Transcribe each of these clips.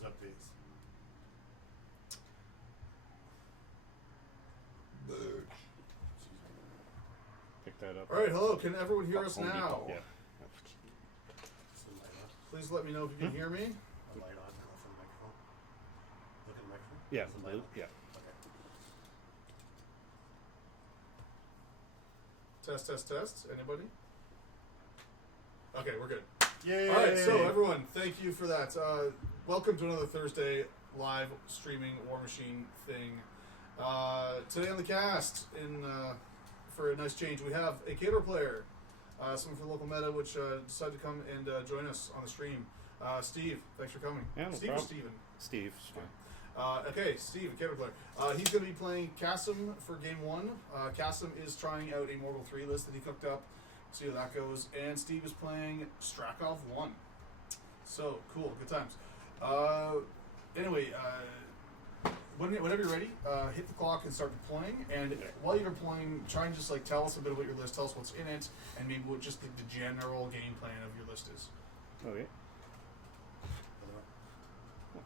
Windows updates. Pick that up. All right, hello. Can everyone hear us now? Yeah. Is the light on? Please let me know if you can hear me. The light on for the microphone. Look at the microphone. Yeah. Is the light on? Yeah. Okay. Test. Anybody? Okay, we're good. Yay! All right, so everyone, thank you for that. Welcome to another Thursday live streaming Warmachine thing. Today on the cast, for a nice change, we have a cater player, someone from local meta, which decided to come and join us on the stream. Steve, thanks for coming. Yeah, no Steve problem. or Steven? Steve. Okay, Steve, a cater player. He's going to be playing Kasim for game one. Kasim is trying out a Mortal 3 list that he cooked up. See how that goes. And Steve is playing Strakov 1. So, cool. Good times. Anyway, whenever you're ready, hit the clock and start deploying. And while you're deploying, try and just tell us a bit about your list. Tell us what's in it. And maybe what just the general game plan of your list is. Okay.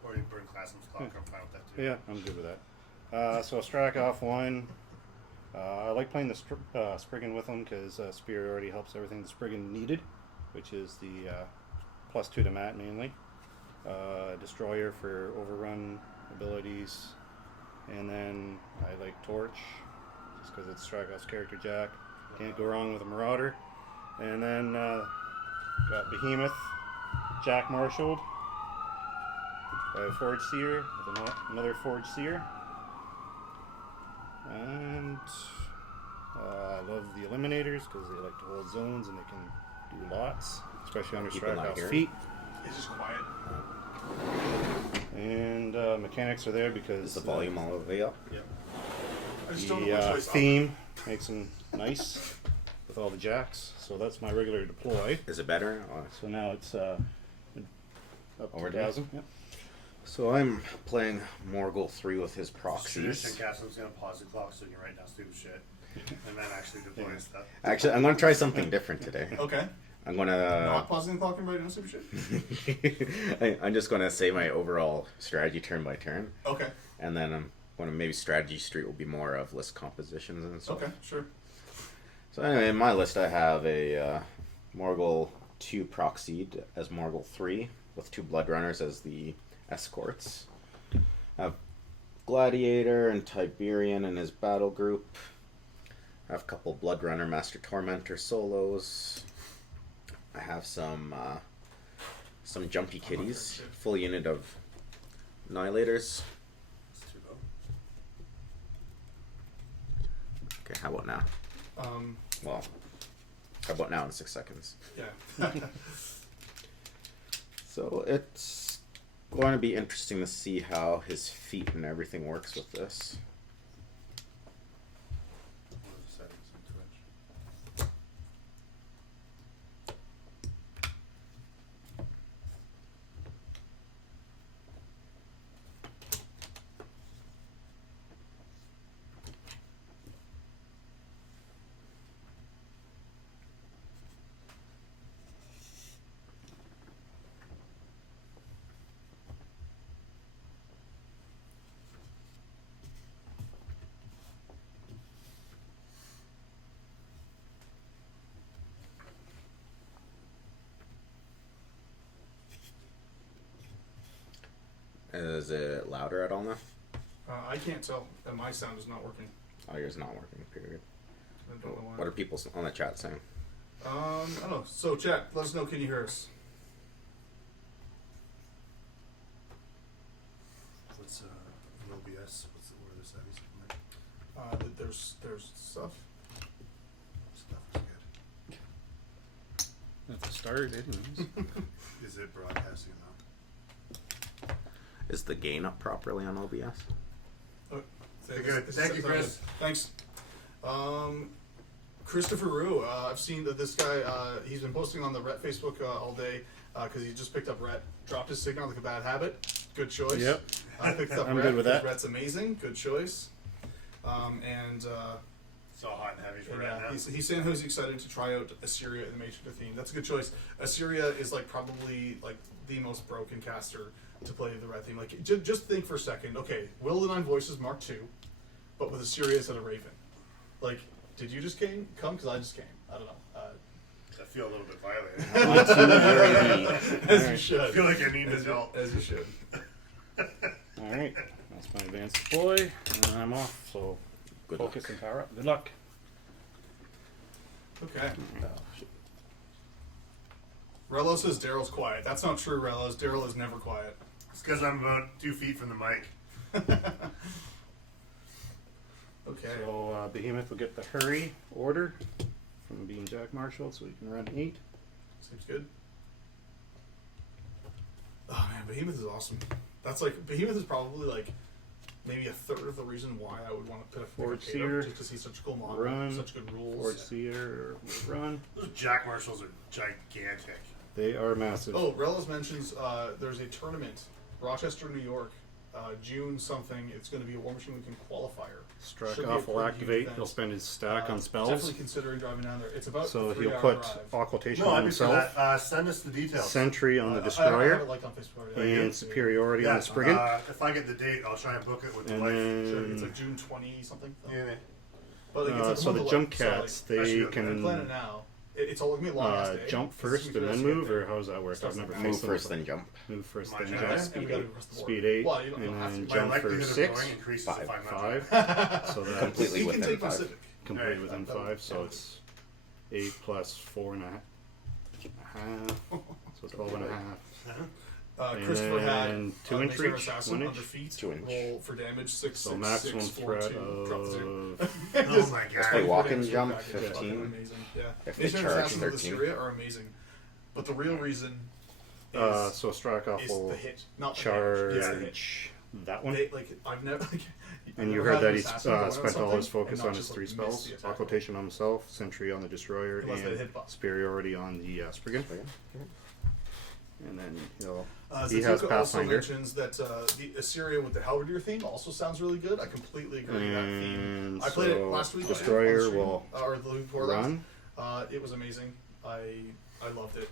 Or you burn Klassen's clock. I'm fine with that too. Yeah, I'm good with that. So Strakov 1. I like playing the Spriggan with him because Spear already helps everything the Spriggan needed, which is the +2 to mat mainly. Destroyer for overrun abilities. And then I like Torch, just because it's Strakov's character Jack. Can't go wrong with a Marauder. And then got Behemoth, Jack Marshalled, Forge Seer, with another Forge Seer. And I love the Eliminators because they like to hold zones and they can do lots, especially under Strakov's feet. It's just quiet. And mechanics are there because Is the volume all the way up? Yeah. I just don't know the which theme makes them nice with all the jacks. So that's my regular deploy. Is it better? So now it's up Over to there? 1,000. Yep. So I'm playing Morgul 3 with his proxies. Tradition Castle's gonna pause the clock so you can write down stupid shit, and then actually deploy stuff. Actually, I'm going to try something different today. Okay. I'm going Not to... pausing the clock and writing super shit? I'm just going to say my overall strategy turn by turn. Okay. And then I'm going to maybe strategy street will be more of list compositions and stuff. Okay, sure. So anyway, in my list I have a Morgul 2 proxied as Morgul 3 with 2 Blood Runners as the escorts. I have Gladiator and Tiberian in his battle group. I have a couple Blood Runner Master Tormentor solos. I have some Jumpy Kitties, full unit of Annihilators. It's too low. Okay, how about now? Well, how about now in 6 seconds? Yeah. So it's going to be interesting to see how his feet and everything works with this. What are the settings on Twitch? Is it louder at all now? I can't tell. My sound is not working. Oh, yours not working, period. I don't know why. What are people on the chat saying? I don't know. So, chat, let us know. Can you hear us? What's in OBS? What are the settings looking like? There's stuff. Stuff is good. That's a start, anyways. Is it broadcasting now? Is the gain up properly on OBS? Good. Thank you, Chris. Thanks. Christopher Rue. I've seen that this guy. He's been posting on the Rhett Facebook all day because he just picked up Rhett. Dropped his signal like a bad habit. Good choice. Yep. I picked up I'm Rhett good with because that. Rhett's amazing. Good choice. And It's all hot and heavy for right Yeah, now. he's saying how he's excited to try out Assyria in the Matrix theme. That's a good choice. Assyria is like probably like the most broken caster to play the red theme. Like just think for a second. Okay, Will of the Nine Voices Mark II, but with Assyria instead of Raven. Like, did you just come? Because I just came. I don't know. I feel a little bit violated. As you should. I feel like I need his help. As you should. Alright, that's my advanced deploy, and I'm off, so Good focus luck. and power up. Good luck. Okay. Rello says Daryl's quiet. That's not true, Rellos. Daryl is never quiet. It's because I'm about 2 feet from the mic. Okay. So Behemoth will get the hurry order from being Jack Marshall, so he can run 8. Seems good. Oh man, Behemoth is awesome. That's like Behemoth is probably like maybe a third of the reason why I would want to pick Forward a Kato, Seer, just because he's such a cool model, run, such good rules. Forward Seer will run. Those Jack Marshalls are gigantic. They are massive. Oh, Rellos mentions there's a tournament, Rochester, New York, June something. It's going to be a Warmachine Weekend qualifier. Should be a Strakov will pretty huge activate. event. He'll spend his stack on Definitely spells. considering driving down there. It's about So a he'll 3-hour put drive. Occultation No, on I'd be for himself, that. Send us the details. Sentry on the I have Destroyer, it like on Facebook already. and Superiority on Yeah, the Spriggan. if I get the date, I'll try and book it with the And wife. Sure, it's then like June 20 something. Yeah. But like, it's like a so month the away. jump So, like, cats, I they should I'm can planning now. It's all gonna be a long ass day. jump It's first gonna and be then really move, good. or how does that work? I've never Move Move faced them first, before. then jump. Move first, My then jump. jump. Yeah, Speed and we gotta eight. across the board. Speed 8, Well, you don't and have then to. My jump for likelihood of 6. going increases Five. if I'm not 5. driving. So that's Completely He can within take my 5. Civic. complete Right. within That- 5, so yeah. it's 8 plus 4.5. So 12.5. Christopher had And 2 inch Nightmare reach, Assassin 1 under inch. feet. 2 inch. Roll for damage 6, So 6, maximum 6, 4, threat 2, drop to 0. of Oh my Just god. walk for and damage jump, back, it's fucking 15. Amazing. Yeah. If they Nightmare charge, Assassins with 13. Assyria are amazing. But the real reason is, so Strakov is will the hit, not the charge damage. It's the hit. that one. They, like, I've never. Like, And you never heard had that an he's assassin go in on spent all his something focus and on not his just, 3 like, miss spells: the attack roll. Occultation on himself, Sentry on the Destroyer, Unless they and hit buff. Superiority on the Spriggan. And then he'll he Zazuka has also Pathfinder. mentions that the Assyria with the Halberdier theme also sounds really good. I completely agree with that theme. And I played it so last week. Destroyer on stream, will or the week before last. run. It was amazing. I loved it.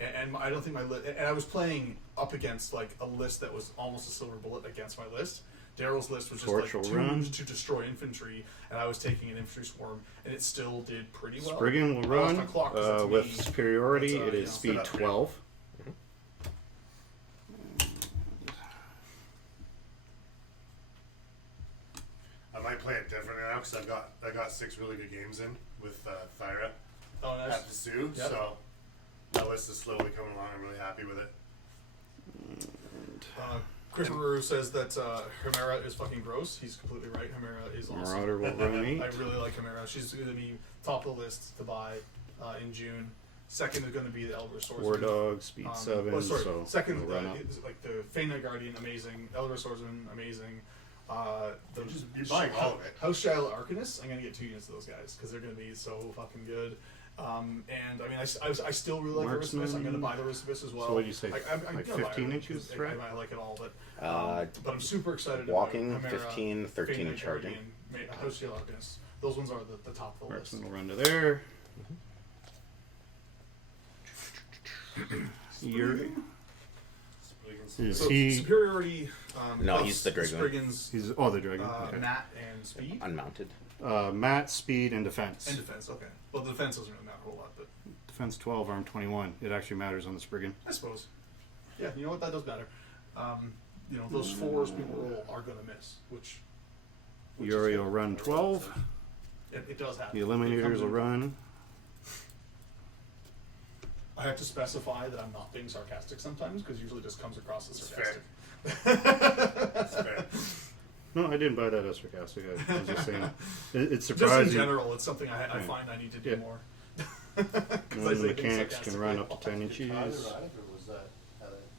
And I don't think my list. And I was playing up against like a list that was almost a silver bullet against my list. Daryl's list was just Torch like will 2 run. to destroy infantry, and I was taking an infantry swarm, and it still did pretty well. Spriggan will I lost run my clock 'cause it's with me. Superiority. But, It you is know, speed set up, 12. I might play it differently now because I got 6 really good games in with Thyra Oh, nice. at the Sioux. Yep. So my list is slowly coming along. I'm really happy with it. Chris Maru says that Chimera is fucking gross. He's completely right. Chimera is awesome. Marauder will run 8. I really like Chimera. She's going to be top of the list to buy in June. Second is going to be the Elder Swordsman. War Dog, speed 7. So second, he'll run up. is like the Feynight Guardian, amazing. Elder Swordsman, amazing. You're buying all of it. House Shiloh Arcanist, I'm going to get 2 units of those guys because they're going to be so fucking good. And I mean, I still really like the Marksman. Aristobus. I'm going to buy the Aristobus as well. So what do you say? I'm Like gonna buy 15 it inches because threat? I like it all, but Uh, I'm super excited walking, about Chimera, 15, 13 Feynight charging. Guardian, House Shiloh Arcanist. Those ones are the top of the list. Marksman will run to there. You're, is So he? superiority. No, plus he's the Dragoon. Spriggans, He's the Dragon. Okay. Nat, and speed Unmounted. Mat, speed, and defense. and defense. Okay, well, the defense doesn't really matter a whole lot, but Defense 12, arm 21. It actually matters on the Spriggan. I suppose. Yeah, you know what? That does matter. You know, those 4s people roll are gonna miss, which Yuri is will good. run 12. It does happen. The It Eliminators comes will in- run. I have to specify that I'm not being sarcastic sometimes because usually it just comes across as It's sarcastic. That's fair. No, I didn't buy that as sarcastic. I was just saying. It's Just in surprising. general, it's something I Yeah. find I need to do Yeah. more. And 'Cause I the say things mechanics can run up to sarcastically. 10 inches.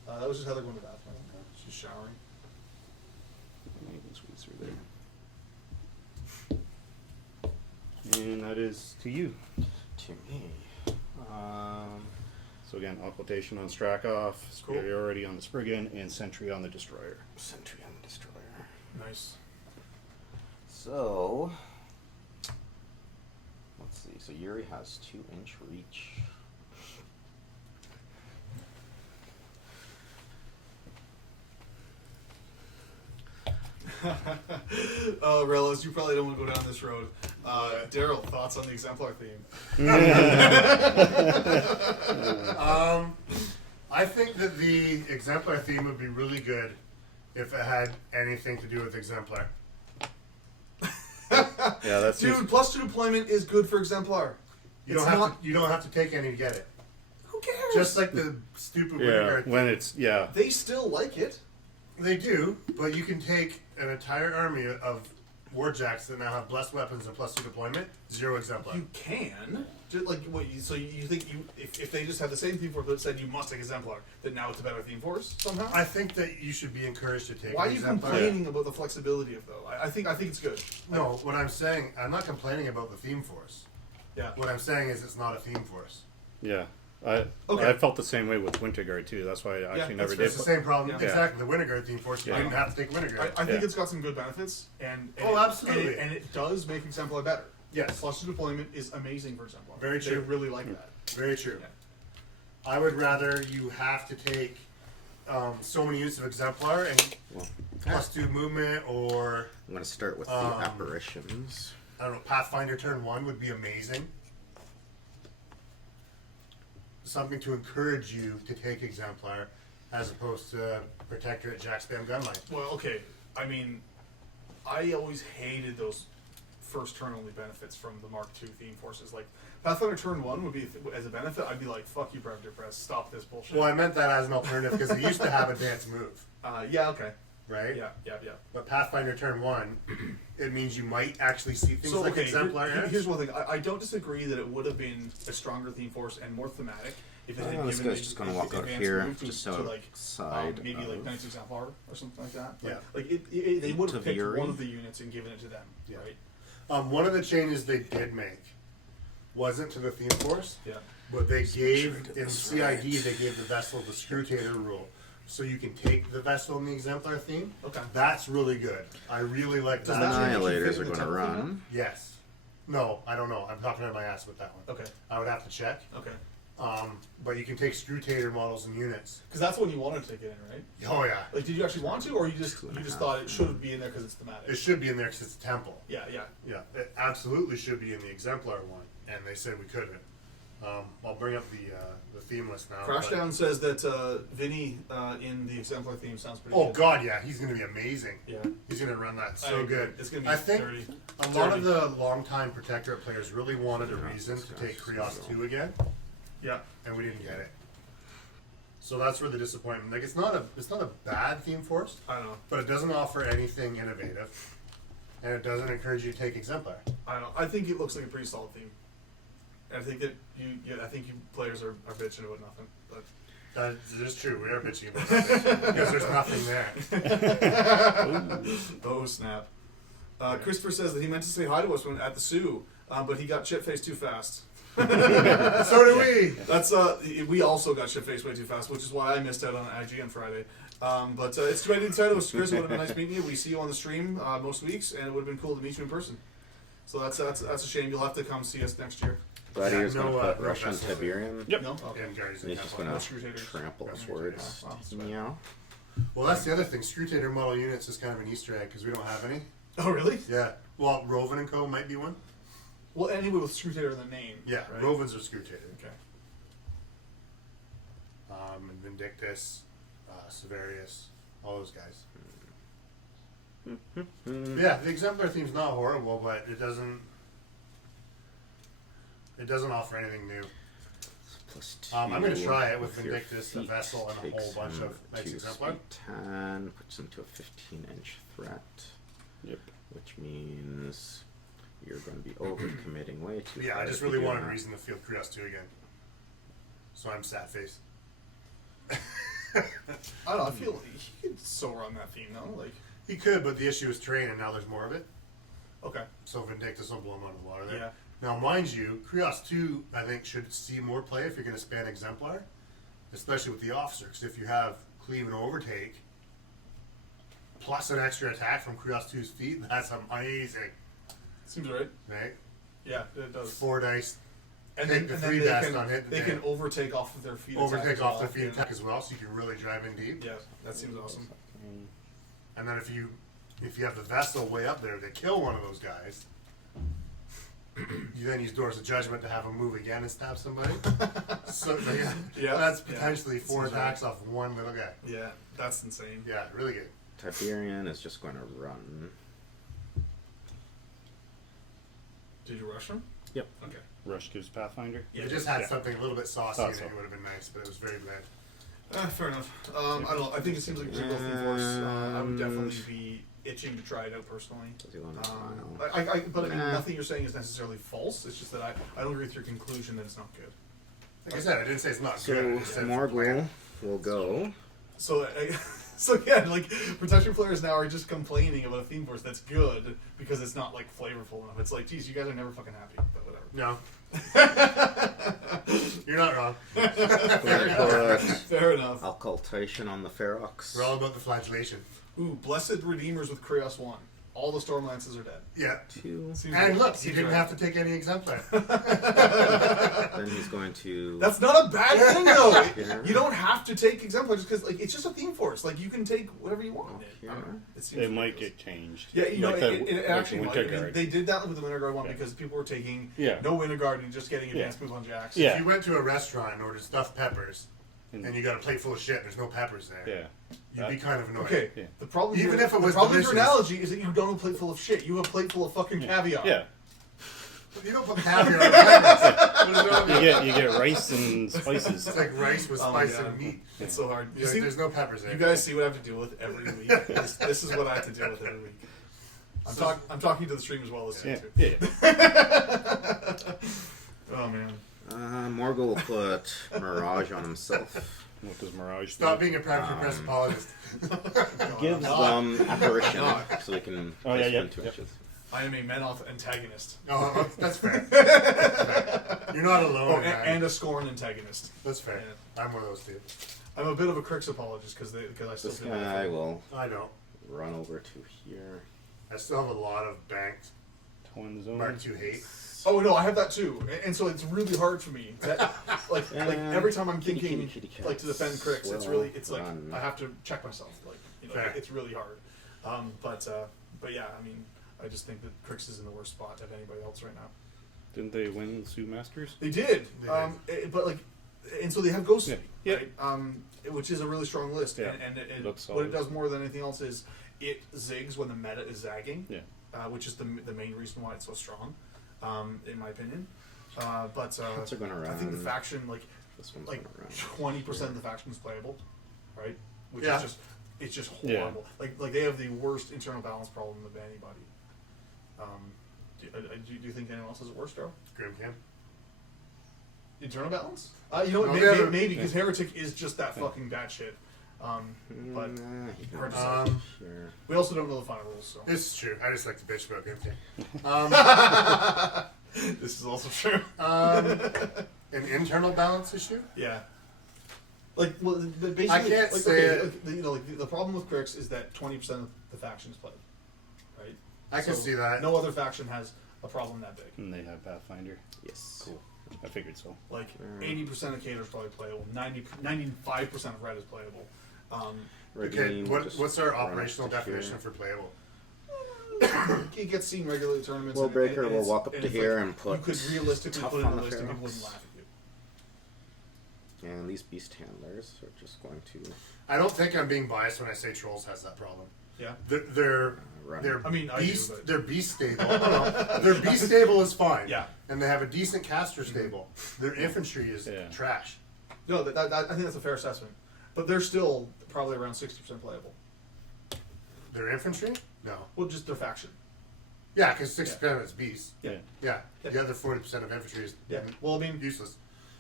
That was just Heather going to the bathroom. She's showering. You can squeeze through there. And that is to you. To me. So again, Occultation on Strakov, Superiority on the Spriggan, and Sentry on the Destroyer. Sentry on the Destroyer. Nice. So, Let's see. So Yuri has 2-inch reach. Relis, you probably don't want to go down this road. Daryl, thoughts on the exemplar theme? I think that the exemplar theme would be really good if it had anything to do with exemplar. Yeah, that's Dude, +2 deployment is good for exemplar. You don't have to take any to get it. Who cares? Just like the stupid yeah. Winterguard When theme. it's yeah. They still like it. They do, but you can take an entire army of warjacks that now have blessed weapons and +2 deployment, 0 exemplar. You can. Just like what? So you think if they just had the same theme force that said you must take exemplar, that now it's a better theme force somehow? I think that you should be encouraged to take Why are an you exemplar. complaining about the flexibility of though? I think it's good. No, what I'm saying, I'm not complaining about the theme force. Yeah. What I'm saying is it's not a theme force. Yeah. Okay. I felt the same way with Winterguard too. That's why I actually that's never fair. did. It's the same problem. Yeah. Exactly. The Winterguard theme force, you Yeah. didn't have to take Winterguard. I think Yeah. it's got some good benefits, and Oh, absolutely. and it does make exemplar better. Yes. +2 deployment is amazing for exemplar. Very They true. really like that. Very true. Yeah. I would rather you have to take so many units of exemplar and Well, +2 movement, or I'm going to start with the apparitions. I don't know, Pathfinder turn 1 would be amazing. Something to encourage you to take exemplar as opposed to Protectorate Jack Spam Gunline. Well, okay. I mean, I always hated those first turn only benefits from the Mark II theme forces. Like Pathfinder turn 1 would be as a benefit. I'd be like, "Fuck you, Predator Press. Stop this bullshit." Well, I meant that as an alternative because it used to have advanced move, Yeah. Okay. right? Yeah. But Pathfinder turn 1, it means you might actually see things So like okay, exemplar. here's one thing. I don't disagree that it would have been a stronger theme force and more thematic if it had Oh, this given guy's the just gonna walk out advanced here, move just to so like side maybe like of- Knights Exemplar or something like that. Yeah. Like they would have picked Taviri. one of the units and given it to them. Yeah. Right. One of the changes they did make wasn't to the theme force, Yeah. but they gave in CID they gave the vessel the Scrutator rule, so you can take the vessel in the exemplar theme. Okay. That's really good. I really like Does that. that change? Annihilators fit are in the going to template run. Yes. No, I don't know. I'm talking out of my ass with that one. Okay. I would have to check. Okay. But you can take Scrutator models and units. Because that's when you wanted to take it in, right? Oh yeah. Like, did you actually want to, or you just thought it should be in there because it's thematic? It should be in there because it's a temple. Yeah. Yeah, it absolutely should be in the exemplar one, and they said we couldn't. I'll bring up the theme list now. but- Crashdown says that Vinny in the exemplar theme sounds pretty Oh good. God, yeah, he's gonna be amazing. Yeah. He's gonna run that I so agree. good. It's gonna be I think dirty. a lot of the longtime Protectorate players really wanted a reason to take Krios 2 again, Yeah. and we didn't get it. So that's where the disappointment. Like it's not a bad theme force, I don't know. but it doesn't offer anything innovative, and it doesn't encourage you to take exemplar. I don't know. I think it looks like a pretty solid theme. I think that I think you players are bitching about nothing. But That is true. We are bitching about that because there's nothing there. oh snap! Christopher says that he meant to say hi to us when at the Sioux, but he got shit faced too fast. So do we. That's we also got shit faced way too fast, which is why I missed out on IG on Friday. But it's too bad you didn't say it was Chris. It would have been nice meeting you. We see you on the stream most weeks, and it would have been cool to meet you in person. So that's a shame. You'll have to come see us next year. Glad he was going to put no Russian vessels. Tiberium. Yep. No. Okay. And Gary's And he's just example. going No to Scrutators. trample Russian towards Wow, that's bad. meow. Well, that's the other thing. Scrutator model units is kind of an Easter egg because we don't have any. Oh really? Yeah. Well, Roven and Co. might be one. Well, anyway, with Scrutator in the name. Yeah, Right? Rovens are Scrutator. Okay. And Vindictus, Severius, all those guys. Yeah, the exemplar theme's not horrible, but it doesn't offer anything new. Plus I'm gonna 2 try it with your Vindictus, a feet vessel, and a takes whole bunch him of Knights to Exemplar. speed 10, puts him to a 15-inch threat. Yep. Which means you're going to be overcommitting way too Yeah, far I just if you really do wanted a that. reason to field Krios 2 again. So I'm sad face. I don't know. I feel like he could so run that theme though. Like, He could, but the issue is terrain, and now there's more of it. okay. So Vindictus will blow him out of the water there. Yeah. Now, mind you, Krios 2, I think, should see more play if you're going to span Exemplar, especially with the officer, because if you have Cleave and Overtake, plus an extra attack from Krios 2's feet, that's amazing, Seems right. right? Yeah, it does. 4 dice. And Take the 3 best on hit. They can overtake off of their feet. overtake attack off as their well. feet Yeah. attack as well, so you can really drive in deep. Yeah, that seems awesome. And then if you have the vessel way up there, they kill one of those guys. You then use Doors of Judgment to have them move again and stab somebody. So Yeah. that's Yeah. potentially 4 Seems attacks off one little guy. Yeah, that's insane. Yeah, really good. Tiberian is just going to run. Did you rush him? Yep. Okay. Rush gives Pathfinder. Yeah, It just had yeah. something a little bit saucy in it. Thought so. It would have been nice, but it was very bland. Fair enough. I don't know. I think it seems like a pretty cool theme force. I would definitely be itching to try it out personally. Does he want to But I mean, Nah. nothing you're saying is necessarily false. It's just that I don't agree with your conclusion that it's not good. Like I said, I didn't say it's not So good. I just said it's Morgul bland. will go. So, so yeah, like protection players now are just complaining about a theme force that's good because it's not like flavorful enough. It's like, geez, you guys are never fucking happy, but whatever. No. You're not wrong. Fair enough. Occultation on the Ferox. We're all about the flagellation. Ooh, Blessed Redeemers with Krios 1. All the Stormlances are dead. Yeah. 2. Seems And right. look, you Seems didn't right. have to take any exemplar. Then he's going to. That's not a bad thing, though. Yeah. You don't have to take exemplars because, like, it's just a theme force. Like, you can take whatever you want. Yeah. I don't know. It seems It might ridiculous. get changed. Yeah, you know, like it actually the might. Winter I mean, Guard. they did that with the Winter Guard one Yeah. because people were taking Yeah. no Winter Guard and just getting advanced moves on jacks. Yeah. If you went to a restaurant and ordered stuffed peppers, and you got a plate full of shit and there's no peppers there, Yeah. you'd be kind of annoyed. Okay. Yeah. The problem Even here, if it was the problem with delicious. your analogy is that you don't have a plate full of shit. You have a plate full of fucking caviar. Yeah. You don't put caviar on peppers. What is wrong with You get rice and spices. It's like rice with Oh my spice God. and meat. It's so hard. You, You're like, see, there's no peppers there. you guys see what I have to deal with every week. This is what I have to deal with every week. I'm talking to the stream as well as Yeah. too. Yeah. Oh man. Morgul will put Mirage on himself. What does Mirage Stop do? being a practical press apologist. Gives God. them apparition so they can Oh, yeah, place yeah, them 2 yep. inches. I am a Menoth antagonist. Oh, that's fair. That's fair. You're not alone. Oh, in that. and a Scorn antagonist. That's fair. I'm one of those two. I'm a bit of a Crix apologist because I still This feel guy will I don't. run over to here. I still have a lot of banked Twin zone. Mark II hate. Oh no, I have that too, and so it's really hard for me. That, like every time I'm Kitty, thinking kitty, kitty like to defend Crix, it's Swirl, really it's like run. I have to check myself. Like Fair. it's really hard. But yeah, I mean, I just think that Crix is in the worst spot of anybody else right now. Didn't they win the Sioux Masters? They did, but like, and so they have Ghost City, Yeah. right? Which is a really strong list, Yeah. and it, Looks what it solid. does more than anything else is it zigs when the meta is zagging, Yeah. which is the main reason why it's so strong, in my opinion. But Cats are gonna I think the run. faction This one's like going to run. 20% of the faction is playable, right? Which Yeah. is just it's just Yeah. horrible. Like they have the worst internal balance problem of anybody. Do you think anyone else has it worse, Joe? Grim Camp. Internal balance? You know what? No, Maybe, they have a- maybe because Heretic is just that fucking bad shit. But He can hard to run say. here. we also don't know the final rules, so It's true. I just like to bitch about Grim Camp. this is also true. An internal balance issue? Yeah. Like, well, basically, I can't like, say okay, it. like, you know, like the problem with Crix is that 20% of the faction is played, right? I can see that. No other faction has a problem that big. And they have Pathfinder. Yes. Cool. I figured so. Like 80% of Cater is probably playable. 95% of Red is playable. Okay, Redeem, just what's our run operational up to definition here. for playable? It gets seen regularly at tournaments. Will and Breaker will it's- walk up and to it's here like, and put You could realistically tough put it on in the the list and people Ferox. wouldn't laugh at you. And these beast handlers are just going to I don't think I'm being biased when I say Trolls has that problem. Yeah. run. They're I mean, I do, beast. but- Their beast stable. No, their beast stable is fine. Yeah. And they have a decent caster stable. Their infantry is Yeah. trash. No, I think that's a fair assessment. But they're still probably around 60% playable. Their infantry? No. Well, just their faction. Yeah, because 60% of it's beast. Yeah. Yeah. Yeah. The other 40% of infantry is Yeah. Well, I mean, useless.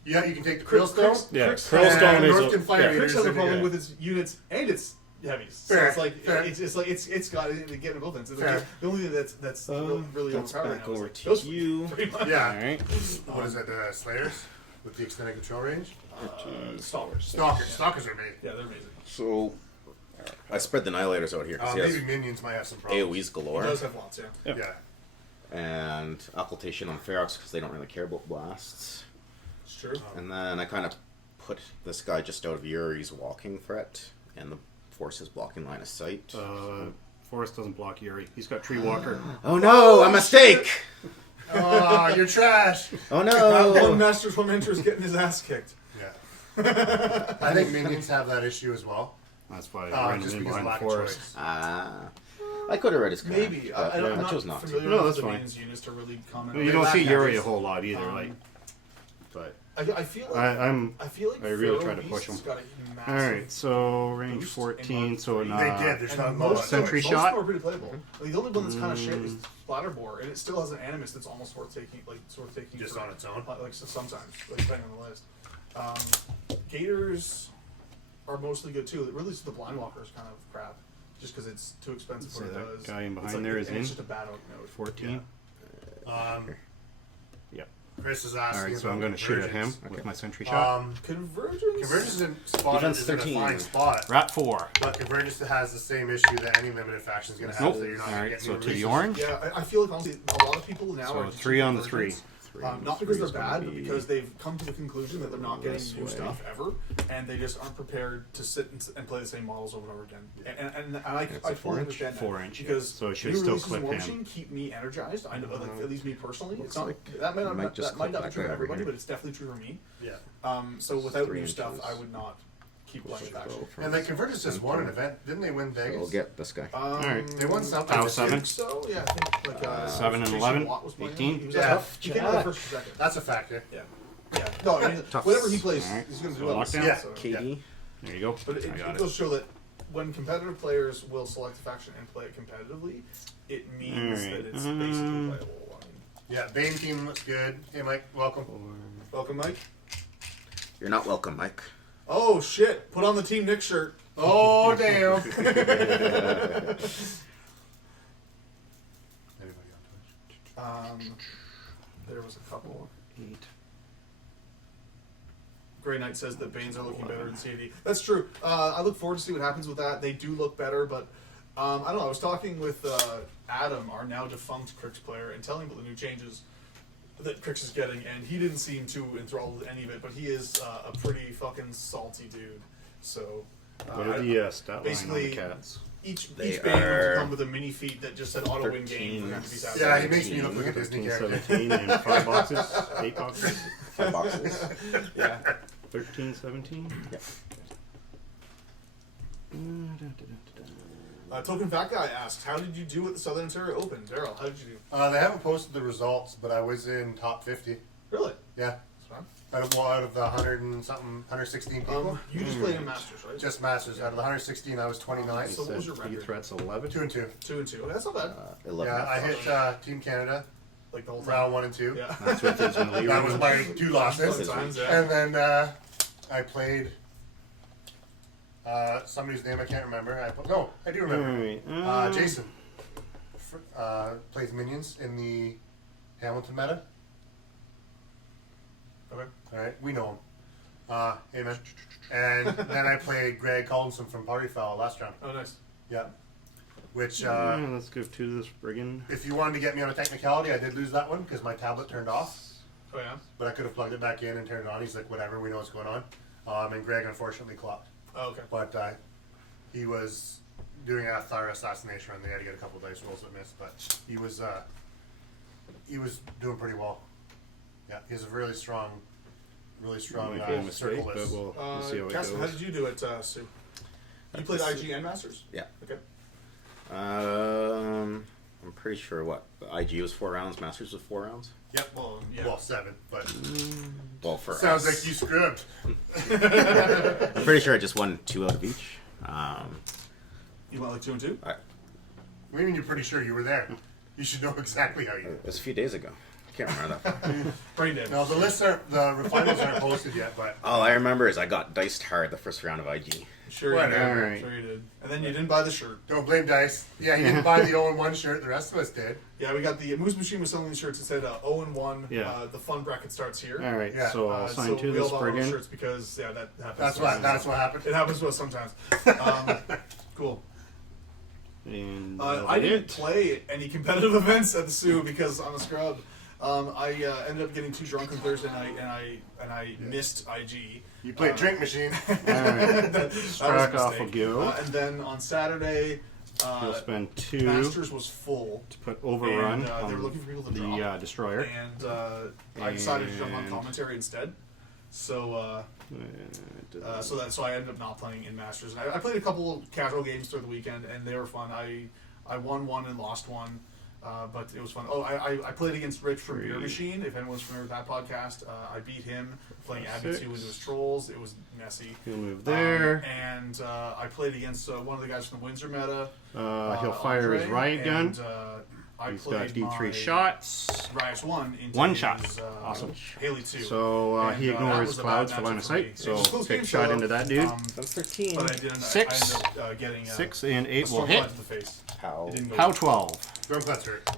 Yeah, you can take the Crix- Krillstone. Yeah. Crix- Krillstone and is North a, can fire yeah. leaders Crix has a if you problem get- with its units and its heavies. So Fair, it's like fair. it's got to get in both ends. It's like Fair. the only thing that's really that's overpowered back now is over like to those you. pretty much. Yeah. Alright. What is it? Slayers with the extended control range. Stalkers. Stalkers. Stalkers are amazing. Yeah, they're amazing. So I spread the Annihilators out here because he Maybe has minions might have some problems. AoEs He galore. does have lots, yeah. Yeah. and occultation on Ferox because they don't really care about blasts. It's true. And then I kind of put this guy just out of Yuri's walking threat, and the force is blocking line of sight. Forest doesn't block Yuri. He's got Tree Walker. Oh no, a mistake! Oh, you're trash. Oh One no! Master's One Mentor is getting his ass kicked. Yeah. I think minions have that issue as well. That's why I ran Just him in because of behind the lack of forest. choice. I could have read his card. Maybe. But I'm I not chose not to. familiar No, with that's the fine. minions units to really comment. You on don't that. see Yuri a habits. whole lot either. But I feel like I feel like I really Pharaoh try to push Beast's him. got a massive all right. So range boost 14. in So Mark an, III. They did. There's And not most much. Sentry most shot? of them are pretty playable. Like, the only one that's kind of shit is Splatterbore, and it still has an animus that's almost worth taking. Just for- on its own. Like sometimes, like depending on the list. Gators are mostly good too. Really, the Blind Walker is kind of crap, just because it's too expensive for So what it that does. guy in It's behind like- there is and it's in? just a bad oak node. 14. Yep. Chris is All asking. right. So I'm about going to shoot at him convergence. with my sentry shot. Convergence. Convergence in spot Defense is in a 13. fine spot, Rat 4. but Convergence has the same issue that any limited faction is going to have. Nope. That you're not All gonna right. get So new to the releases. orange. Yeah, I feel like honestly, a lot of people now So are just 3 on the convergence. 3. Not because they're Three is gonna bad, but be because they've come to the conclusion that they're not getting this new way. stuff ever, and they just aren't prepared to sit and play the same models over and over again. And I It's a fully 4 inch? understand that 4 inch, yeah. because So it should new still releases in clip Warmachine him. keep me energized. I know, like, at least me personally. Looks It's not like that might it not, might just that might clip not be back true for over everybody, here. but it's definitely true for me. Yeah. So without 3 new stuff, inches. I would not keep playing with action. From And the Convergence just won an center. event. Didn't they win Vegas? We'll get this guy. right. They won something. Power this year. 7. So yeah, I think like 7 and Jason 11, Watt was playing. 18. He was Yeah. he came out first or second. That's a factor. Yeah. Yeah. No, I mean, Tough. whatever he plays, Alright, he's going to so do well. lockdown? Yeah. So, KD. There you go. But it I got goes to show that when competitive players will select a faction and play it competitively, it means Alright, that it's basically playable. I mean, Yeah, Bane team looks good. Hey, Mike, welcome. welcome, Mike. You're not welcome, Mike. Oh, shit. Put on the Team Nick shirt. Oh, damn. Anybody on Twitch? There was a couple. 8. Grey Knight says that Banes are looking better in CAD. That's true. I look forward to see what happens with that. They do look better, but I don't know. I was talking with Adam, our now defunct Crix player, and telling him about the new changes that Crix is getting, and he didn't seem too enthralled with any of it, but he is a pretty fucking salty dude. So What are the stat line on basically, the cats? each They band would are come with a mini feat that just said auto win game for him to be 13. satisfied. Yeah, he makes me look like a Disney 13, character. 17, and 5 boxes. 8 boxes. 5 boxes. Yeah. 13, 17. Yep. Token Fat Guy asks, how did you do at the Southern Ontario Open? Daryl, how did you do? They haven't posted the results, but I was in top 50. Really? Yeah. That's fine. Out of the 100 and something, 116 people. You just played in Masters, right? Just Masters. Out of the 116, I was 29. So what was your He record? threats 11. 2 and 2. 2 and 2. Okay, that's not bad. 11. Yeah, I hit Team Canada Like the whole time. round 1 and 2. Yeah. That's with his melee That was range. my 2 losses. Sometimes, yeah. And then I played somebody's name I can't remember. I do remember. Alright, Jason plays minions in the Hamilton meta. Okay. All right, we know him. Hey man. And then I played Greg Collinson from Party Foul last round. Oh, nice. Yeah. Which, let's give 2 to this brigand. if you wanted to get me on a technicality, I did lose that one because my tablet turned off. Oh, yeah? But I could have plugged it back in and turned it on. He's like, whatever, we know what's going on. And Greg unfortunately clocked. Oh, okay. But he was doing a Thyra assassination run. They had to get a couple of dice rolls that missed, but he was doing pretty well. Yeah, he has a really strong Might be a mistake, circle but list. we'll see how it Cassie, how goes. did you do it, Sue? You played IG and Masters? Yeah. Okay. I'm pretty sure what IG was 4 rounds, Masters was 4 rounds. Yep. Well, yeah. Well, 7, but Well, for sounds us. like you scrubbed. I'm pretty sure I just won 2 out of each. You went like 2 and 2? What do you mean you're pretty sure you were there? You should know exactly how you. It was a few days ago. I can't remember that. Brain damage. No, the finals aren't posted yet, but All I remember is I got diced hard the first round of IG. Sure you did. Whatever. Alright. Sure you did. And then you didn't buy the shirt. don't blame Dice. Yeah, he didn't buy the 0-1 shirt. The rest of us did. Yeah, we got the Moose Machine was selling these shirts that said 0 and 1. Yeah. The fun bracket starts here. Alright, Yeah. so I'll sign so 2 we to all this bought all those brigand. shirts because that happens. That's to us what happened. It happens to us sometimes. Cool. And I didn't play any competitive events at the Sioux because I'm a scrub. I ended up getting too drunk on Thursday night, and I missed IG. You played Drink Machine. Alright. That was a Strike off will mistake. go. And then on Saturday, You'll spend 2 Masters was full. to put Overrun And, they on were looking for people to the drop. Destroyer. And I decided to jump on And- commentary instead. So so I ended up not playing in Masters. And I played a couple of casual games through the weekend, and they were fun. I won one and lost one, but it was fun. Oh, I played against Rich from Beer Machine. If anyone's familiar with that podcast, I beat him playing Abbey 2 into his Trolls. It was messy. He'll move there. And I played against one of the guys from the Windsor meta. He'll fire his Andre, riot gun. and, I He's played got D3 my shots. Riot 1 into One his, shot. Awesome. Haley 2. So And, he that ignores was a clouds bad for line of matchup for me. sight. It So was a close take game, a shot so, into that dude. That's 13. But I didn't. 6. I ended up getting 6 and 8 a will storm hit. fly to the face. How? It didn't go How well. 12. Stormcloud's hurt.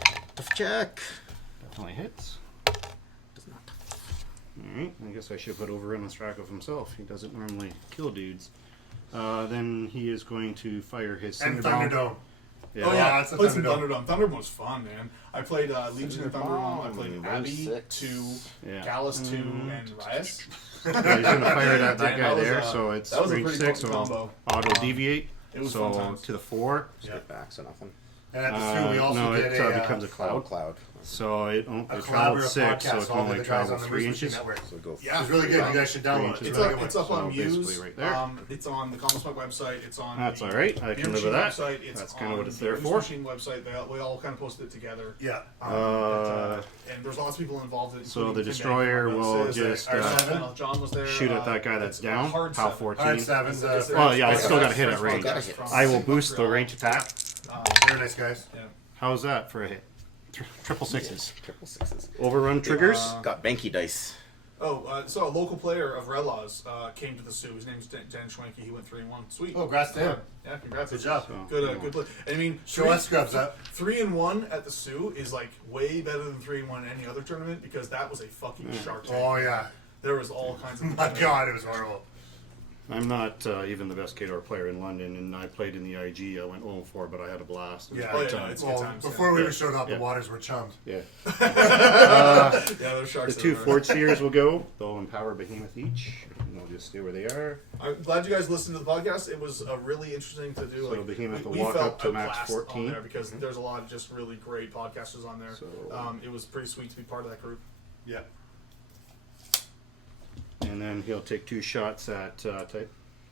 Check. Definitely hits. Does not. Alright, I guess I should put Overrun on Strachov himself. He doesn't normally kill dudes. Then he is going to fire his And Cinder Bomb. Thunderdome. Yeah. Oh yeah, that's a played some Thunderdome. Thunderdome. Thunderdome was fun, man. I played Legion and Thunderdome. I played Bomb, Abbey 6. 2, Yeah. Gallus 2, and Riot. Yeah, he's gonna fire it at that Damn, guy that was, there, so it's that was a range pretty 6, potent so combo. auto deviate. It was so fun times. to the 4. Yeah. Get back, so nothing. And at the Sioux, we also no, get it a, becomes a cloud. Cloud. So it a travels collaborative 6, so podcast. it can All only the guys travel on the 3 Moose inches. Machine Network. So go. Yeah. It's really good. You guys should download it. It's It's really up, good. it's up on So Muse. basically right there. It's on the Common Smoke website. It's on. That's the alright, I Beer can live Machine with that. Website. It's That's kind of what it's the there Moose for. Machine website. We all kind of posted it together. Yeah. And there's lots of people involved. So the including Tim Destroyer Banks, will Sis, just John was there. shoot at that guy that's it's down. hard Pow seven. 14. Hard 7's Oh, yeah, I still gotta hit French at range. podcast from I will boost the range attack. Very nice, guys. Yeah. How's that for a hit? Triple 6s. Triple 6s. Overrun triggers. Got Banky dice. So a local player of Red Laws came to the Sioux. His name's Dan Schwanke. He went 3-1. Sweet. Oh, congrats to him. Yeah, congrats. Good job. Good play. And I mean, Show us scrubs up. 3-1 at the Sioux is like way better than 3-1 in any other tournament because that was a fucking shark tank. Oh, yeah. There was all kinds of. My God, it was horrible. I'm not even the best Kador player in London, and I played in the IG. I went 0-4, but I had a blast. It was Yeah. a Oh, great yeah, no, time. it's good Well, times. before we Yeah. even showed up, Yeah. the waters were chummed. Yeah. Yeah, those The sharks. 2 are- Fort Seers will go. They'll empower Behemoth each, and they'll just stay where they are. I'm glad you guys listened to the podcast. It was really interesting to do. So like, Behemoth will we walk felt up to max outclassed 14. on there because there's a lot of just really great podcasters on there. So- It was pretty sweet to be part of that group. Yeah. And then he'll take 2 shots at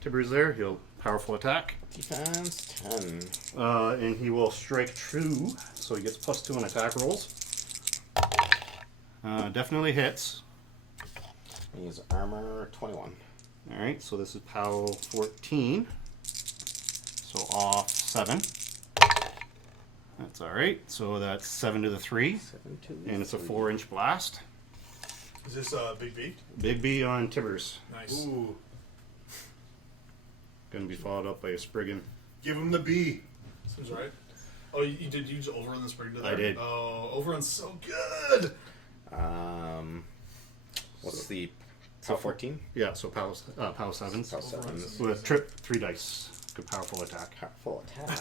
Tibbers there. He'll powerful attack. Defense 10. And he will strike true, so he gets +2 on attack rolls. Definitely hits. He's armor 21. Alright, so this is POW 14. So off 7. That's alright. So that's 7 to the 3. 7 to And it's a 3. 4-inch blast. Is this Big B? Big B on Tibbers. Nice. Ooh. Gonna be followed up by a Spriggan. Give him the B. Seems right. Oh, you did use Overrun the spring to there? I did. Oh, Overrun's so good. What's the POW 14? Yeah, so POW 7s. POW 7s. With trip 3 dice. Good powerful attack. Full attack.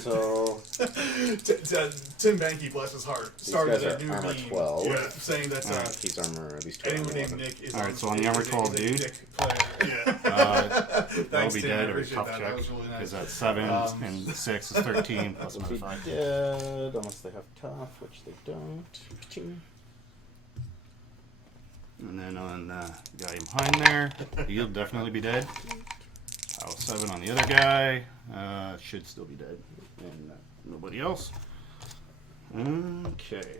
So Tim Banky, bless his heart, started guys a are new armor meme 12. saying that he's armor at least 12. anyone named Nick is Alright, so on the armor 12 is a dude. Dick player. Yeah. That'll Thanks, be Tim, I dead or appreciate tough that. check. That was really nice. Is that 7 and 6 is 13 plus Would be modifier. dead unless they have tough, which they don't. Ching. And then on the guy behind there, he'll definitely be dead. POW 7 on the other guy. Should still be dead. And nobody else. Okay.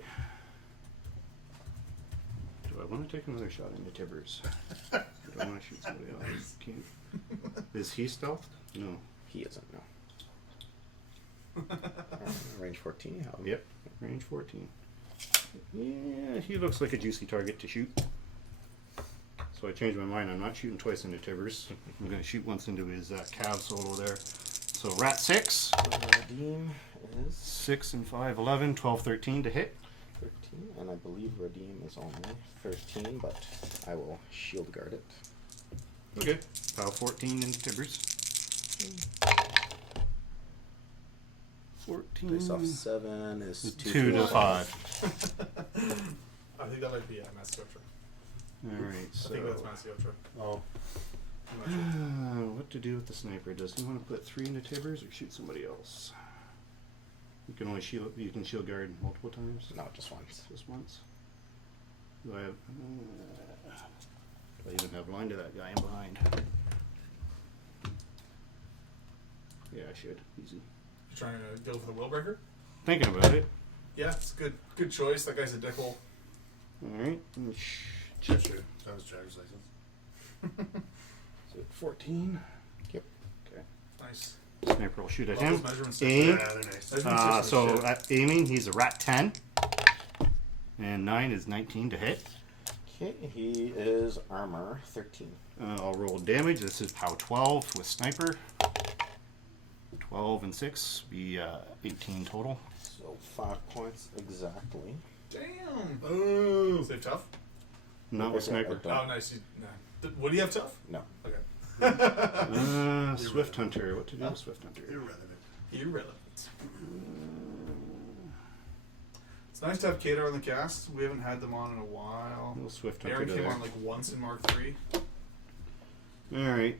Do I want to take another shot into Tibbers? Or do I want to shoot somebody else? Can't. Is he stealthed? No. He isn't, no. Range 14. How? Yep. Range 14. Yeah, he looks like a juicy target to shoot. So I changed my mind. I'm not shooting twice into Tibbers. I'm going to shoot once into his Cav solo there. So Rat 6. Redeem is 6 and 5, 11, 12, 13 to hit. 13, and I believe Redeem is only 13, but I will shield guard it. Okay. POW 14 into Tibbers. 14. Dice off 7 is 2 to 5. I think that might be Masiotra. Alright, I so. think that's Masiotra. Oh, I'm not sure. What to do with the sniper? Does he want to put 3 into Tibbers or shoot somebody else? You can only shield. You can shield guard multiple times. No, just once. Just once. Do I have? Do I even have line to that guy in behind? Yeah, I should. Easy. You trying to go for the wheel breaker? Thinking about it. Yeah, it's a good choice. That guy's a dickhole. All right. sure. That was driver's license. So 14. Yep. Okay. Nice. Sniper will shoot at Love him. those measurements. Aim. Yeah, they're nice. Measurement So systems, shit. at aiming, he's a rat 10. And 9 is 19 to hit. Okay, he is armor 13. I'll roll damage. This is POW 12 with sniper. 12 and 6 be 18 total. So 5 points exactly. Damn. Oh, Is it tough? Not with sniper. Don't. Oh, nice. What do you have tough? No. Okay. Swift Hunter. What to do with Swift Hunter? irrelevant. Irrelevant. It's nice to have Kadar on the cast. We haven't had them on in a while. Little Swift Hunter Aaron to came there. on like once in Mark III. Alright.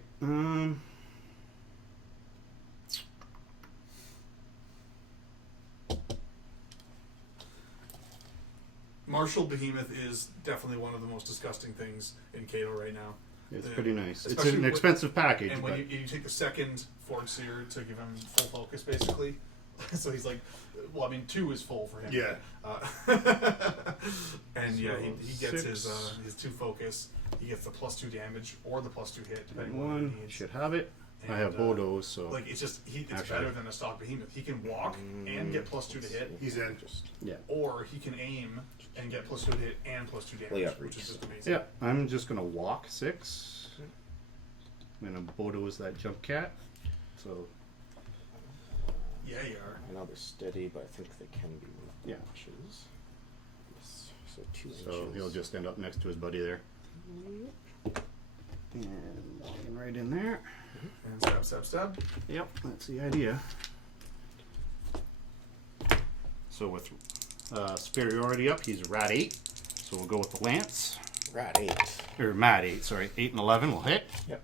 Martial Behemoth is definitely one of the most disgusting things in Kato right now. It's pretty nice. It's especially an expensive package. And when but you take the second Forge Seer to give him full focus, basically. So he's like, well, I mean, 2 is full for him. Yeah. And yeah, So he gets 6. his 2 focus. He gets the +2 damage or the +2 hit, depending on what one he needs. should have it. I And, have Bodo, so Like it's just it's Actually- better than a stock Behemoth. He can walk and get +2 to hit, He's in. yeah. or he can aim and get +2 to hit and +2 damage, Well, yeah, which is reach. just amazing. Yeah, I'm just gonna walk 6. And a Bodo is that jump cat. So Yeah, you are. I know they're steady, but I think they can be moved by Yeah. inches. Yes, so 2 so inches. he'll just end up next to his buddy there. And walking right in there. And stab, stab, stab. Yep, that's the idea. So with superiority up, he's rat 8. So we'll go with the lance. Rat 8. Or mat 8, sorry. 8 and 11 will hit. Yep.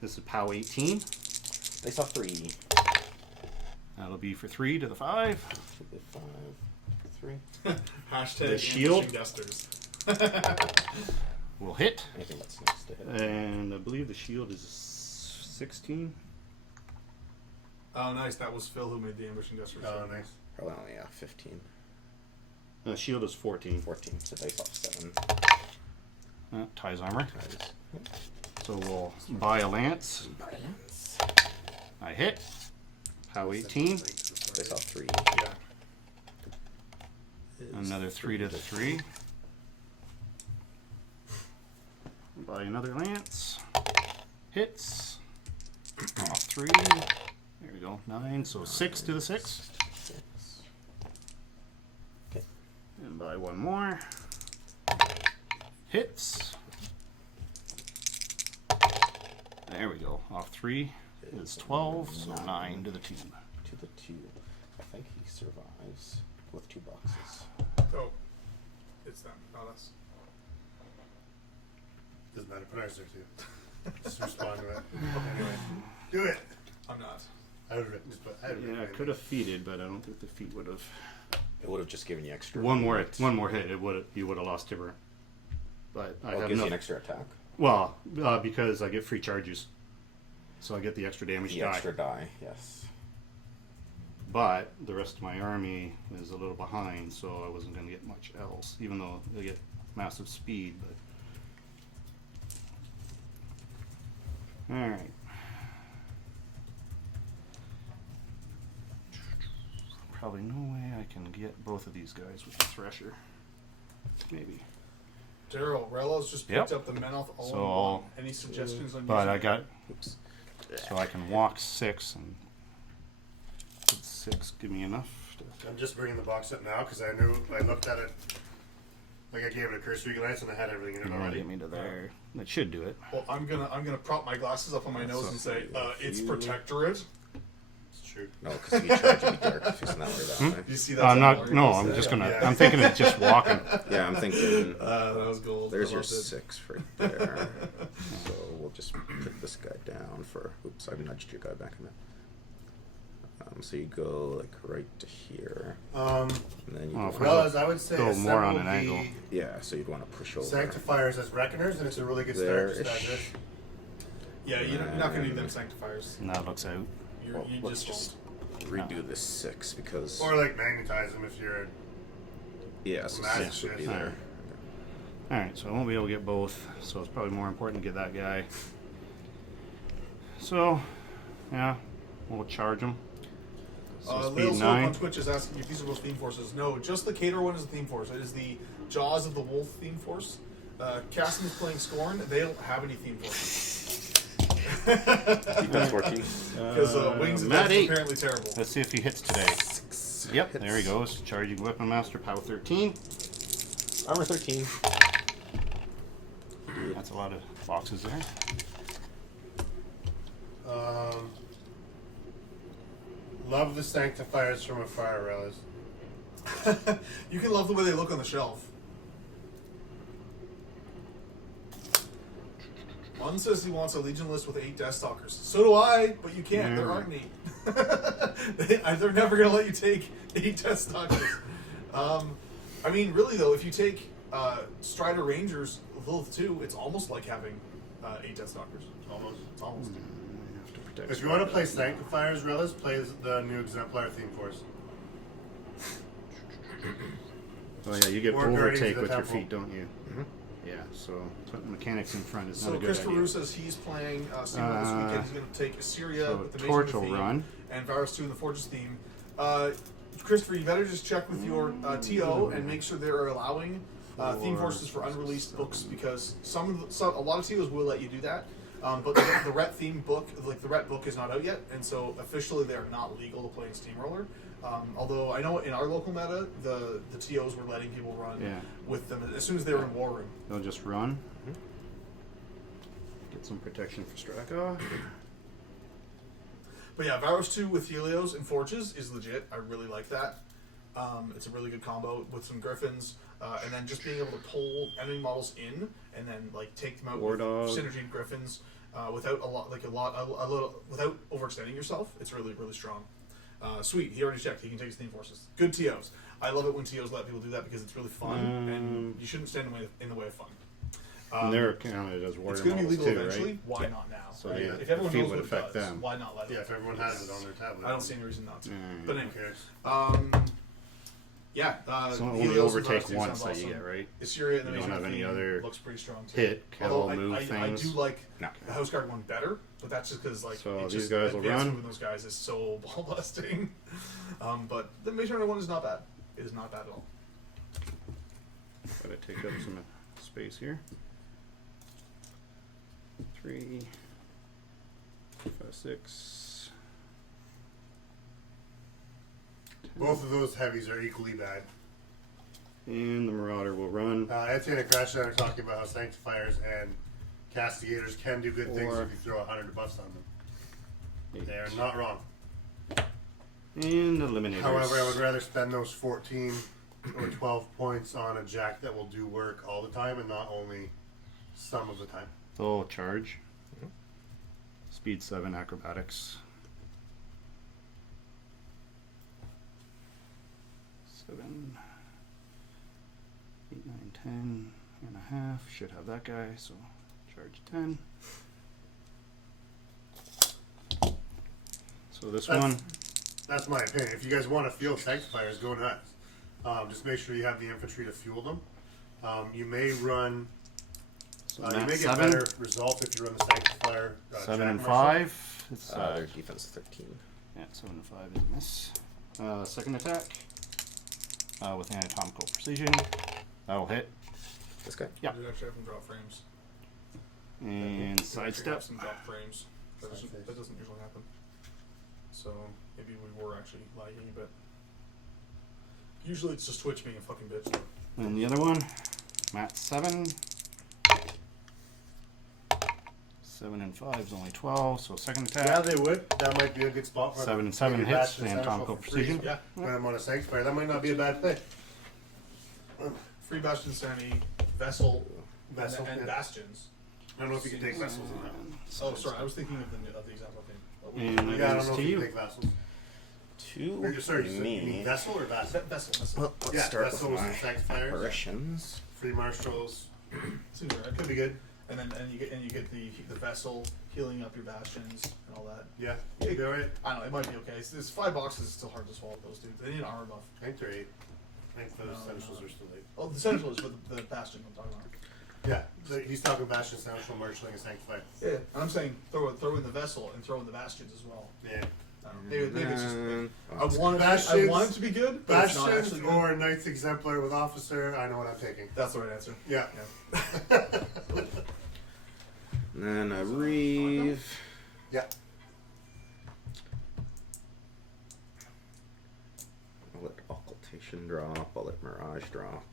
This is POW 18. Dice off 3. That'll be for 3 to the 5. 5, 3. Hashtag The shield. ambushing gusters. Will hit. Anything that's next to hit. And I believe the shield is 16. Oh, nice. That was Phil who made the ambushing gusters. Oh, nice. Probably only 15. Shield is 14. 14. So dice off 7. Ties armor. Times. So we'll buy a lance. Balance. I hit. POW 18. Dice off 3. Yeah. Another 3 to the 3. Buy another lance. Hits. Off 3. There we go. 9. So 6 to the 6. 6. And buy one more. Hits. There we go. Off 3 is 12. So 9 to the 2. To the 2. I think he survives with 2 boxes. Oh. It's them, not us. Doesn't matter. Put ours there too. Just respond to it. Anyway, do it. I'm not. I would have just put. I would Yeah, I could have feated, but I don't think the feat would have. It would have just given you extra. One more hit. It would you would have lost Tibber. But I Oh, it have gives no. you an extra attack. Well, because I get free charges, so I get the extra damage The die. extra die, yes. But the rest of my army is a little behind, so I wasn't going to get much else. Even though they get massive speed, but. All right. Probably no way I can get both of these guys with the Thresher. Maybe. Daryl, Rello's just Yep. picked up the Menoth all So in I'll- one. Any suggestions on But I using got Oops. so I can walk 6 and 6 give me enough. I'm just bringing the box up now because I knew I looked at it. Like I gave it a cursory glance and I had everything in it already. Get me to there. That should do it. Well, I'm gonna prop my glasses up on my nose and say, it's you- Protectorate. shoot. No, because you charge me dark if it's not way that way. You see that? I'm not. No, I'm just gonna. Yeah. I'm thinking of just walking. Yeah, I'm thinking. That was gold. There's I your loved it. 6 right there. So we'll just put this guy down for. Oops, I've nudged your guy back in there. So you go like right to here, and then you Oh, go. well, Well, I would say Go more on assemble an the angle. Yeah, so you'd want to push over. Sanctifiers as Reckoners, and it's a really good start. Just There-ish. as this. Yeah, you're not going to need them sanctifiers. And that looks out. Well, You let's just just redo this 6 because. Or like magnetize them if you're. Yeah, so Magic 6 would be shit. there. All right, so I won't be able to get both. So it's probably more important to get that guy. So, yeah, we'll charge him. So Lil speed Swope on 9. Twitch is asking if these are both theme forces. No, just the Cater one is a theme force. It is the Jaws of the Wolf theme force. Cassim is playing Scorn. They don't have any theme forces. Defense 14. Because Wings Matt is 8. apparently terrible. Let's see if he hits today. 6. Yep, there he goes. Charging Weapon Master, Power 13. Armor 13. That's a lot of boxes there. Love the Sanctifiers from afar, Relish. You can love the way they look on the shelf. One says he wants a Legion list with 8 Deathstalkers. So do I, but you can't. There aren't any. They're never going to let you take 8 Deathstalkers. I mean, really, though, if you take Strider Rangers Lilith 2, it's almost like having 8 Deathstalkers. Almost. It's almost. Have to protect If you want to play Sanctifiers, Relish, play the new Exemplar theme force. Oh yeah, you get Or Guardians overtake of the with your Temple. feet, don't you? Mhm. Yeah, so putting mechanics in front is So not a good Christopher idea. Rue says he's playing Steamworld this weekend. He's going to take Assyria so with the Torch Mason will theme run. and Varus 2 in the Forges theme. Christopher, you better just check with your TO and make sure they're allowing theme forces for unreleased books, because a lot of TOs will let you do that. But the Ret theme book, like the Ret book, is not out yet, and so officially they are not legal to play in Steamroller. Although I know in our local meta, the TOs were letting people run Yeah. with them as soon as they were in War Room. They'll just run. Get some protection for Straka. But yeah, Varus 2 with Helios and Forges is legit. I really like that. It's a really good combo with some Griffins, and then just being able to pull enemy models in and then like take them out War with Dog. synergy Griffins without without overextending yourself. It's really strong. Sweet, he already checked. He can take his theme forces. Good TOs. I love it when TOs let people do that because it's really fun, and you shouldn't stand in the way of fun. And they're counted as warrior It's going to be models legal too, eventually. right? Why not now? So right? yeah, If everyone the fee knows would what it affect does, them. why not let it? Yeah, if everyone has it on their tablet. I don't see any reason not to. Mm. But Who anyway, cares? yeah. It's only Helios and overtake Varus 2 once sounds that you awesome. get, right? Assyria and the You don't Mason have any theme other looks pretty strong too. Hit, kill, Although move I things. do like No. the House Guard one better, but that's just because like So it's these just, guys will advanced run. moving those guys is so ball busting. But the Mason Runner one is not bad. It is not bad at all. Gotta take up some space here. 3, 5, 6. 10. Both of those heavies are equally bad. And the Marauder will run. Etienne and Crash are talking about how Sanctifiers and Castigators can do good things Or- if you throw 100 buffs on them. 8. They are not wrong. And Eliminators. However, I would rather spend those 14 or 12 points on a Jack that will do work all the time and not only some of the time. They'll charge. Speed 7, acrobatics. 7, 8, 9, 10 and a half. Should have that guy, so charge 10. So this That's- one, That's my opinion. If you guys want to field Sanctifiers, go nuts. Just make sure you have the infantry to fuel them. You may run. so You Matt may get 7, better results if you run the Sanctifier. 7 Jack and Marshal. 5. It's, Their defense 13. yeah, 7 and 5 is a miss. Second attack with anatomical precision. That'll hit. This guy? Yeah. I did actually have them drop frames. And Did actually have sidestep. some drop frames. That Side doesn't, face. that doesn't usually happen. So maybe we were actually lagging a bit. Usually it's just Twitch being a fucking bitch. And the other one, Matt 7, 7 and 5 is only 12, so second Yeah, attack. they would. That might be a good spot for 7 and 7 maybe hits Bastion and Seneschal Tonko for free. Precision. Yeah. When I'm on a Sanctuary, that might not be a bad thing. Free Bastion Sanity, Vessel, Vessel, and yeah. Bastions. I don't know if you can take vessels in that. Oh, sorry, I was thinking of the example thing. And that Yeah, I don't goes know to if you you. can take vessels. Two. Sorry, you me. mean vessel or vassal? Vessel. Well, let's Yeah, start with vessels my and sanctifiers. apparitions. Free marshals. Seems right. Could be good. And then you get the Vessel healing up your Bastions and all that. Yeah, could be alright. I don't know, it might be okay. It's 5 boxes, it's still hard to swallow those dudes. They need an armor buff. I think they're 8. I think those No, Seneschals no. are still 8. Oh, the Seneschal is with the Bastion I'm talking about. Yeah, he's talking Bastion, Seneschal, Marshalling, and Sanctified. Yeah, and I'm saying throw in the Vessel and throw in the Bastions as well. Yeah. I don't know. Maybe it's just. I Well, want it to be good, but it's not Bastions actually good. or Knights Exemplar with Officer, I know what I'm taking. That's the right answer. Yeah. and then a Reeve. Yeah. I'll let Occultation drop. I'll let Mirage drop.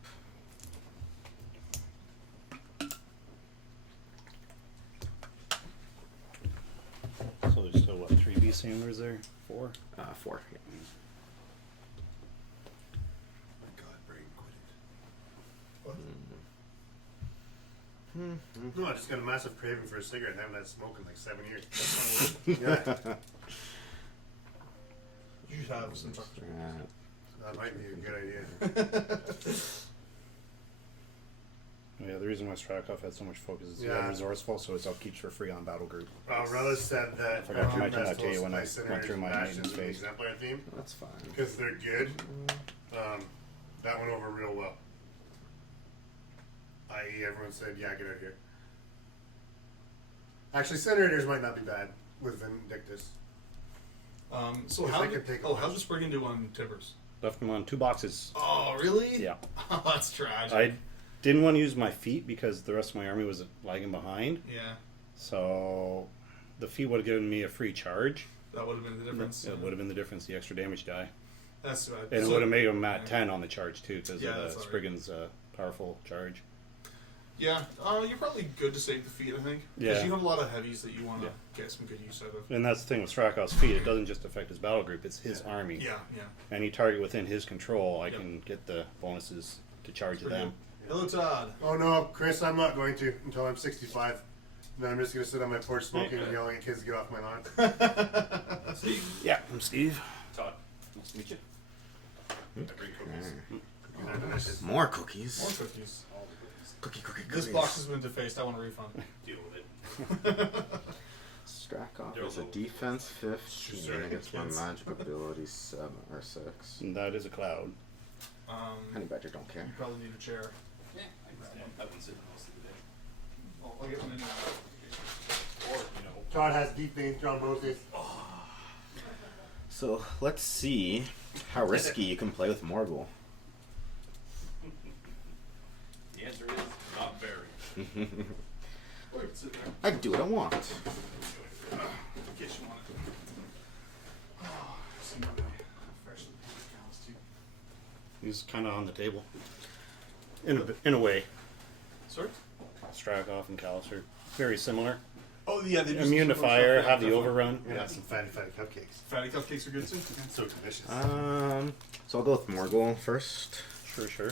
So there's still, what, 3 beast handlers there? 4? 4. Yeah. My God, brain quit What? it. No, I just got a massive craving for a cigarette and I haven't had smoke in like 7 years. Yeah, You should have some chocolate. that might be a good idea. Yeah, the reason why Strakov had so much focus is Yeah. resourceful, so it's upkeeps for free on battle group. Rella said that I forgot to mention that to you when I Festivals went through my play maintenance Bastions with the phase. Exemplar theme That's fine. because they're good. That went over real well. I.e., everyone said, "Yeah, get out of here." Actually, Incinerators might not be bad with Vindictus. So If how I could take a how's the Spriggan do on Timbers? Left them on 2 boxes. Oh, really? Yeah. Oh, that's tragic. I didn't want to use my feet because the rest of my army was lagging behind. Yeah, So the feet would have given me a free charge. that would have been the difference. It would have been the difference, the extra damage die. That's right. And it So- would have made him at 10 on the charge too because Yeah, of that's the all right. Spriggan's powerful charge. Yeah, you're probably good to save the feet, I think. Yeah. Because you have a lot of heavies that you want to Yeah. get some good use out of. And that's the thing with Strakov's feet, it doesn't just affect his battle group, it's his army. Yeah, yeah. Any target within his control, I Yep. can get the bonuses to charge Pretty them. good. Hello, Todd. Oh no, Chris, I'm not going to until I'm 65. And then I'm just going to sit on my porch smoking and yelling at kids to get off my lawn. Steve. Yeah, I'm Steve. Todd. Nice to meet you. I bring cookies. They're delicious. More cookies. More cookies. All the cookies. Cookie. This box has been defaced. I want a refund. Deal with it. Strakov They're is a low. defense 15 Sorry, against my kids. magic ability 7 or 6. And that is a cloud. Honey Badger don't care. You probably need a chair. Yeah, I grab one. I've been sitting most of the day. I'll get one in there. Or, you know, Todd has deep veins, John Moses. So let's see how risky you can play with Morgul. the answer is not very. Or you can sit there. I can do what I want. In case you want it. Oh, see my freshly painted cows too. He's kind of on the table. In a way, Sorry? Strakov and Callister, very similar. Oh, yeah. They do Immune to some similar fire, stuff, have the definitely. overrun. Yeah, some fatty cupcakes. Fatty cupcakes are good too. So delicious. So I'll go with Morgul first. Sure.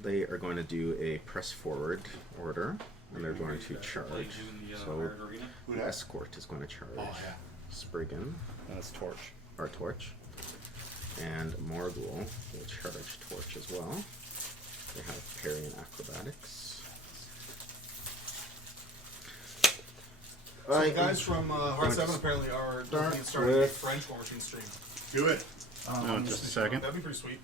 They are going to do a press forward order, and they're going to Are you charge. doing the So Iron Arena? the escort is going to charge Oh, yeah. Spriggan That's Torch. or Torch, and Morgul will charge Torch as well. They have parry and acrobatics. So the guys from Hard 7 apparently are looking at starting a with- French Warmachine stream. Do it. I'm just a just second. That'd be pretty sweet.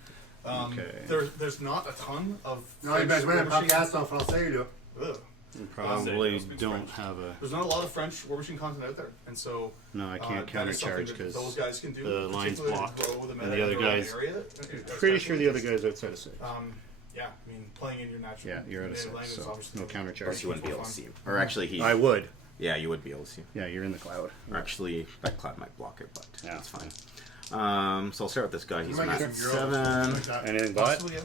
Okay. There's not a ton of. No, you guys French win a War Machine- podcast on français, you do. Ugh. You probably Must be don't French. have a. There's not a lot of French War Machine content out there, and so No, I can't that is something countercharge that because those guys can do. the line's particularly to blocked, grow the and meta the in other their own guys- area, pretty sure the other especially guy's outside of 6. Yeah, I mean, playing in your natural. Yeah, you're at a native 6, language is so obviously no the- counter Or charge. you wouldn't be able to fun. see. Or actually, he. I would. Yeah, you would be able to see. Yeah, you're in the cloud. Or actually, that cloud might block it, but Yeah. that's fine. So I'll start with this guy. He's You might max get some euros or something 7. like that. Anything but? Possibly, yeah.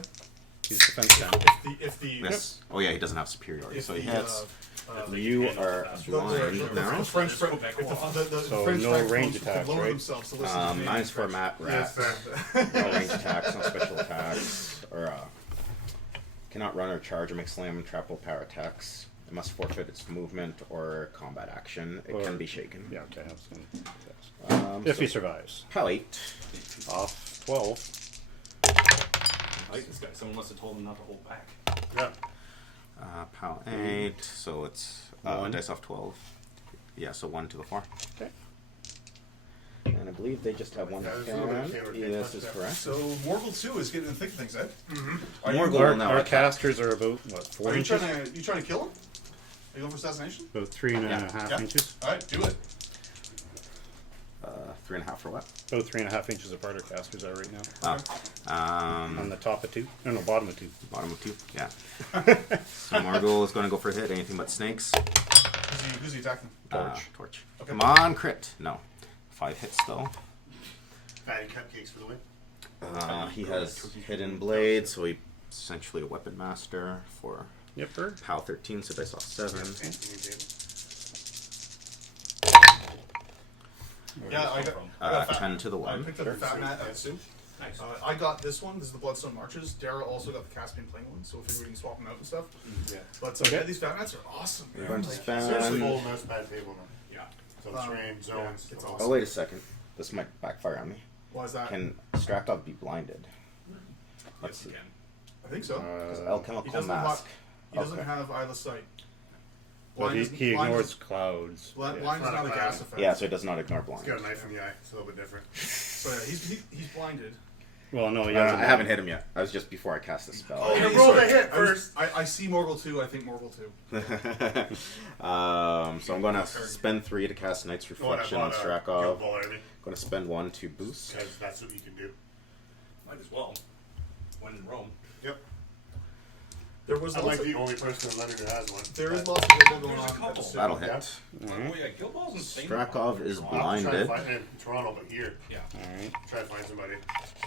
He's defense 10. If the Yes. Oh yeah, he doesn't have superiority, if so he the, hits. uh, You are the blind now. French if the So French no Francophones range could attacks, lower right? themselves to listen to Canadian Mine's for French. Matt Yeah, Rat. fair. No range attacks, no special attacks, or cannot run or charge or make slam and trap power attacks. It must forfeit its movement or combat action. It Or- can be shaken. Yeah, okay. I was gonna, if So he survives. Pal 8. Off 12. I like this guy. Someone must have told him not to hold back. Yeah. Pal 8. So it's One. dice off 12. Yeah, so 1 to the 4. Okay. And I believe they just have one Yeah, there's a little bit of fan. camera Yes, feedback is there. correct. So Morgul 2 is getting in the thick of things, Ed. Morgul now Our attack. casters are about, what, 4 Are you inches? trying to kill him? Are you going for assassination? About 3.5 Yeah. inches. All right, do it. 3.5 for what? About 3.5 inches apart our casters are right now. On Um, the top of 2. No, bottom of 2. bottom of 2. Yeah. So Morgul is going to go for a hit. Anything but snakes. Who's he attacking? Torch. Okay. Come on, crit. No. 5 hits though. Fatty cupcakes for the win. He has hidden blade, so he's essentially a weapon master for Yep, bird. PAL 13, so dice off 7. Yeah, I got fat- 10 to the I 1. picked up the fat mat at Sue. Nice. I got this one. This is the Bloodstone Marches. Dara also got the Caspian Plain one, so if we can swap them out and stuff. Yeah. But Okay. yeah, these fat mats are awesome. You're Man. going to Like, spend- seriously, Full mouse pad table now. Yeah. So terrain, zones. it's all- awesome. Oh, wait a second. This might backfire on me. why is that? Can Strakov be blinded? Let's Yes, you see. can. I think so. His Uh, He alchemical doesn't mask. He doesn't Okay. have Eye of Sight. Well, Blind he is- blind ignores is- clouds. Blind, Yeah. blind is Not not a a gas bad- effect. Yeah, so it does not ignore He's blind. got a knife in the eye. It's a little bit different. So yeah, he's blinded. Well, no, he I hasn't. haven't hit him yet. I was just before I cast the spell. Oh, you hey, rolled a sorry. hit I was- first. I see Morgul 2. I think Morgul 2. So I'm going to spend 3 to cast Knight's Reflection on Guild Strakov. Ball early Going to spend 1 to boost. because that's what you can do. Might as well. When in Rome. Yep. There was I'm lots like of, the only person in London who has one. there is but lots of people going There's a on. couple. At the Battle cinema. hit. Oh yeah, Guild Ball's insane. Strakov is I'll have to try blinded. to find in Toronto, but here. Yeah. Alright. Try to find somebody.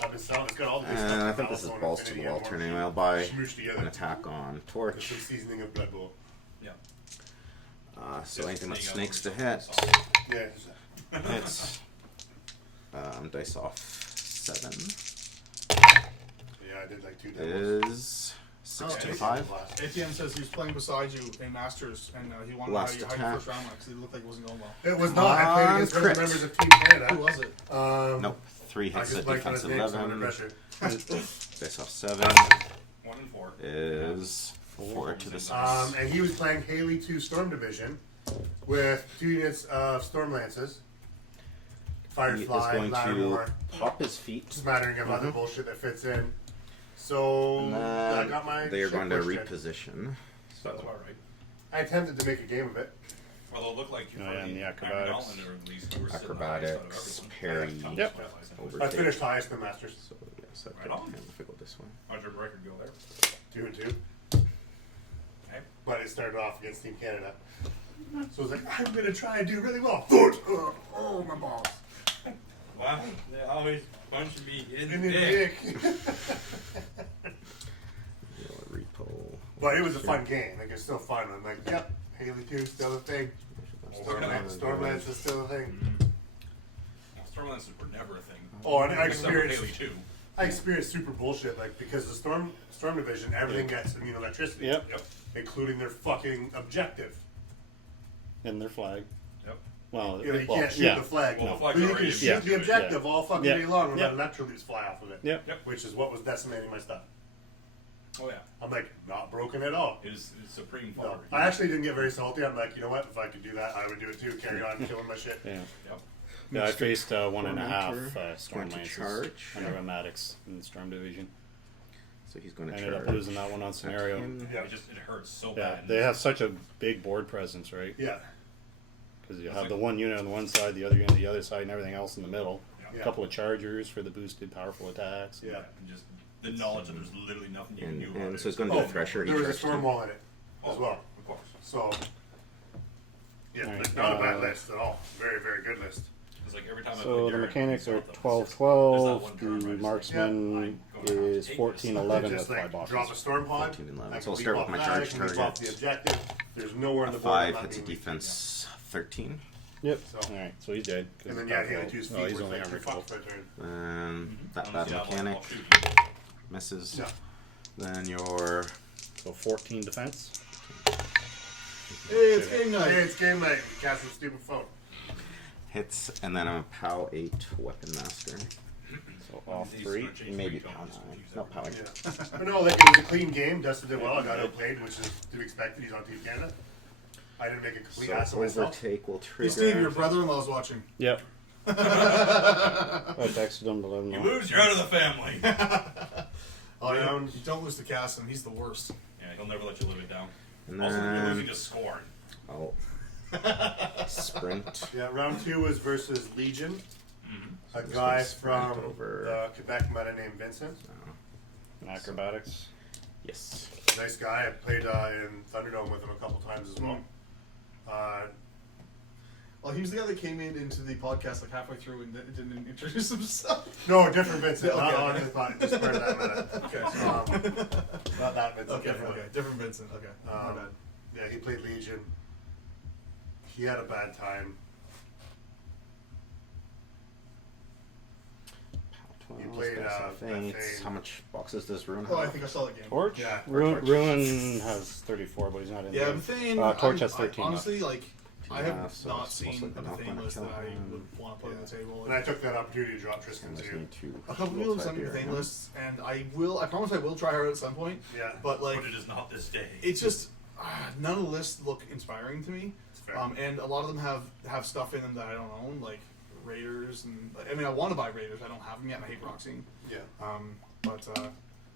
I've been selling. It's got all the good And stuff. I from think this is Alpha and balls to the Infinity wall and turn Warmachine. anyway. I'll buy Smoosh together. an attack on With Torch. some seasoning of Blood Bowl. Yeah. So anything with Just snakes to taking hit. Yeah. Hits. Dice off 7 Yeah, I did like 2 demos. is 6 Oh, to Etienne 5. did last. Etienne says he was playing beside you in Masters, and he wanted Last to know how your attack. first round went because it looked like it wasn't going well. It was not. I played against Crit. other members of Team Canada. Who was it? Nope. 3 I hits just at like when defense his name's under 11. pressure. Dice off 7 1 and 4. is 4 to the 6. And he was playing Haley 2 Storm Division with 2 units of Storm Lances, He is Firefly, going to Lattimore, pop his feet. smattering of other bullshit that fits in. So And I got my. they are shit going to pushed in. reposition. That's about right. I attempted to make a game of it. Well, it'll look like you Oh, yeah, and the acrobatics. at least who were sitting Acrobatics, the highest parry. out of everyone. Yep. Over I finished highest in Masters, So yes, I Right on. can if I go this way. How'd your record go there? 2 and 2. Okay. But it started off against Team Canada. So I was like, I'm gonna try and do really well. Foot! Oh, my balls. Wow, they always punch me in In the the dick. dick. Repo. But it was a fun game. Like, it's still fun. I'm like, yep, Haley 2 still a thing. Stormlands is still a thing. Stormlands were never a thing. Oh, and I Except for experienced, Haley 2. I experienced super bullshit, like, because the Storm Division, everything gets immune electricity. Yep. Yep. Including their fucking objective. And their flag. Yep. Well, You know, you well, can't shoot yeah. the flag. Well, the But flag's you already can shoot yeah. the objective all fucking Yeah. day long and Yeah. let electrolutes fly off of it. Yep. Yep. Which is what was decimating my stuff. Oh yeah. I'm like, not broken at all. It is supreme No. fodder. I actually didn't get very salty. I'm like, you know what? If I could do that, I would do it too. Carry on killing my shit. Yeah. Yep. Yeah, I faced 1.5 Tormentor, Storm going to Lances charge. under Maddox in the Storm Division. So he's going I to ended charge. up losing that one on scenario. Yeah. It hurts so Yeah, bad. they have such a big board presence, right? Yeah. Because you It's have like- the one unit on the one side, the other unit on the other side, and everything else in the middle. Yeah. A couple of chargers for the boosted powerful attacks. Yeah. And just the knowledge that there's literally nothing you can do about And it. so he's going to do Oh, a Thresher. there He was a charged storm him. wall in it as well. Of course. So, yeah, Alright, like, not a bad uh, list at all. Very, very good list. It's like every time I So play the Derek, mechanics it's are something. 12-12. There's that one turn where The I just marksman like, go is 14-11 Just with like 5 boxes. drop a storm pod. 14 and 11. I So I'll can start beep with off my that, charge I can beep off target. the objective. There's nowhere in the board. 5 I'm not hits a being beaten. defense 13. Yep. So- Alright, so he's dead. 'cause And then it's yeah, not he only rolled. used Oh, feet he's with only like 2 armored fuck twelve. for a turn. That bad mechanic I'll shoot. misses. Yeah. Then your So 14 defense. Hey, it's game Hey, night. it's game night. You cast some stupid phone. hits, and then I'm a POW 8 Weapon Master. So all 3. Maybe POW 9. No, POW 8. Yeah. But no, like it was a clean game. Dustin did well. I got outplayed, which is to be expected. He's on Team Canada. I didn't make a complete ass So of myself. overtake will Hey, trigger. Steve, your brother-in-law's watching. Yep. I texted him to let him You know. lose, you're out of the family. Oh, you Round- don't lose to Casson. He's the worst. Yeah, he'll never let you live it down. And Also, you're then losing to Scorn. I'll sprint. Yeah, round 2 was versus Legion. Mm-hmm. A just guy gonna sprint from over- Quebec meta named Vincent. Acrobatics. Yes. Nice guy. I played in Thunderdome with him a couple times as well. Well, he was the guy that came into the podcast like halfway through and didn't introduce himself. No, different Vincent. Not Okay. on his body. Just part of that meta. Okay. Not that Vincent. Okay, different okay. one. Different Vincent. Okay. My Um, bad. Yeah, he played Legion. He had a bad time. You played, Thanks. Thane. How much boxes does Ruin Oh, I have? think I saw the game. Torch? Yeah, Ruin has 34, but he's not in Yeah, there. but Thane. Torch has 13 honestly, like, I Yeah, have so not it's seen mostly the not Thane gonna list kill that I him. would want to put on the table. And I took that opportunity to drop Tristan I just too. need to A couple roll people sent me the Thane Tiberium. lists, and I promise I will try her at some point. Yeah. But like, But it is not this day. it's just none of the lists look inspiring to me. It's fair. And a lot of them have stuff in them that I don't own, like Raiders, and I mean I want to buy Raiders. I don't have them yet. And I hate Roxine. Yeah.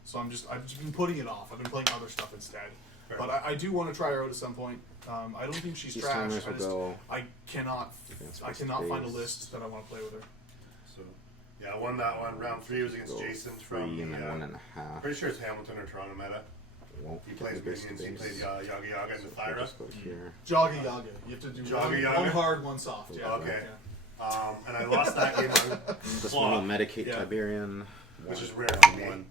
So I've just been putting it off. I've been playing other stuff instead. Fair. But I do want to try her out at some point. I don't think she's These trash. timers will go I cannot against find a base. list that I want to play with her. So, yeah, I won that one. Round 3 was against Go Jason from 3 and then the, 1.5. pretty sure it's Hamilton or Toronto meta. Won't He get plays me base to minions. He base. played Yaga Yaga and So the if I Thyra. just go here. Joggy Yaga. You have to do Joggy one Yaga? hard, one soft. Yeah. Okay. Yeah. And I lost that game on, This one will medicate Yeah. Tiberian. which is rare for me. One.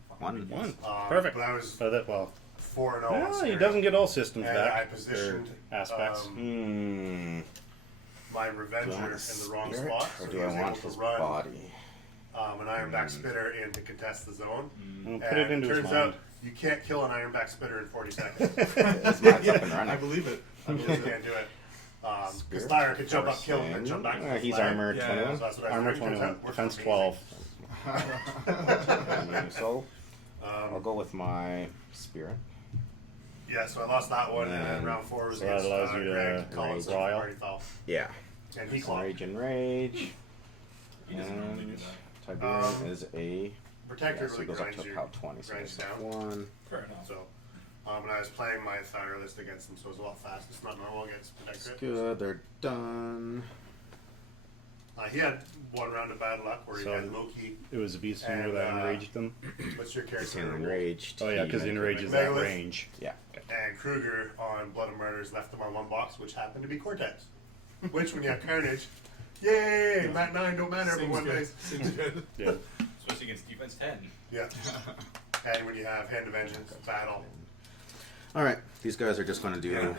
One. Perfect. But I was Oh, that, well, 4-0 on well, he Stereo. doesn't get all systems And back. I positioned, or aspects. my Do I Revenger want in a the wrong spirit, spot, or so do he I was want able to his run body? an Ironback Spitter in to contest the zone. We'll put it And into his turns mind. out you can't kill an Ironback Spitter in 40 seconds. His mind's up and I running. believe it. I You just believe it. can't do it. Because Spirit Thyra could jump up, kill him, and forcing. jump back. to the He's flag. armored Yeah, 21. So that's what I Armor figured. Turns 21, out it works defense amazing. 12. So I'll go with my spirit. Yeah, so I lost that one, and then And round 4 was so that against allows you to Greg Collins, royal? party foul. Yeah. And he clawed. Rage and rage. He doesn't normally do And that. Tiberian is a. Protector Yeah, so really it goes up grinds to you, POW 20. So grinds that's down. 1. Fair enough. So, and I was playing my Thyra list against him, so it was a lot faster. It's not normal against Protector. Good. They're done. He had one round of bad luck where he So- had Loki. It was a beast And, who that enraged them. What's your He's character? in enraged. Oh, yeah, because He enrages Megalith. that range. Yeah. And Kruger on Blood and Murders left them on one box, which happened to be Cortex. Which, when you have Carnage, yay! Mat 9 don't matter every Seems one good. day. Seems good. Yeah. Especially against defense 10. Yeah. And when you have Hand of Vengeance, battle, All right. These guys are just going to do Yeah.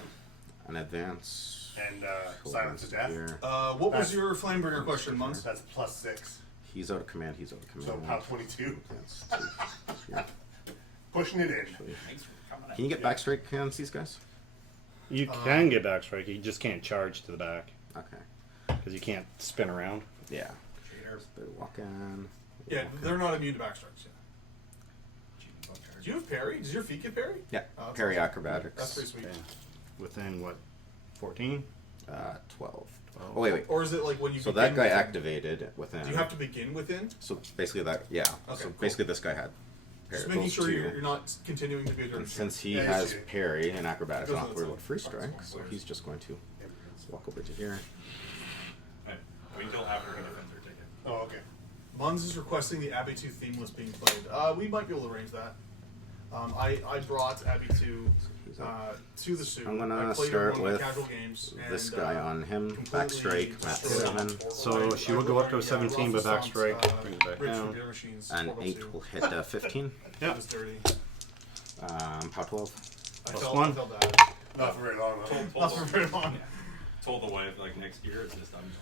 an advance. and Silence of Death. Here. What was That's- your Flamebringer question, Muns? That's +6. He's out of command. He's out of command. So POW 22. That's two. Yeah. Pushing it in. Thanks for coming out. Can you get back straight cans, these guys? You can get back strike, you just can't charge to the back. Okay. Because you can't spin around. Yeah. Trader. They walk in. Yeah, they're not immune to backstrikes. Yeah. Cheating bug charge. Do you have parry? Does your feet get parry? Yeah. Oh, that's Parry awesome. acrobatics. That's pretty sweet. Okay. Within what? 14? 12. Oh, wait. Or is it like when you So begin that guy within? activated within. Do you have to begin within? So basically that, yeah. Okay, so cool. basically this guy had parry. Just making those sure two. you're not continuing to be a dirty And since he Yeah, he's has shooting. parry and acrobatics, Goes I'm to not the worried about free side. strike. So he's just going to walk over to here. Right. Wait until after he defends her ticket. Oh, okay. Muns is requesting the Abbey 2 theme list being played. We might be able to arrange that. I brought Abby to the suit. I'm I gonna played her start in one of with my casual games, this and, guy on him. completely Backstrike, Matt destroyed 7. So she will go up to a 17, but backstrike brings it back Rich down. from Beer Machines. And 12-2. 8 will hit 15. Yeah. It was dirty. Pow 12. I Plus felt, one. I felt bad. Not for very long, though. Not for very long. Told the wife like next year it's just I'm going.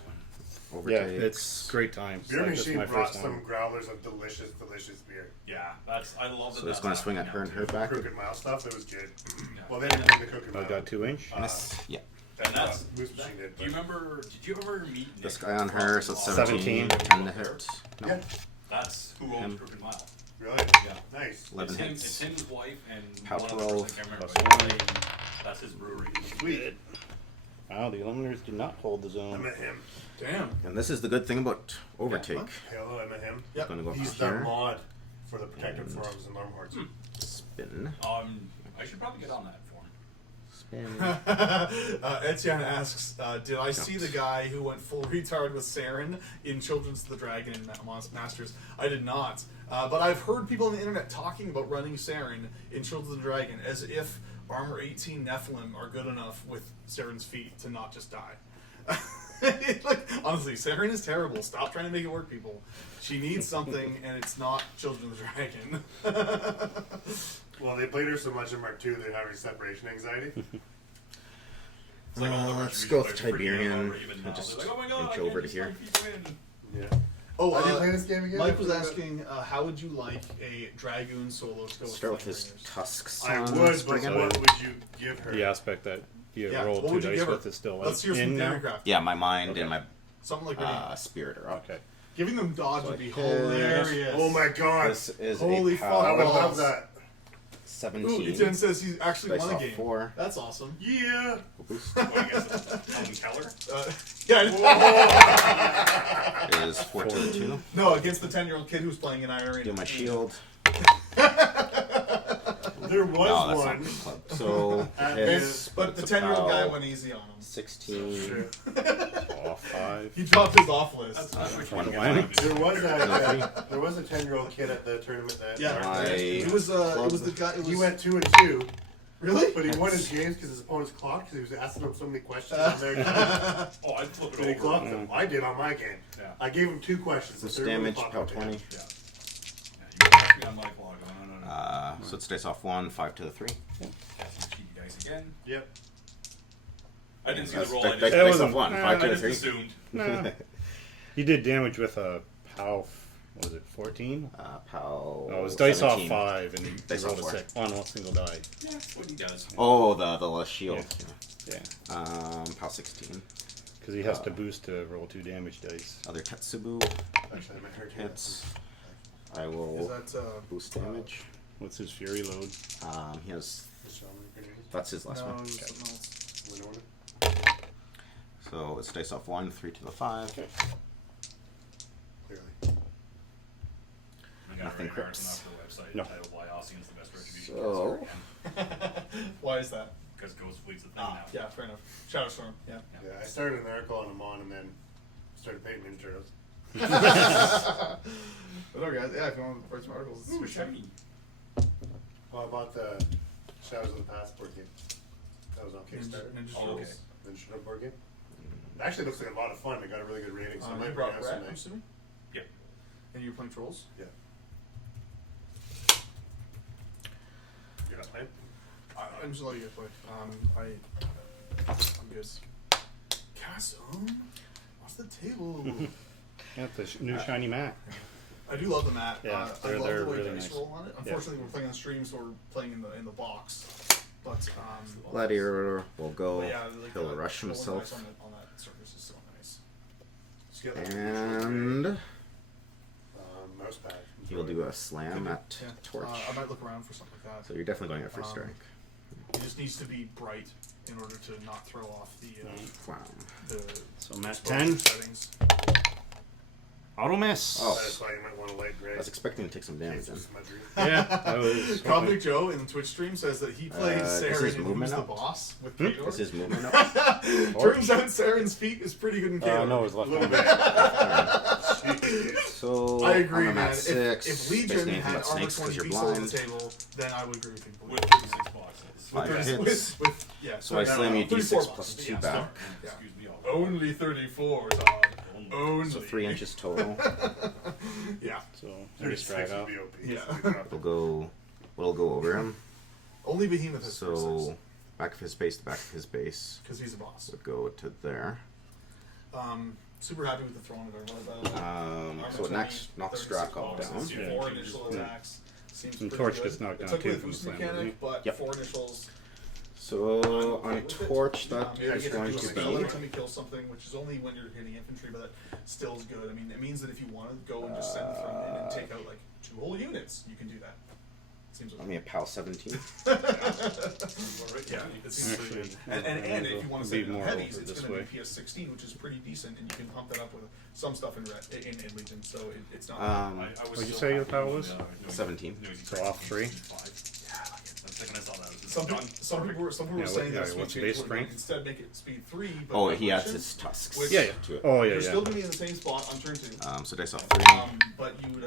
Yeah, Overtake. it's great times. Beer Like, this is Machine my brought first some one. growlers of delicious, delicious beer. Yeah, I love that. So he's gonna swing at her and her back. Crooked Mile stuff, it was good. Yeah. Well, they didn't bring the Crooked I Mile. got 2-inch. Miss. Yeah. And that's. Moose Machine did. Do you remember? Did you ever meet This Nick guy on her, so it's 17. 17. 10 to hit. No. Yeah, That's who owns Him. Crooked Mile. really? Yeah. Nice. 11 It's him, hits. it's him, his wife, and Pow one other person, 12. I can't remember. Plus but one. that's his brewery. Sweet. Wow, the Eliminators did not hold the I zone. met him. Damn. And this is the good thing about Overtake. Hello, I met him. Yep. Gonna go He's up the here. mod for the protected And- forums and Longhearts. Spin. I should probably get on that for him. Spin. Etienne asks, did I see the guy who went full retard with Saren in Children's of the Dragon and Masters? I did not. But I've heard people on the internet talking about running Saren in Children's of the Dragon as if Armor 18 Nephilim are good enough with Saren's feet to not just die. Like, honestly, Saren is terrible. Stop trying to make it work, people. She needs something, and it's not Children of the Dragon. Well, they played her so much in Mark II, they're having separation anxiety. It's like all the Let's Russian go players with are freaking out Tiberian. over even I'll now. just They're like, oh my God, inch I can't over to just here. keep winning. Yeah. Oh, I didn't play this game again. Mike was asking, how would you like a Dragoon solo to go Start with with his Flamebringers? tusks. I on would, but Spriggan. what would you give her? The aspect that you Yeah, rolled what 2 would you dice give her? with is still Let's hear some in now. Theorycraft. Yeah, my mind Okay. and my Something like Renee. spirit are up. Okay. Giving them dodge So would be I hit- hilarious. Oh my god. This is Holy a fuck. I pow would balls. love that. 17. Ooh, Etienne says he's actually Dice won a off game. 4. That's awesome. Yeah. Boost What, I guess Helen Keller? Yeah. is 4 to the 2. No, against the 10-year-old kid who's playing in Iron Arena. Do my shield. There was No, that's not one. good club. So At it his- hits, But the it's 10-year-old guy about went easy on him. 16. Sure. Off 5. He dropped his off list. That's not what One you win. get. There was a 10-year-old kid at the tournament that Yeah. I It was the guy. It was, he went 2 and 2, really? but he won his games because his opponent's clocked because he was asking him so many questions on their game. Oh, I'd flip But he it over. clocked him. I did on my game. Yeah. I gave him 2 questions. This the third one damage, clocked pow him. 20. Yeah. Yeah, you catch me on my clock. No. So it's dice off 1, 5 to the 3. Catch cheeky dice again. Yep. I didn't see the That's roll. dice I dice just, That off wasn't- 1, nah, 5 to I the just 3. assumed. Nah. He did damage with a POW, what was it, 14? Pow. No, it was dice 17. off 5, and he Dice rolled a off 4. 6 on one single die. Yeah, that's what he does. Oh, the shield. Yeah, Pow 16. because he has to boost to roll 2 damage dice. Other Tetsubu Actually, I meant her too. hits. I Is will that boost damage. What's his fury load? He has. The shaman grenade. That's his last no, one. it's something else. Winona. So it's dice off 1, 3 to the 5. Clearly. I got Nothing a very crips. off their website No. titled "Why Ossian is the Best Retribution." So- Why is that? Because Ghost Fleet's a thing Ah, now. yeah, fair enough. Shadowstorm, yeah. Yeah, I started an article on Amon and then started painting Ninja Turtles. But okay, guys, yeah, if you want to write some articles, Ooh, it's shiny. Oh, I bought the Shadows of the Passport game. That was on Kickstarter. Ninja Oh, Turtles. okay. Ninja Turtle board game. It actually looks like a lot of fun. It got a really good rating, so I You might brought bring out Brett, some I'm nice. assuming? Yep. And you're playing Trolls? Yeah. You're not playing? I'm just letting you guys play. I'm good. Chasm? What's the table? Yeah, the new shiny mat. I do love the mat. Yeah, I love they're the way really dice nice. roll on it. Unfortunately, we're playing on stream, so we're playing in the box. But Gladiator will go. but yeah, like, He'll rush rolling himself. dice on that surface is so nice. Just get like a And mouse pad. he'll do a slam at Yeah. Torch. I might look around for something like that. So you're definitely going at first strike. It just needs to be bright in order to not throw off the Wow. So Matt exposure 10. settings. Auto miss. Oh. That's why you might want to light gray. I was expecting to take some damage then. It's my dream. Yeah, that was. Comic Joe in the Twitch stream says that he plays is Saren his and movement who's the up? boss with Is Kador. his movement up? Turns out Saren's feet is pretty good in Kador. No, it was A left little hand. bit. So I agree, I'm man. at If 6. if Legion Basically anything had but Armor snakes 20 because you're beasts on the blind. table, then I would agree with you. With 36 boxes. Five With- hits. yeah, So I no, slam you 34 d6 plus boxes, 2 yeah, back. Yeah. Excuse me. All Only 34, Todd. Only. So 3 inches total. Yeah. So 36 strike would off. be OP. Yeah. We'll go over him. Only Behemoth has So back of his base to back of his base because he's a boss. would go to there. Super happy with the throne of our by the way. Armor So it 20, knocks 36 Strakov boxes, down. Yeah. 4 initial attacks. Seems And pretty Torch good. gets knocked It down took too away the from the boost slam, mechanic, doesn't but Yep. 4 initials. So I'm on okay with it. torch, that Maybe is get going to to spell be. every time you kill something, which is only when you're hitting infantry, but that still is good. I mean, it means that if you want to go and just send from in and take out like 2 whole units, you can do that. Seems I okay. mean, a PAL 17. Yeah, it seems pretty good. Actually, And if you want to be send more heavies, over it's this going to way. be PS16, which is pretty decent, and you can pump that up with some stuff in Legion, so it's not. I was What'd you so say your happy power when, was? doing 17. So off 3? The second I saw that, it was Some people were Yeah, saying yeah, that what's speed base change would strength? instead make it speed 3. But Oh, he adds Revolution, his tusks. which- Yeah, yeah. To it. Oh, yeah, You're yeah. still going to be in the same spot on turn 2. So dice off 3 But you would.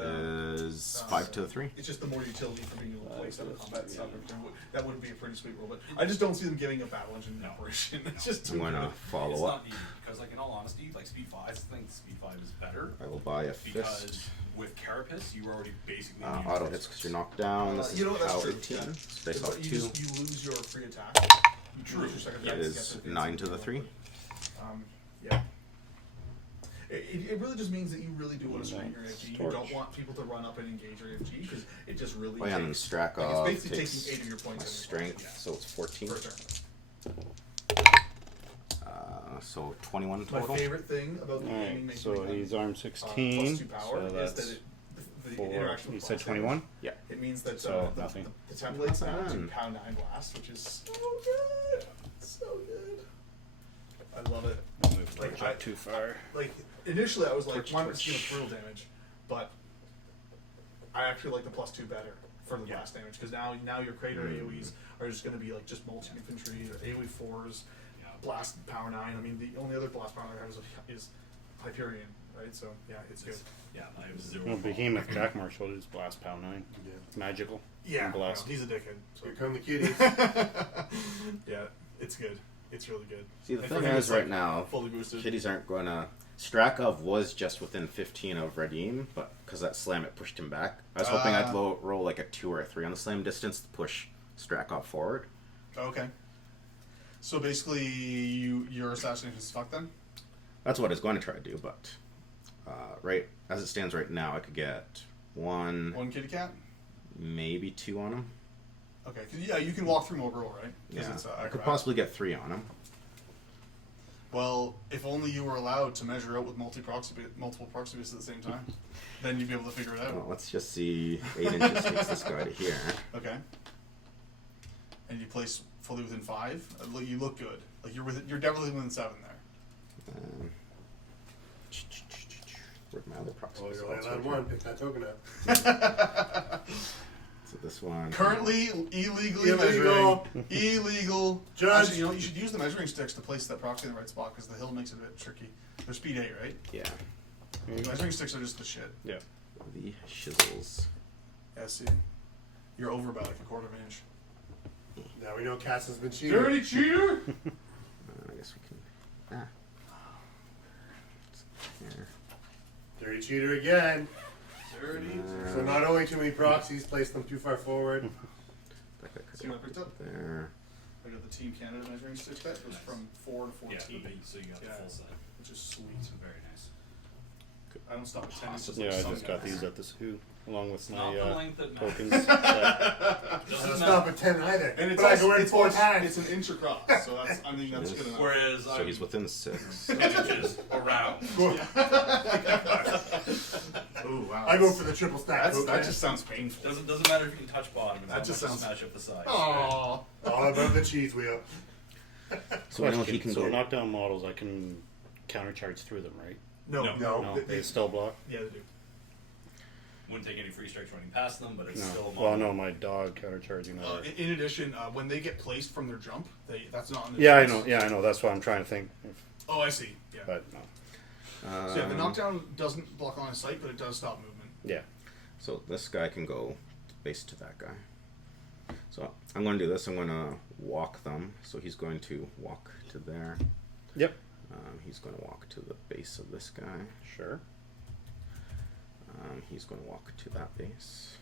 is 5 to the 3. It's just the more utility for being able to place out of combat stuff. That would be a pretty sweet roll, but I just don't see them giving a battle engine operation. It's just too I'm going to good. It's follow not up. needed because, like in all honesty, like Speed 5, I think Speed 5 is better I will buy a because fist. with Carapace, you were already basically Auto hits because you're knocked down. This is You know what, that's PAL true. 18. Yeah. So dice But off you 2. just you lose your free attack. You True. lose your second It attack to is get the 9 to the 3. Yeah. It really just means that you really do want to swing your AFG. You Torch. don't want people to run up and engage your AFG because it just really Oh, yeah, and then takes. Strakov Like it's basically takes taking 8 of your my points. strength, so it's 14. For a turn. So 21 My total. favorite thing about the gaming Alright, making so he's arm plus 16. 2 power So is that's that the 4. interaction You with said boss 21? Yeah. it means that So, nothing. the templates now do Nothing. pound 9 blast, which is so good. So good. I love it. I'll move Like, Torch up too far. Like initially I was like, Torch, why not torch. just give brutal damage? But I actually like the +2 better for the blast damage because now your crater AoEs are just going to be like just multi infantry or AoE 4s, blast power 9. I mean the only other blast power I have is Hyperion, right? So yeah, it's good. Yeah, I have 0. Well, Behemoth Jack Marshall is Blast Pow 9. Magical. Yeah, And blast. no, he's a dickhead. So. Here come the kitties. Yeah, it's good. It's really good. See, the And thing for him, is, it's, right like, now, fully boosted. kitties aren't going to. Strakov was just within 15 of Redeem, but because that slam, it pushed him back. I was hoping I'd roll like a 2 or a 3 on the slam distance to push Strakov forward. Okay. So basically, your assassination is fucked then. That's what I was going to try to do, but right as it stands right now, I could get 1, One kitty cat. maybe 2 on him. Okay, 'cause, yeah, you can walk through Mogul, right? 'Cause Yeah, it's, I could acrobat. possibly get 3 on him. Well, if only you were allowed to measure out with multiple proxies at the same time, then you'd be able to figure it out. Well, let's just see. 8 inches takes this guy to here. Okay. And you place fully within 5. You look good. Like you're definitely within 7 there. Where'd my other Oh, proxies? you're Oh, laying it's on right one. here. Pick that token up. So this one. Currently illegally Illegal. measuring. Illegal. Judge. Actually, you should use the measuring sticks to place that proxy in the right spot because the hill makes it a bit tricky. They're speed 8, right? Yeah. Measuring sticks are just the shit. Yeah. The shizzles. Yeah, see. You're over by like a quarter of an inch. Now we know Cass has been cheating. Dirty cheater! I guess we can. Here. Dirty cheater again. Dirty. So not only too many proxies, place them too far forward. That guy See could what I picked up? there. I got the Team Canada measuring stick. That goes from 4 to 14, Yeah, so you got Yeah. the full set. which is sweet. Very nice. I don't stop at 10. It's just Yeah, like I some just got guys. these at the zoo along with Not the my length that matters. tokens. set. I Doesn't don't matter. stop at 10 either. And it's but I also, go in it's 4 also- times. It's an inch across, so that's I think that's good enough. Whereas So I'm he's within 6. 10 inches around. Oh wow! I go for the triple stack. That token. just sounds painful. Doesn't matter if you can touch bottom. That just sounds- smash up the sides. Aww. All about the cheese wheel. So I know he can so go. knockdown models, I can countercharge through them, right? No, No. no. No, they still block. Yeah, they do. Wouldn't take any free strikes running past them, but it's No. still a Well, model. no, my dog countercharging. Over. In addition, when they get placed from their jump, that's not on the Yeah, I choice. know. Yeah, I know. That's what I'm trying to think. Oh, I see. Yeah. But no. So yeah, the knockdown doesn't block line of sight, but it does stop movement. Yeah. So this guy can go base to that guy. So I'm going to do this. I'm going to walk them. So he's going to walk to there. Yep. He's going to walk to the base of this guy. Sure. He's going to walk to that base.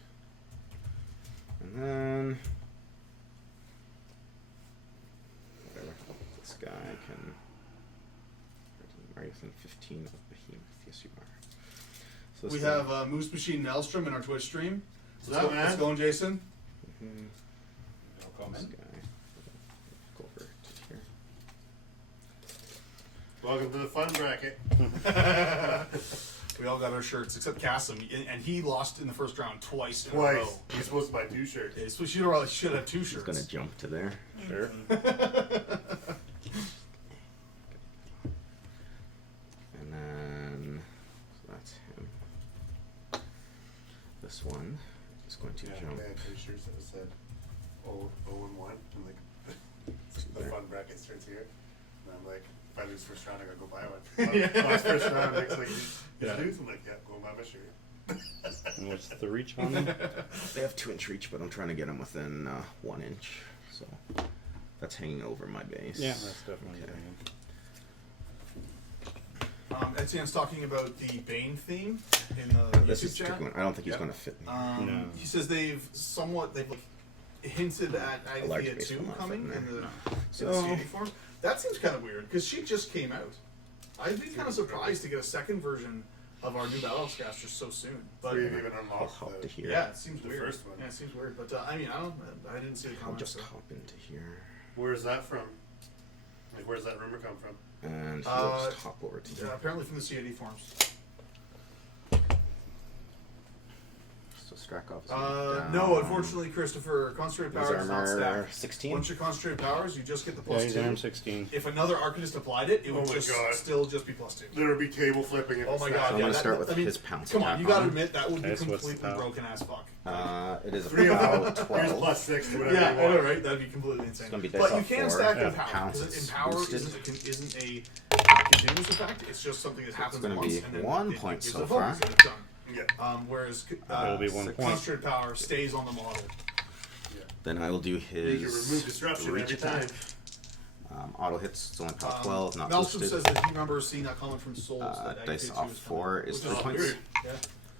And then whatever. This guy can. Are you within 15 of Behemoth? Yes, you are. So this We guy- have Moose Machine Nelstrom in our Twitch stream. What's up, man? Let's go, Jason. Mhm. No This comment. guy. Go over to here. Welcome to the fun bracket. We all got our shirts except Cassim, and he lost in the first round twice in a Twice. row. You're supposed to buy 2 shirts. Okay, so should have 2 He's shirts. going to jump to there. Sure. And then, so that's him. This one is going to Yeah, jump. they had 2 shirts that said 0 and 1. And like, the There. fun bracket starts here. And I'm like, if I lose first round, I gotta go buy one. Last first round, Nick's like, Yeah. you lose? I'm like, yeah, go buy my shirt. And what's the reach on them? They have 2-inch reach, but I'm trying to get them within 1 inch. So that's hanging over my base. Yeah, that's definitely. Okay. Etienne's talking about the Bane theme in the This YouTube is a chat. tricky one. I don't think he's Yep. going to fit me. No. He says they've like hinted at large Agathia base 2 will not coming fit in in the, there. in the So- CD form. That seems kind of weird because she just came out. I'd be kind of surprised to get a second version of our new Battlescaster so soon. But Before you've even I'll unlocked hop to the, here. yeah, it seems The weird. first one. Yeah, it seems weird. But I mean, I didn't see the I'll comments. just So. hop into here. where's that from? Like, where's that rumor come from? And he'll just hop over to Yeah, here. apparently from the CAD forums. So Strakov is No, down. unfortunately, Christopher, concentrated His powers is not armor stacked. 16. Once you're concentrated powers, you just get the Yeah, plus he's 2. arm 16. If another Arcanist applied it, it would Oh my just God. still just be plus 2. There would be table flipping. If Oh it's my that. god, I'm yeah, gonna that- start with I mean, his pounce Come on, attack you gotta on. admit that would be Okay, so what's the completely power? broken as fuck. It is 3 about Here's 12. plus 6 to whatever Yeah, you I know, want. right? That'd be completely insane. gonna be But dice you off can 4. stack Yeah. Empower, Pounce, because it's Empower boosted. isn't a continuous effect. It's just something that happens gonna once, be and then 1 it point gives so a bonus far. and it's done. Yeah. Whereas That'll be 1 six. point. concentrated power stays on the model. Yeah. Then I will do You can remove his disruption reach every time. attack. Auto hits, it's only power 12, not Maelstrom boosted. says that he remembers seeing that comment from Souls. that Dice Agathia 2 off is 4 coming, is which 3 points. weird. Yeah.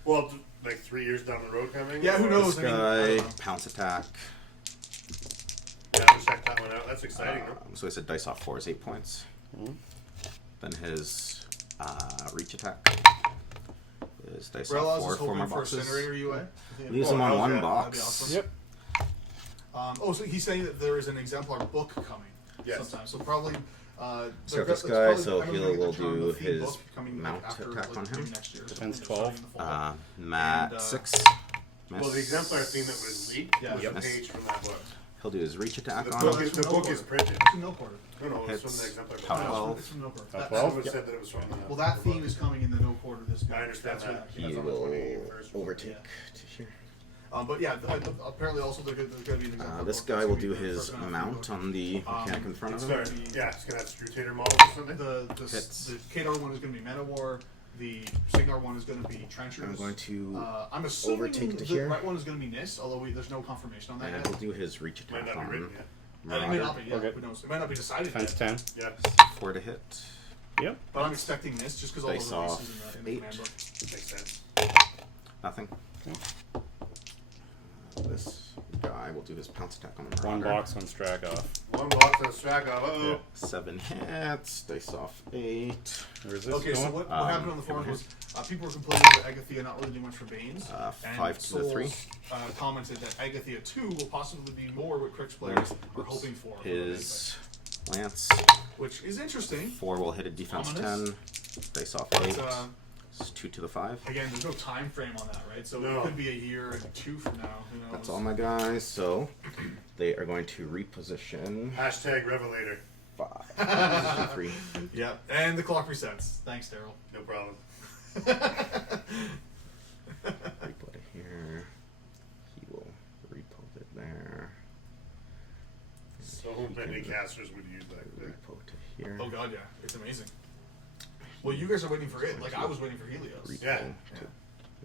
Well, like 3 years down the road coming. Yeah, who or- knows? This I mean, I don't guy, know. pounce attack. Yeah, I'll check that one out. That's exciting. no? So he said dice off 4 is 8 points. Mhm. Then his reach attack is dice Relas off is 4 hoping more for boxes. Incinerator UA. Leaves Oh, him on hell 1 yeah, that'd be box. awesome. Yep. So he's saying that there is an exemplar book coming Yes. sometime. So probably. So this that's guy, probably- so I don't he think will the term, do the theme his book coming, mount after, attack on maybe him. next year. or Defense something, starting 12. in the fall. Mat And, 6. Well, the exemplar theme that was leaked Yeah. was Yep. a page from that book. He'll do his reach So attack the on book him. is, the book is printed. It's from Nilport. No, no, it's from Hits the exemplar. power book. 12. It's from Nilport. Top That- 12? Someone Yep. said that it was from the. Well, that the theme book. is coming in the no quarter this I understand That's that. what- He That's on the will 21st. overtake Yeah. to here. But yeah, apparently also there's going to be an exemplar. This book guy that's will gonna do be the his first enough mount book. on the mechanic in front of It's him. got, yeah, it's gonna have scrutator models or something. Hits. The Kadar one is going to be Manowar. The Signar one is going to be Trenchers. I'm going to I'm assuming overtake to the here. right one is going to be NIST, although there's no confirmation on that and yet. he'll do his reach Might attack not be written on yet. And it may not Marauder. be, yeah, Okay. who knows? It might not be decided Defense yet. 10. Yeah, 4 to hit. Yep. But I'm expecting NIST just because all Dice the off releases in the 8. command book. makes sense. Nothing. This guy will do his pounce attack on the 1 Marauder. box on Straggoff. One box and a strag off. Uh-oh. Yeah. 7 hits. Dice off 8. Where's this Okay, so going? what Um, happened on the forums over was people were complaining about Agathia not really doing much for Banes. And 5 to the 3. Souls, commented that Agathia 2 will possibly be more what Crix players are hoping for. the His lance. Banes, which is interesting. 4 will hit a defense Ominous. 10. Dice off But 8. It's 2 to the 5. again, there's no time frame on that, right? So No. it could be a year and 2 from now. Who knows? That's all my guys. So they are going to reposition Hashtag Revelator. 5. Position 3. Yeah, and the clock resets. Thanks, Daryl. No problem. Repo to here. He will repo it there. So many casters would use that. Repo to here. Oh god, yeah, it's amazing. Well, you guys are waiting for it. Like I was waiting for Helios. Repo Yeah. to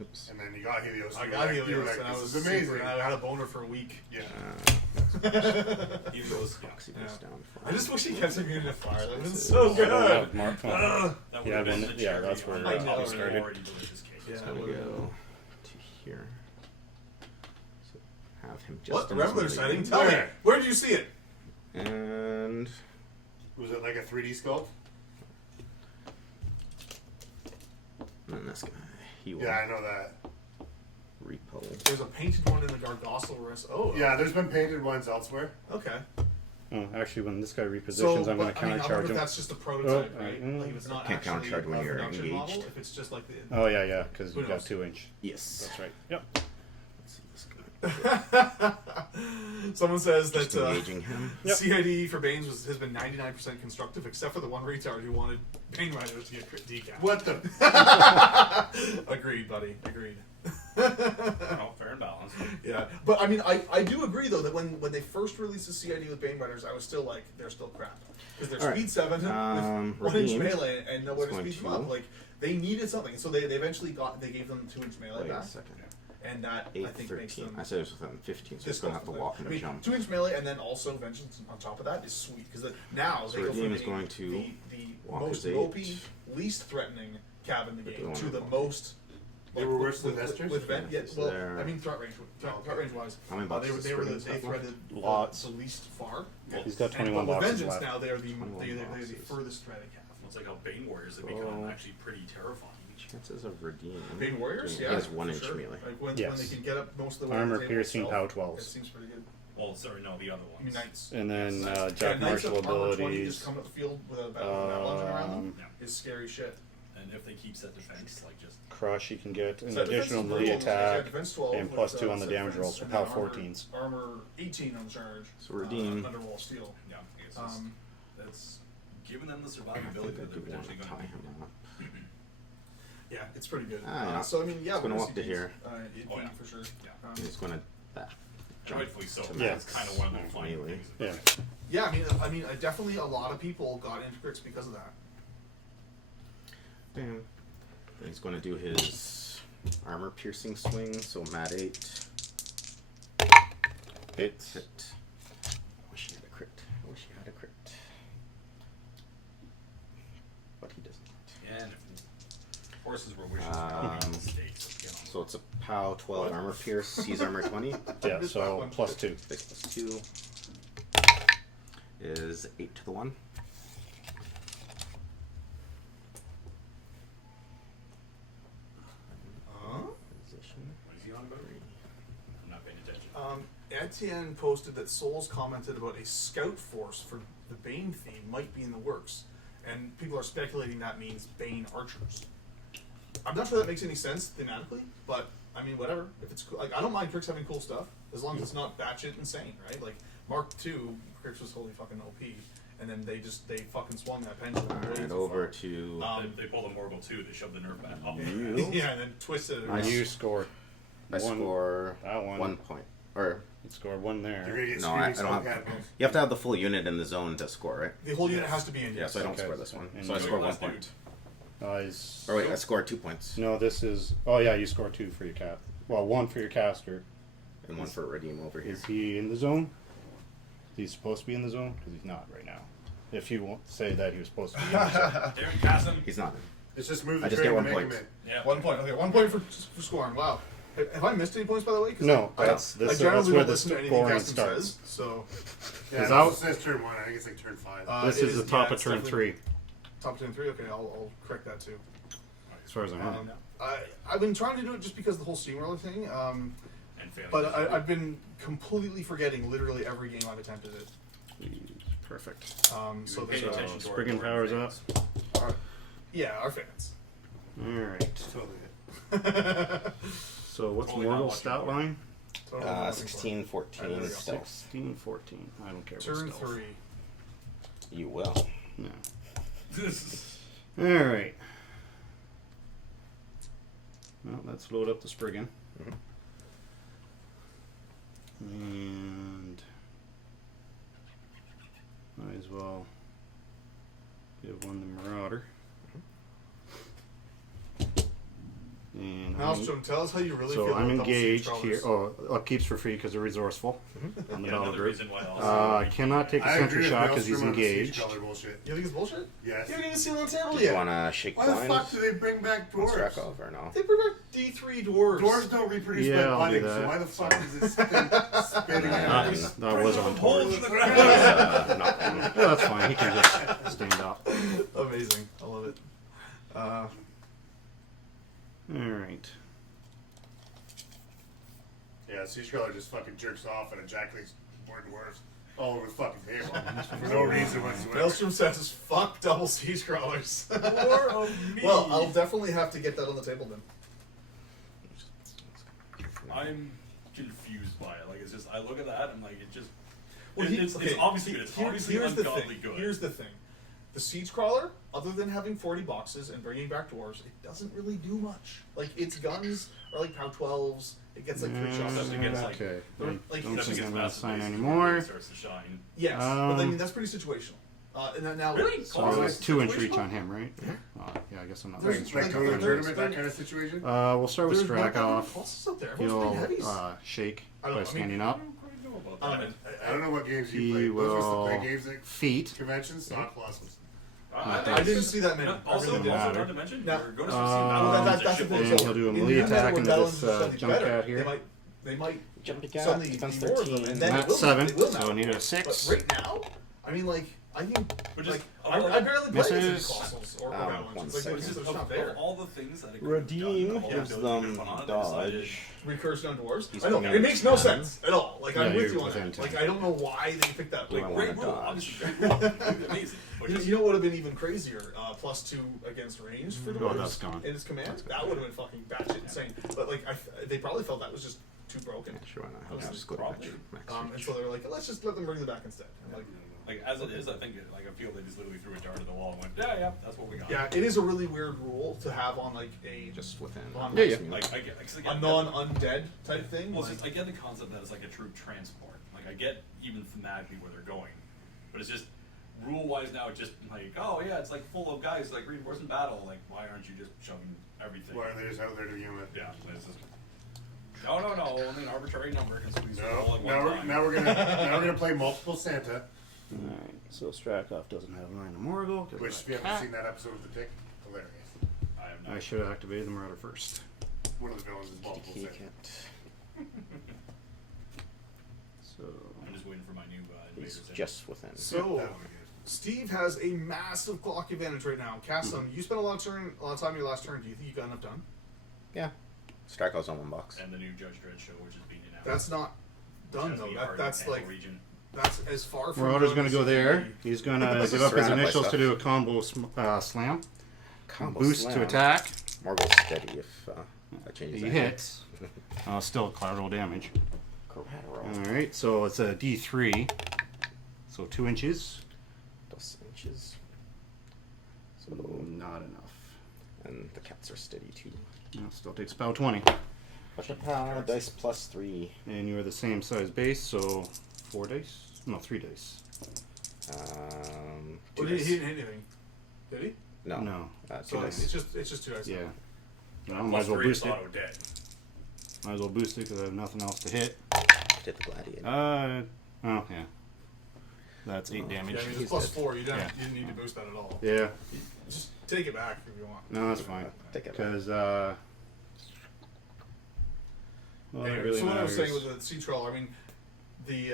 Oops. And then you got Helios. I you got were like- you were Helios, like, and I this was is amazing. super, and I had a boner for a week. Yeah. Even those, Proxy Yeah. goes down. I just wish he kept immune to fire. That was This so is- good. Mark. Ugh. that Yeah, would have been then- the yeah, cherry that's where, on I top know, of an started. already delicious cake. Yeah. So we go to here. So have him just What? The in his Rambler middle sighting? unit. Tell me. Where? Where did you see it? And Was it like a 3D sculpt? then this guy. He will Yeah, I know that. repo. There's a painted one in the Gargossel wrist. Oh. Yeah, there's been painted ones elsewhere. Okay. Oh, actually, when this guy repositions, So, I'm going but, to I mean, I countercharge wonder if him. that's just a prototype, Oh, right? mm. Like if it's not Can't actually countercharge when a you're production engaged. model, if it's just like the. Oh yeah, because Who you've got knows? 2-inch. Yes. That's right. Yep. Let's see this guy. Someone says Just that engaging him. Yep. CID for Banes has been 99% constructive, except for the one retard who wanted Bane Riders to get crit decal. What the? Agreed, buddy. Agreed. Oh, fair and balanced. Yeah, but I mean, I do agree though that when they first released the CID with Bane Riders, I was still like, they're still crap because they're All right. speed 7 with 1-inch Redeem. melee and nobody It's going speeds them to- up. Like they needed something, so they eventually gave them 2-inch melee Wait a back, second. and that 8, I think makes 13. them. I said it was within 15, so it's going to have to walk and I mean, jump. 2-inch melee and then also Vengeance on top of that is sweet because now So they go Redeem from is being going to the walk most his 8. ropey, least threatening cab in the But game the to one the with- most. They were worse than Vesters? With Ven- yeah, Yes, well, they're- I mean threat range. Threat range wise, How many they boxes were of they were spring they stuff left? threaded Lots. the least far. He's got 21 and, but with boxes Vengeance left. now they're the 21 they're the boxes. furthest threaded cab. It's like how Bane Warriors have Oh. become actually pretty terrifying. Chances of redeem. Bane Warriors, He yeah, has for 1-inch sure. melee. Like when Yes. they can get up most of the way Armor to the table piercing itself, pow 12s. It seems pretty good. Well, sorry, no, the other I ones. mean knights. And then Yeah, Jack Knights Marshall of armor 20 abilities. just come up the field with a battle engine around them Yeah. is scary shit. And if they keep set defense, like just Crush, you can get an Set defense additional is melee brutal, yeah, attack. defense 12 and with, plus 2 on the set damage defense, roll, so and POW then armor- 14s. Armor 18 on charge. So redeem. Underwall steel. yeah, it's just that's giving them the I survivability think I that they're do want potentially to going tie to him up. Yeah, it's pretty good. Yeah. So I mean, yeah, It's gonna we're walk to see here. it Oh, yeah. for sure. Yeah. He's going to jump Rightfully so. to Yeah. That's kind of one of the funny Melee. things. Yeah. Yeah, I mean, definitely a lot of people got into crits because of that. Bam. Then he's going to do his armor piercing swing. So mat 8 Hits. hit. Wish he had a crit. Wish he had a crit. But he doesn't. Yeah, and if horses were wishes, mistakes. You know. So it's a POW 12 armor pierce. He's armor 20. Yeah, This so one. plus 2. 6 plus 2 is 8 to the 1. Position. What is he on about? I'm not paying attention. Etienne posted that Souls commented about a scout force for the Bane theme might be in the works, and people are speculating that means Bane archers. I'm not sure that makes any sense thematically, but I mean, whatever. If it's cool, like I don't mind Crix having cool stuff as long as it's not batshit insane, right? Like Mark II, Crix was totally fucking OP, and then they fucking swung that pendulum. way Alright, too over far. to They pulled a Morgul too. They shoved the nerf back up. you. Yeah, and then twisted it. Nice. around. You score I score that one. 1 point. Or, You score 1 You're there. gonna get no, I screaming don't smoke have. catapults. You have to have the full unit in the zone to score, right? The whole unit has to be in. Yeah, so I don't Okay. score this one. And So I you- score 1 Last point. He's, Or wait, I scored 2 points. no, this is. Oh yeah, you score 2 for your cat. Well, 1 for your caster. And 1 for redeem over here. Is he in the zone? He's supposed to be in the zone because he's not right now. If you won't say that he was supposed to be in the zone. Darren Cassim. He's not in. It's just move I the just train get to 1 make point. him Yeah. 1 point. Okay, 1 point for scoring. Wow. Have I missed any points, by the way? 'Cause No, I that's generally where don't the listen to anything scoring Custom starts. says, so in. Yeah, Is no, that- it says turn 1. I think it's like turn 5. This it is the top yeah, of turn it's 3, definitely Top 10 3. Okay, I'll correct that too. as far as I know. I've been trying to do it just because of the whole steamroller thing, And failing. but I've been completely forgetting literally every game I've attempted it. Perfect. So Paying there's attention to our Spriggan Dorian powers fans. yeah, our fans. Alright. Totally. So what's Totally not Morgul's watching stat Dorian. line? Totally what I'm looking for. 16, 14, There we go. stealth. 16, 14. I don't care. Turn what stealth. 3. You will. No. Alright. Well, let's load up the Spriggan. Mhm. And might as well give one the Marauder. And Maelstrom, tell us how you really so feel I'm about double siege engaged here. crawlers. Oh, upkeeps for free because they're resourceful. On the Yeah, battle another group. reason why also. Cannot take a I agree sentry with shot because he's Maelstrom on the siege engaged. color bullshit. You think it's bullshit? Yes. You haven't even seen it on the table Do you yet. want to shake Why the coins? fuck do they bring back on dwarves? Strakov or no? They bring back D3 dwarves. Dwarves don't reproduce Yeah, I'll by do budding, so that. why the fuck is this thing spitting That, out? that was on Holes torch. in the ground. Yeah, that's fine. He can just stand up. Amazing. I love it. Alright. Yeah, Siege Crawler just fucking jerks off and ejaculates more dwarves all over the fucking table for no reason whatsoever. Maelstrom says, fuck double siege crawlers. More of me. Well, I'll definitely have to get that on the table then. I'm confused by it. Like, it's just, I look at that and, like, it just. Well, it's obviously good. It's obviously here's the ungodly thing. good. Here's the thing. The siege crawler, other than having 40 boxes and bringing back dwarves, it doesn't really do much. Like, its guns are like POW 12s. It gets like 3 shots. Except it gets, like, Okay. Or, I like, don't Except think it I'm gets going to massive sign bases anymore. when it starts to shine. Yes, but I mean, that's pretty situational. And now, Really? So Oh, it's it's 2 inch situational? reach on him, right? Yeah, I guess I'm not There's- losing Like strength. going to a There's- tournament, that kind of situation? We'll start with there's not that many Strakov. pulses up there. Everyone's playing He'll heavies. shake I don't by know, I mean- standing I up. don't quite know about that. I don't know what games you He play. Those are will the games at feet. conventions, not classes. I didn't see that many. No, I also, really didn't. also not to mention, Now- you're going to Well, that's the thing. And So he'll do a in melee the event attack where into Battle's this just slightly jump better, cat here. They might Jumping cat, suddenly defense be more of them, 13. and then That's it will, 7, it will so now. I need a But 6. right now, I mean, like, I can, But just- like, I barely play against Misses. colossals or One Battleons. Like, second. it's just of, not there. all the things that it could Redeem have done, gives all the them fun on it, they decided- dodge. Recursion on dwarves. He's I know, coming it out makes of no 10. sense at all. Like, I'm Yeah, with you're you on within that. 10. Like, I don't know why they picked that. Do I Like, want Great to rule, dodge? obviously. Amazing. But just- you know what would have been even crazier? +2 against range for Oh, dwarves that's gone. in his command. That would have been fucking batshit insane. But like, they probably felt that was just too broken. Sure, why not? Obviously, I'll just go to probably. max And reach. so they were like, let's just let them bring them back instead. And Like, as it is, I think, like, I feel they just literally threw a dart at the wall and went, yeah, that's what we got. yeah, it is a really weird rule to have on like a Just within. on Yeah, yeah. Like, I get, 'cause a again, non-undead type thing. Well, it's like- just, I get the concept that it's like a troop transport. Like, I get even thematically where they're going. But it's just, rule-wise now, it's just like, oh, yeah, it's like full of guys, like, reinforcing battle. Like, why aren't you just shoving everything? Why are they just out there to begin with? Yeah, it's just, no, only an arbitrary number can squeeze through all No, at one now we're, time. now we're gonna play multiple Santa, Alright, so Strakov doesn't have Line of Morgul. which if you haven't seen that episode of The Tick, hilarious. I have no I should have activated the Marauder first. One of the villains is multiple He Santa. can't. So, I'm just waiting for my new He's invaders in. just within. So, That would be good. Steve has a massive clock advantage right now. Cassim, you spent a lot of time in your last turn. Do you think you got enough done? Yeah. Strakov's on 1 box. And the new Judge Dredd show, which is being announced. That's not done Has though. me hard That's in the like region. that's as far from. Marauder's done going as to go it there. can be. He's going to This give is up his surrounded by initials to stuff. do a combo slam. Combo Boost slam. to attack. Morgul's steady if that changes. He anything. hits. Still collateral damage. Collateral. Alright, so it's a D3. So 2 inches. Dos inches. So, Not enough. and the cats are steady too. Still takes POW 20. But the power dice plus 3. And you are the same size base, so 4 dice? No, 3 dice. 2 Well, dice. he didn't hit anything. Did he? No. No. 2 So dice. it's just 2 dice. Yeah. Plus Well, might as well 3 is boost it. auto dead. Might as well boost it because I have nothing else to hit. Hit the gladiator. Oh, yeah. That's 8 damage. Yeah, I mean, He's it's plus dead. 4. You Yeah. didn't need to boost that at all. Yeah. Just take it back if you want. No, that's fine. Take it. Because, well, it Anyway, really so what I was matters. saying with the sea troll, I mean, the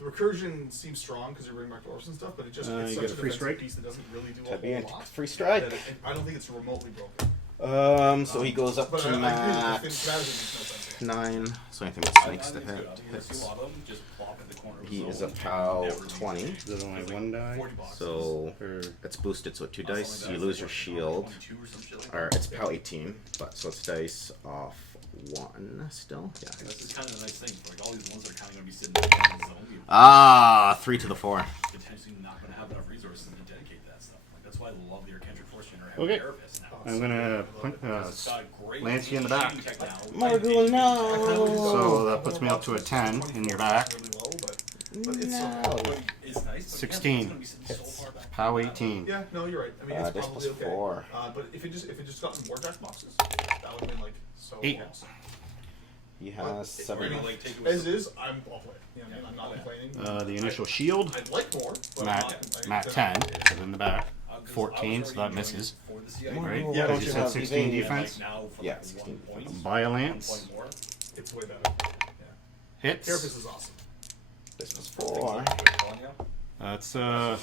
recursion seems strong because you're bringing back dwarves and stuff, but it just You it's get such a an free defensive strike? piece that doesn't really do a Could be a whole lot. free strike. that I don't think it's remotely broken. So he goes up But to I agree that max the strategy makes no sense. 9. So anything with I snakes to think it's hit good. I think you'll see hits. a lot of them just plop in the corner of the He is zone a and POW never leave 20. the Is it only It's 1 die? 40 boxes. So Or, it's boosted, so 2 Something dice. like You that. lose your It's shield. 22 or some shit like Or that. it's POW 18, but so it's dice off 1 still. Yeah. And this is kind of a nice thing. Like, all these ones that are kind of going to be sitting in the zone. Ah, 3 to the 4. Potentially not going to have enough resources to dedicate to that stuff. Like, that's why I love the Arcantric Force Generator Okay. Therapists now. I'm going to It's got great lance you in the back. shooting tech now. Morgul, no! So that puts me up to a 10 in your back. Really low, but it's No. But it's nice. But 16. Again, it's gonna be sitting so far back. POW 18. yeah, no, you're right. I mean, it's Dice probably plus okay. 4. But if it just got in warjack boxes, that That would have been like so 8. awesome. He What? has Or 7. maybe, like, take it As with is, I'll play it. You know what I mean? I'm not complaining. The initial shield, I'd like more, but Matt 10, so in the back. 14, so that misses. For the CID. Right? Why Yeah, don't you you said have 16 evade? defense. Like now for Yeah, like 16 1 point. Buy a 1 lance. point more. It's way better. Yeah. Hits. Carapace is awesome. This was Things 4. like California. That's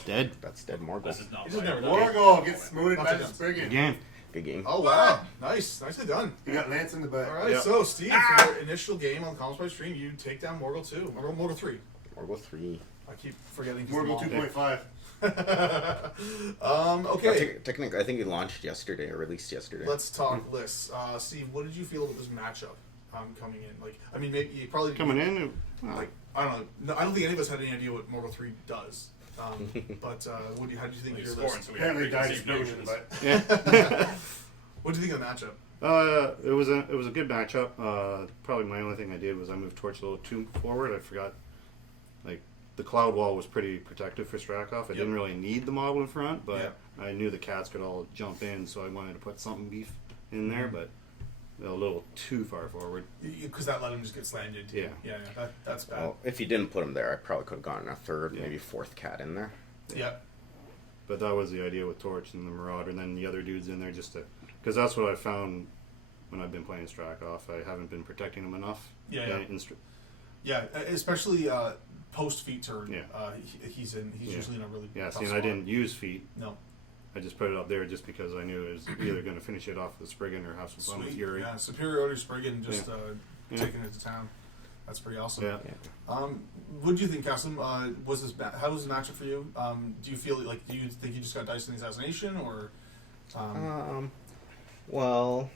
dead. That's dead Morgul. This is not He just right. never does. Morgul gets smoothed Not by too the done. Good Spriggan. game. Good game. Oh wow, nice, nicely done. You got Lance in the butt. All right, Yep. so Steve, for your initial game on the Commons Play stream, you take down Morgul 2, Morgul 3. Morgul 3. I keep forgetting. Morgul 2.5. Okay, Technically, I think it launched yesterday or released yesterday. let's talk lists. Steve, what did you feel about this matchup coming in? Like, I mean, maybe you probably Coming in, Like, I don't know. No, I don't think any of us had any idea what Mortal 3 does. But how do you think Like your scoring, list? so we have Apparently died preconceived Spriggan in the notions. butt. yeah. What do you think of the matchup? It was a good matchup. Probably my only thing I did was I moved Torch a little too forward. I forgot, like, the cloud wall was pretty protective for Strakov. I didn't really need the model in front, but I knew the cats could all jump in, so I wanted to put something beef in there, but a little too far forward. Because that let him just get slammed into. Yeah. Yeah. That's bad. Well, if you didn't put him there, I probably could have gotten a third, Yeah. maybe fourth cat in there. Yeah. But that was the idea with Torch and the Marauder, and then the other dudes in there just to, because that's what I found when I've been playing Strakov. I haven't been protecting him enough. Yeah. Yeah, especially post feet turn. Yeah. He's usually in a really Yeah, tough see, and I spot. didn't use feet. No. I just put it up there just because I knew it was either going to finish it off with Spriggan or have some fun with Sweet. Fury. Yeah, superiority Spriggan just Yeah. taking it to town. That's pretty awesome. Yeah. What do you think, Kasim? Was this how was the matchup for you? Do you feel like do you think you just got diced in the assassination, or Well,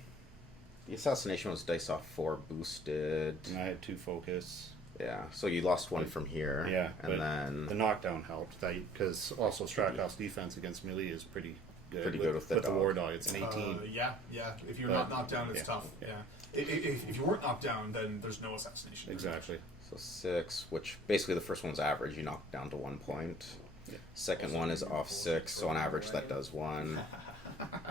the assassination was dice off 4 boosted. And I had 2 focus. Yeah, so you lost 1 from here. Yeah, and but then the knockdown helped. Because also Strakov's defense against melee is pretty good. Pretty good with the dog. War Dog. It's an 18. yeah. If you're But- not knocked down, it's yeah, tough. yeah. Yeah. If you weren't knocked down, then there's no assassination. Exactly. so 6, which basically the first one's average. You knock down to 1 point. Yeah. Second one is off 6, so on average that does 1.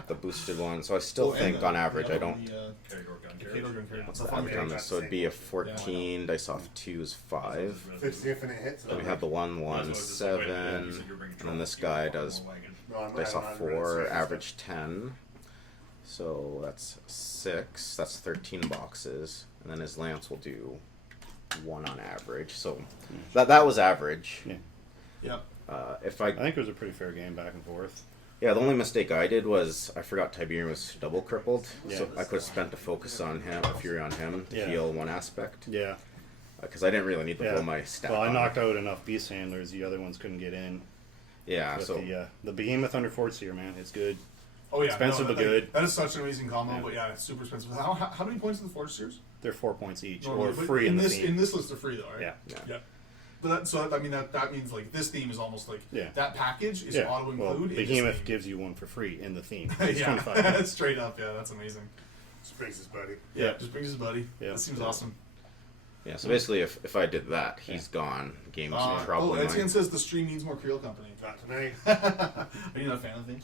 The boosted one, so I still Oh, and think the- on average the I other don't. one, Corridor gun the carriage. Cato gun carriage. Yeah. It's a the fun average game. on this, so it'd be a 14. Dice off 2 is 5. Fits the infinite hits. We have the 1, 1, 7, and then this guy does dice off 4, average 10. So that's 6. That's 13 boxes, and then his lance will do 1 on average. So that was average. Yeah. Yeah. If I think it was a pretty fair game back and forth. Yeah, the only mistake I did was I forgot Tiberian was double crippled, so Yeah. I could have spent a focus on him, a fury on him, to Yeah. heal 1 aspect. Yeah. Because I didn't really need to Yeah. blow my stat. Well, I on knocked it. out enough beast handlers. The other ones couldn't get in. Yeah, With so the Behemoth under Fort Seer, man, it's good. Oh yeah. Expensive but that- good. That is such an amazing combo, Yeah. but yeah, it's super expensive. How many points are the Forge Sears? They're 4 points each, Normally, or but free in the this theme. in this list they're free though, right? Yeah. yeah. But that means like this theme is almost like Yeah. that package is Yeah. auto Well, include. Behemoth gives you 1 for free in the theme. It's yeah, 25. straight up. Yeah, that's amazing. Springs his buddy. Yeah. Just brings his buddy. Yeah. That seems Yeah. awesome. Yeah, so basically if I did that, he's gone. Game's Oh, probably Etienne mine. says the stream needs more Creel Company. Not tonight. Are you not a fan of the theme?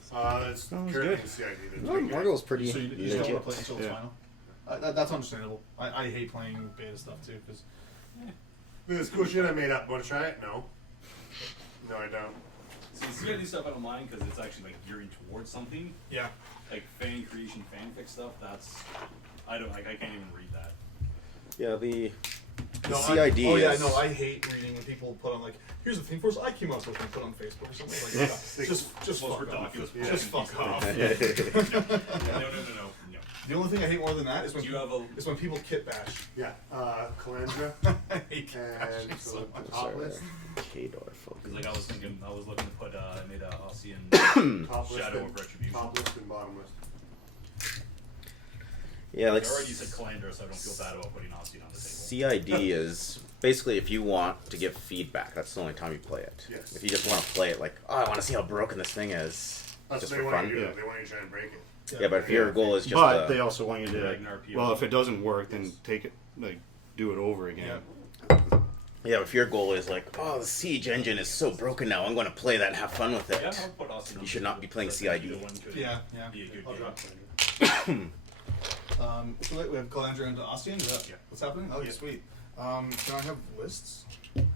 It's That was currently good. in CID. No, Margot's pretty So you just don't legit. want to play until it's Yeah. final? That's understandable. I hate playing beta stuff too because This cool shit I made up. Want to try it? No. No, I don't. See, CID stuff I don't mind because it's actually like gearing towards something. yeah. Like fan creation, fanfic stuff. That's I can't even read that. Yeah, the No, CID oh yeah, is- no, I hate reading when people put on like, here's the thing for us I came up with and put on Facebook or something like that. Just Most fuck off. ridiculous. Just fuck off. No. The only thing I hate more than that is when Do you have a? is when people kit bash. Yeah. Calandra I hate kit bashing and so so much. the top list. Kador Because like I was thinking, I was looking to put I made a Ossian Top list Shadow and of Retribution. top list and bottom list. Yeah, like I already said Calandra, so I don't feel bad about putting Ossian on the table. CID is basically if you want to give feedback, that's the only time you play it. Yes. If you just want to play it like, oh, I want to see how broken this thing is, That's just what they for want fun. you to do. Yeah. They want you to try and break it. Yeah, but if your goal is just But to, they also want you to, Ragnar PO. well, if it doesn't work, then take it, like, do it over again. yeah, if your goal is like, oh, the siege engine is so broken now, I'm going to play that and have fun with it. Yeah, I'll put Ossian on You the should table. not be playing So I think CID. either one could Yeah. Be a good I'll game. drop So we have Calandra and Ostian. Is that Yeah. what's happening? Oh, Yeah. sweet. Can I have lists? Can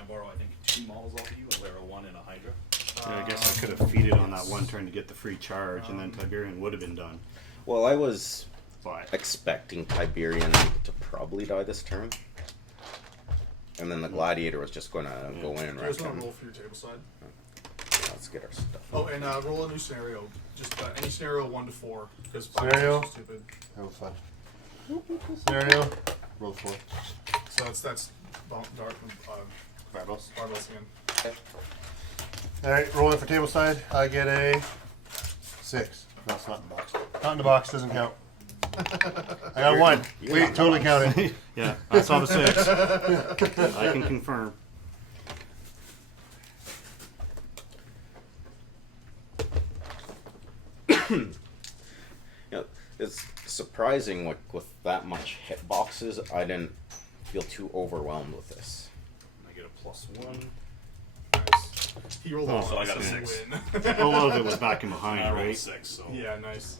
I borrow, I think, 2 models off of you? A Lara 1 and a Hydra? Yeah, I guess I could have feeded on that one turn to get the free charge, and then Tiberian would have been done. Well, I was But expecting Tiberian to probably die this turn. And then the Gladiator was just going to go in and Do you wreck guys want him. to roll for your table side? Let's get our stuff. Oh, and roll a new scenario. Just any scenario 1 to 4, because 5 Scenario? is stupid. That was fun. Scenario. Roll 4. So that's Dark Barbells. Barbells again. Alright, rolling for table side. I get a 6. No, it's not in the box. Not in the box, doesn't count. I got a 1. you're Wait, not in the totally box. counted. yeah, I saw the 6. I can confirm. You know, it's surprising, like, with that much hitboxes, I didn't feel too overwhelmed with this. I get a +1. Nice. He rolled Oh, a so I got a you 6. win. A lot of it was back and I behind, rolled a right? 6, so Yeah, nice.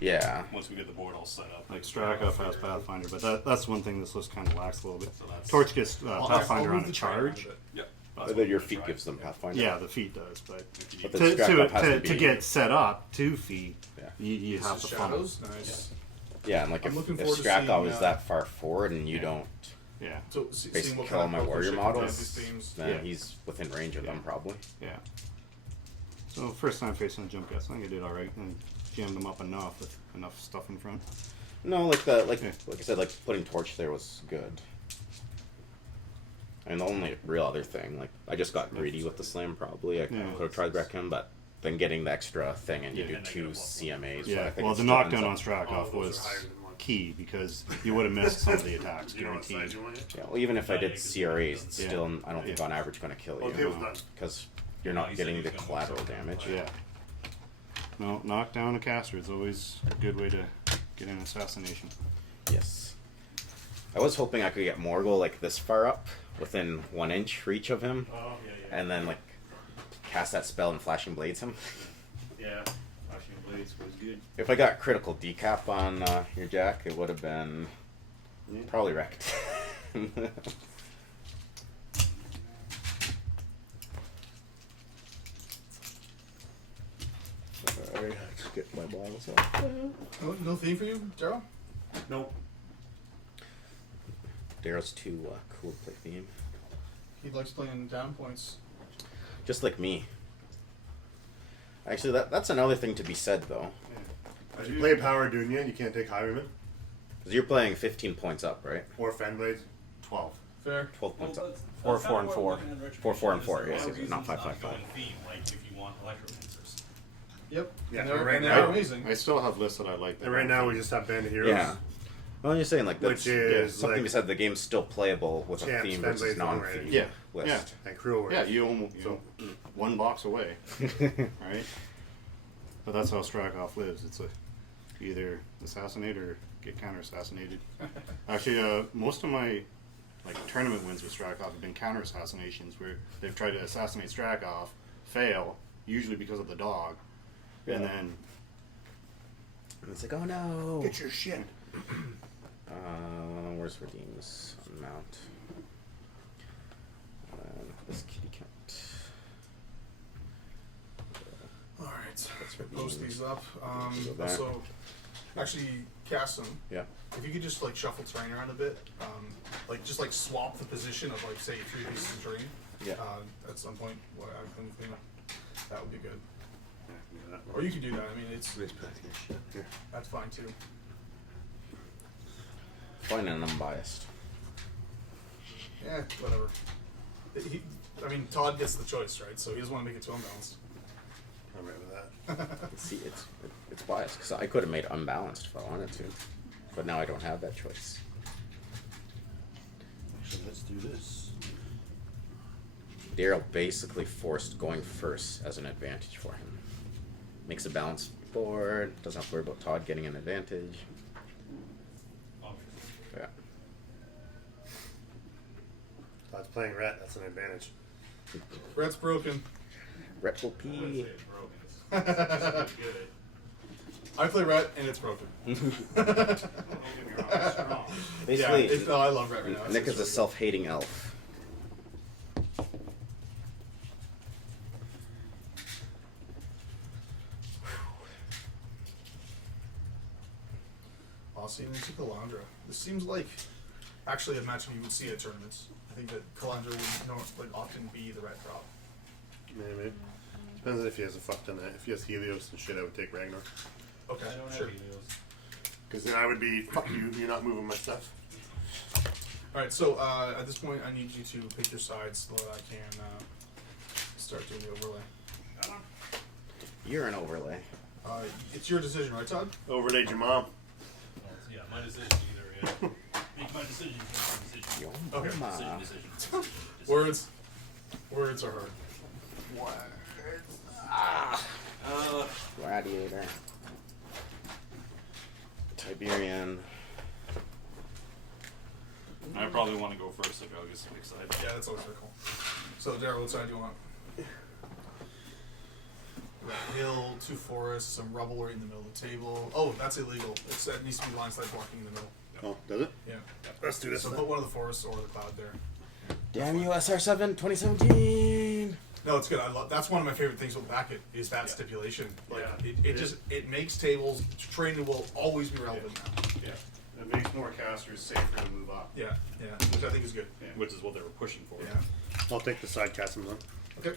Yeah. once we get the board all set up. Like Strakov has Pathfinder, but that's one thing this list kind of lacks a little bit. So that's- Torch gets I'll Pathfinder move on a the train around charge. a bit. Yep. But then your feet gives them Pathfinder. Yeah, the feet does, but But to, the Strakov has to, to to be- get set up 2 feet, Yeah. you have This to is funnel. Shadows, nice. Yeah, and like I'm if looking if forward to Strakov seeing, is that far forward and you don't Yeah, So seeing basically what kill all kind my of warrior shit models, these themes. then Yeah. he's within range of them probably. yeah. So first time facing a jump guts, I think I did all right and jammed them up enough with enough stuff in front. No, like Yeah. like I said, like putting Torch there was good. And the only real other thing, like I just got greedy with the slam probably. I Yeah. could have tried wreck him, but then getting the extra thing and you Yeah, do and 2 negative CMAs. Yeah, I think well it the still knockdown on ends up- Strakov All those was are higher than 1. key because you would have missed some of the attacks, You know what size guaranteed. you want it? Yeah, well, even if I Yeah, did yeah, 'cause CRAs, it's yeah. still I don't think Yeah. on average going to kill Oh, you table's done. because you're No, not he said getting he the was gonna collateral do something. damage. Yeah. No, knock down a caster is always a good way to get an assassination. Yes. I was hoping I could get Morgul like this far up, within 1 inch reach of him, Oh, yeah. and then like cast that spell and flashing blades him. Yeah. Flashing blades was good. If I got critical decap on your Jack, it would have been probably wrecked. Alright, let's get my bottles out. No theme for you, Daryl? Nope. Daryl's too cool to play theme. He likes playing down points. Just like me. Actually, that's another thing to be said, though. If you play Power Dunya, you can't take Highwayman. Because you're playing 15 points up, right? Or Fenblades. 12. Fair. 12 points up. that's 4, kinda 4, and what 4. I'm looking at in 4, 4, and retrospect, 4, is yes, there are yes, not 5, reasons 5, 5. going theme, like if you want electromancers. Yep. Yeah, and but they're, right and they now- are amazing. I still have lists that I like. that And right don't now fit. we just have Band of Heroes. Yeah. Well, I'm just saying, like, that's Which is something like to said the game's still playable with a Champs, theme Fenblades, versus Long non-theme Range. Yeah. list. and Cruel Words. Yeah, you almost one box away, right? But that's how Strakov lives. It's either assassinate or get counter assassinated. Actually, most of my tournament wins with Strakov have been counter assassinations where they've tried to assassinate Strakov, fail, usually because of the dog, and Yeah. then And it's like, oh no. Get your shit. Where's Redeem's amount? This kitty count. All right. That's Post Redeem's. these up. Go back. Also, actually, Cassim, Yeah. if you could just shuffle terrain around a bit, just swap the position of say 3 pieces of terrain. Yeah. At some point, that would be good. Or you could do that. I mean, that's fine too. Fine and unbiased. Yeah, whatever. Todd gets the choice, right? So he doesn't want to make it too unbalanced. I'm right with that. See, it's biased because I could have made it unbalanced if I wanted to, but now I don't have that choice. So let's do this. Daryl basically forced going first as an advantage for him. Makes a balanced board. Doesn't have to worry about Todd getting an advantage. Yeah. Todd's playing Ret. That's an advantage. Brett's broken. Rhett will I wouldn't pee. say it's broken. It's just good. I play Ret, and it's broken. Don't get me wrong, it's strong. Basically, no, I love Ret right now. Nick It's is a really self-hating elf. good. Ossian into Calandra. This seems like actually a matchup you would see at tournaments. I think that Calandra would often be the red drop. Maybe. Depends on if he has a fuck ton. If he has Helios and shit, I would take Ragnar. Okay, I don't sure. have Helios. Because then I would be, fuck you, you're not moving my stuff. Alright, so at this point, I need you to pick your sides so that I can start doing the overlay. You're an overlay. It's your decision, right, Todd? Overlaid your mom. Well, yeah, my decision either. Yeah. Make my decision. Make my decision. Okay. Mama. Decision. Words are hard. Gladiator. Tiberian. I probably want to go first if I'll get some excited. Yeah, that's always very cool. So, Daryl, what side do you want? We got hill, 2 forests, some rubble right in the middle of the table. Oh, that's illegal. That needs to be line slide blocking in the middle. Oh, does it? Yeah. Let's do this. So then. put one of the forests or the cloud there. Damn you, SR7 2017. No, it's good. I love. That's one of my favorite things with Backit is that stipulation. Like it makes tables. Training will always be relevant now. Yeah. It makes more casters safer to move up. Yeah, which I think is good. Yeah. Which is what they were pushing for. Yeah. I'll take the side casting then. Okay.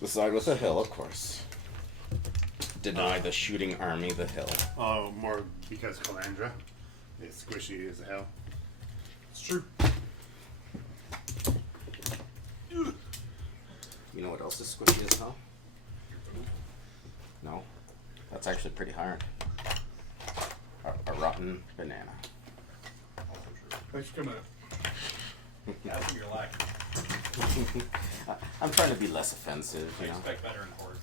The side with the hill, of course. Deny the shooting army the hill. Oh, more because Calandra is squishy as hell. It's true. You know what else is squishy as hell? No. That's actually pretty hard. A rotten banana. Thanks for coming out. That's what you're lacking. I'm trying to be less offensive, I you know. expect better in court.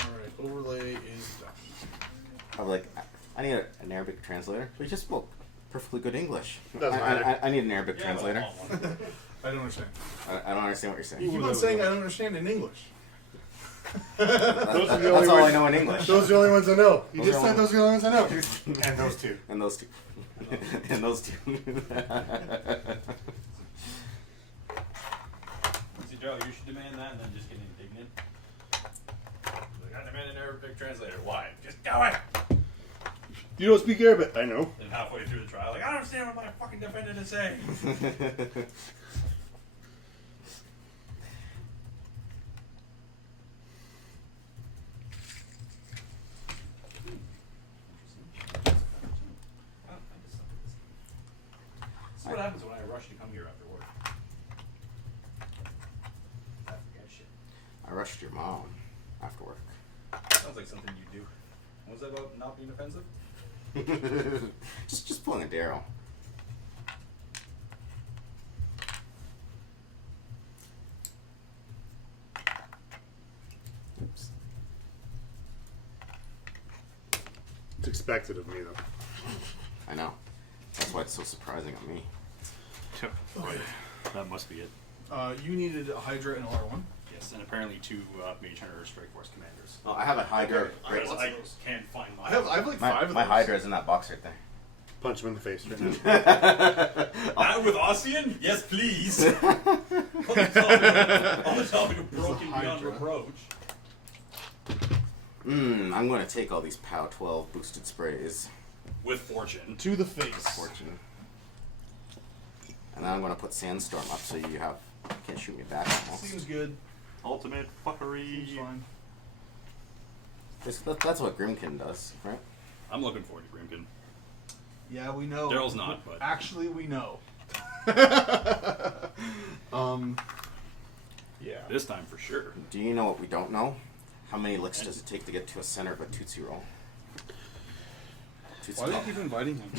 Alright, overlay is done. I'm like, I need an Arabic translator. We just spoke perfectly good English. Doesn't matter. I need an Arabic Yeah, translator. but I want one. I don't understand. I don't understand what you're saying. You keep on saying I don't understand in English. Those are the That's only all I words- know in English. Those are the only ones I know. You Those just are said all- those are the only ones I know. And those two. And those two. And those two. See, Joe, you should demand that and then just get indignant. Like, I demand an Arabic translator. Why? Just do it! You don't speak Arabic. I know. And halfway through the trial, like, I don't understand what my fucking defendant is saying. This is what happens when I rush to come here after work. I forget shit. I rushed your mom after work. Sounds like something you do. What was that about not being offensive? just pulling a Daryl. Oops. It's expected of me, though. I know. That's why it's so surprising on me. Okay. That must be it. You needed a Hydra and LR1. Yes, and apparently 2 Mage Hunter Strike Force commanders. Oh, I have a Hydra. Okay. Right, Lots I of those. can't find I have like 5 of my those. Hydra is in that box right there. Punch him in the face right now. That with Ossian? Yes, please. On the topic of broken beyond Hydra. reproach. I'm going to take all these POW 12 boosted sprays. With fortune. To the face. Fortune. And then I'm going to put Sandstorm up so you can't shoot me back almost. Seems good. Ultimate fuckery. Seems fine. That's what Grimkin does, right? I'm looking forward to Grimkin. Yeah, we know. Daryl's not, but Actually, we know. Yeah. this time for sure. Do you know what we don't know? How many licks does it take to get to a center of a Tootsie Roll? Tootsie Why do you Roll. keep inviting him? I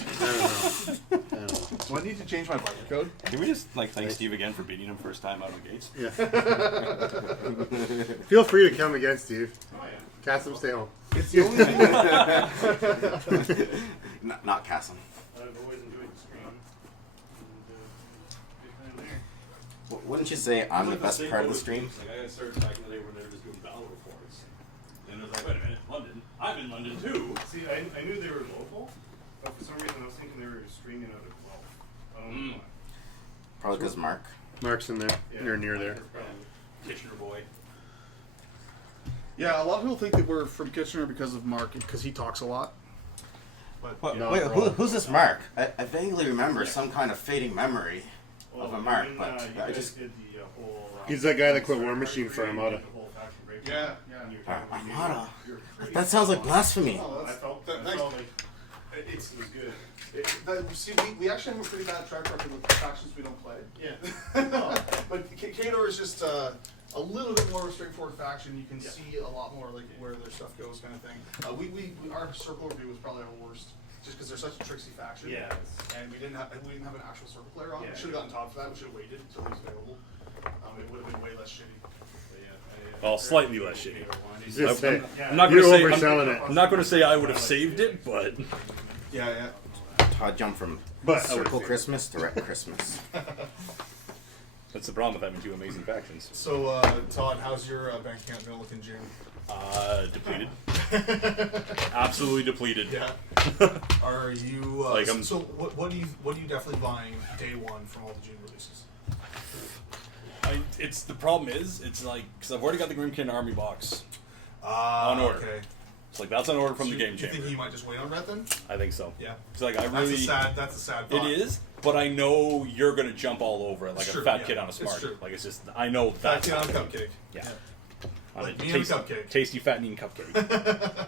don't know. Do I need to change my biker code? Can we just thank Steve again for beating him first time out of the gates? Yeah. Feel free to come again, Steve. Cast him, stay home. It's the only thing. Not Cassim. I've always enjoyed the screen. Wouldn't you say I'm the Like best same part of the boat as stream? games. Like I got started back in the day when they were just doing battle reports, and it was like, wait a minute, London. I'm in London too. See, I knew they were local, but for some reason I was thinking they were streaming out of Guelph. I don't know why. Probably because Mark. Mark's in there. Yeah, You're near there. Kitchener boy. Yeah, a lot of people think that we're from Kitchener because of Mark, because he talks a lot. But No, Wait, wrong. who's this Mark? I vaguely remember some kind of fading memory Well, of a Mark, when, but you I guys just. did the whole. He's that guy that quit Warmachine for Armada. Yeah. Armada? That sounds like blasphemy. Oh, I felt thanks. like it was good. See, we actually have a pretty bad track record with factions we don't play. Yeah. But Kador is just a little bit more of a straightforward faction. You can see a lot more like where their stuff goes, kind of thing. Our circle review was probably our worst, just because they're such a tricksy faction. Yeah. And we didn't have an actual circle player on. Yeah. We should have gotten top for that. We should have waited until he was available. It would have been way less shitty. But yeah, Well, slightly less shitty. Just say, I'm not going to you're say. overselling it. I'm not going to say I would have saved it, but Yeah. Todd jumped from But Circle Christmas to Wreck Christmas. that's the problem with having two amazing factions. So, Todd, how's your bank account gonna look in June? Depleted. Absolutely depleted. Yeah. Are you? Like, I'm- so what are you definitely buying day one from all the June releases? It's the problem is it's like because I've already got the Grimkin Army box. On order. Okay. It's like that's an order from So the game you chamber. think you might just wait on that then? I think so. Yeah. It's like I That's really. a sad thought. It is, but I know you're gonna jump all over it like It's a true, fat yeah. kid on a It's smart. true. Like it's just I know Fat that's kid on a happening. cupcake. Yeah. Like On me and a cupcake. tasty fattening cupcake.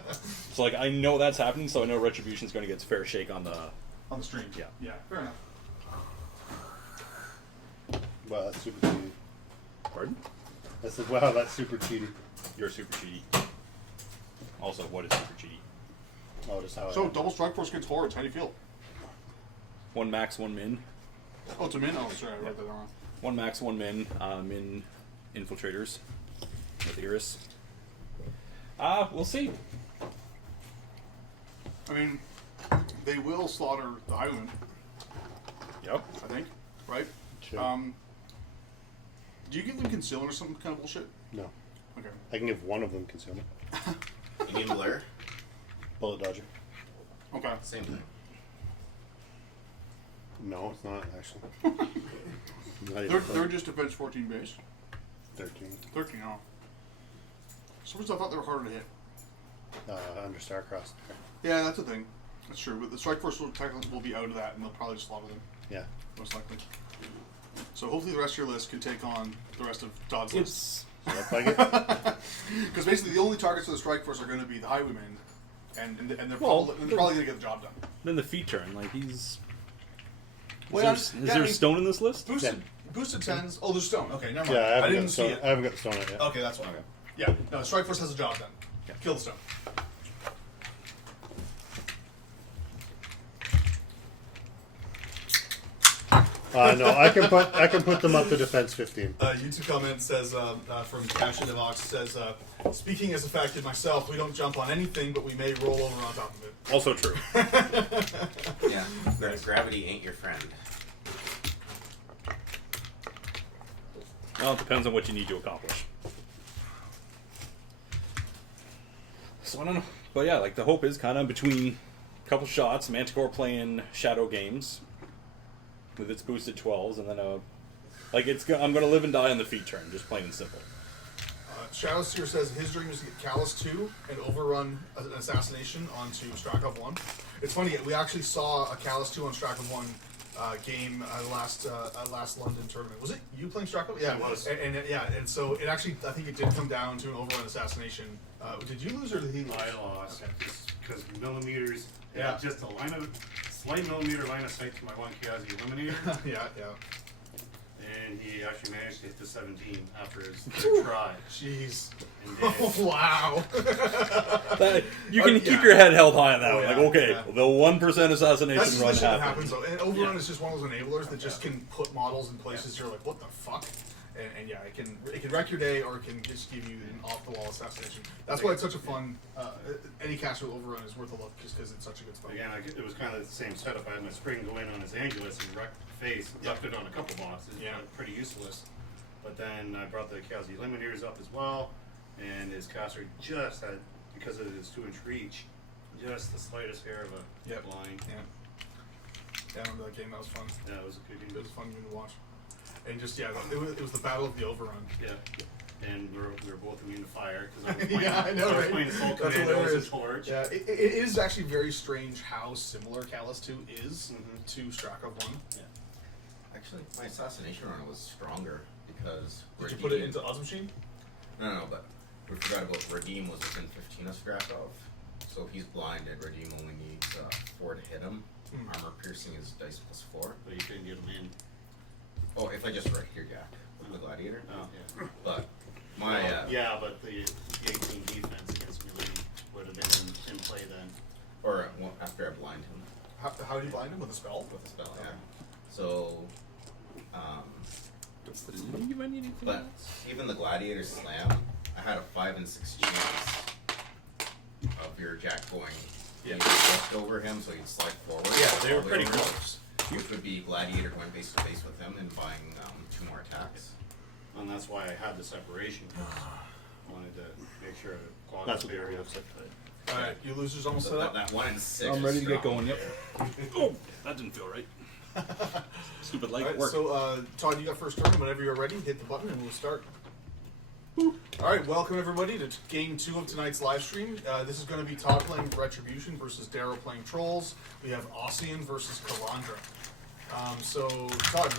So like I know that's happening, so I know Retribution's gonna get its fair shake on the. On the stream. Yeah. Yeah. Fair enough. wow, that's super cheaty. Pardon? I said, wow, that's super cheaty. You're super cheaty. Also, what is super cheaty? Oh, just how. So double strike force gets hordes. How do you feel? One max, one min. Oh, it's a min. Oh, sorry, I wrote that wrong. One max, one min. Min infiltrators with Iris. We'll see. I mean, they will slaughter the Highwaymen, Yep. I think, right? Sure. Do you give them concealment or some kind of bullshit? No, Okay. I can give one of them concealment. You need Blair? Bullet dodger. Okay. Same thing. No, it's not actually. Not even They're just defense 14 base. 13. 13, oh. Some reason I thought they were harder to hit. Under Starcross. Yeah, that's the thing. That's true. But the strike force will technically be out of that, and they'll probably just slaughter them, Yeah. most likely. So hopefully the rest of your list can take on the rest of Todd's list. It's Look like it. Because basically the only targets of the strike force are going to be the Highwaymen, and they're Well, probably going to get the job done. then the feet turn. Like he's. Well, Is yeah, there I mean- stone in this list? Boosted 10s. Oh, there's stone. Okay, never mind. Yeah, I haven't, didn't got see stone, it. I haven't got the stone out yet. Okay, that's why. Yeah, no, strike force has a job done. Yeah. Kill the stone. No, I can put them up to defense 15. YouTube comment says from Cash in the Box says, speaking as affected myself, we don't jump on anything, but we may roll over on top of it. Also true. Yeah. Gravity ain't your friend. Well, it depends on what you need to accomplish. So I don't know, but yeah, like the hope is kind of between a couple shots, Manticore playing Shadow Games with its boosted 12s, and then like I'm gonna live and die on the feet turn, just plain and simple. Shadow Seer says his dream is to get Callus 2 and overrun an assassination onto Strakov 1. It's funny, we actually saw a Callus 2 on Strakov 1 game last London tournament. Was it you playing Strakov? Yeah, It was. And so it actually, I think it did come down to an overrun assassination. Did you lose or did he lose? I lost because millimeters. Yeah. Just a slight millimeter line of sight to my one Kiazi Eliminator, Yeah. and he actually managed to hit the 17 after his third try. Jeez. And Oh, then, wow. You can Yeah. keep your head held high on that Oh, one. yeah, Like, okay, yeah. the 1% assassination That's just the run shit that happened. happens though. And Overrun Yeah. is just one of those enablers that just can put models in places you're like, what the fuck? And yeah, it can wreck your day or it can just give you an off the wall assassination. That's why it's such a fun. Any cast with Overrun is worth a look just because it's such a good spell. again, it was kind of the same setup. I had my spring go in on his Angulus and wrecked the face, left it on a couple boxes. Yeah. But pretty useless. But then I brought the Chaos Eliminators up as well, and his caster just had, because of his 2-inch reach, just the slightest hair of a Yep. line. Yeah. Yeah, I remember that game. That was fun. Yeah, it was a good It game. was fun game to watch. And just it was the battle of the overrun. Yeah. And we were both immune to fire because I was playing, Yeah, I know, I was right? playing Soul That's Commandos and hilarious. Torch. Yeah, it is actually very strange how similar Callus 2 is to Strakov 1. Yeah. Actually, my assassination run was stronger because Did you put it into Warmachine? No, but we forgot about Redeem was within 15 of Strakov. So if he's blinded, Redeem only needs 4 to hit him. Armor piercing is dice +4. But you couldn't get him in. Oh, if I just right here, yeah, with the gladiator. Oh, yeah. But my Yeah, but the 18 defense against melee would have been in play then. or well, after I blind him How do you blind him? With a spell? with a spell, yeah. So, What's the leave on anything but else? even the gladiator slam, I had a 5 and 6 chance of your jack going. Yeah. You just over him, so you'd slide forward. Yeah, they were all the way pretty over, close. Which would be gladiator going face to face with him and buying 2 more attacks. And that's why I had the separation. I wanted to make sure that Claude That's was what there. the rule said. Alright, you losers almost So set that, up? that 1 and 6. I'm is ready to get strong. going. Yep. Oh, that didn't feel right. Stupid leg Alright, work. so Todd, you got first turn. Whenever you're ready, hit the button and we'll start. Alright, welcome everybody to game 2 of tonight's live stream. This is going to be Todd playing Retribution versus Darrow playing Trolls. We have Ossian versus Kalandra. So, Todd,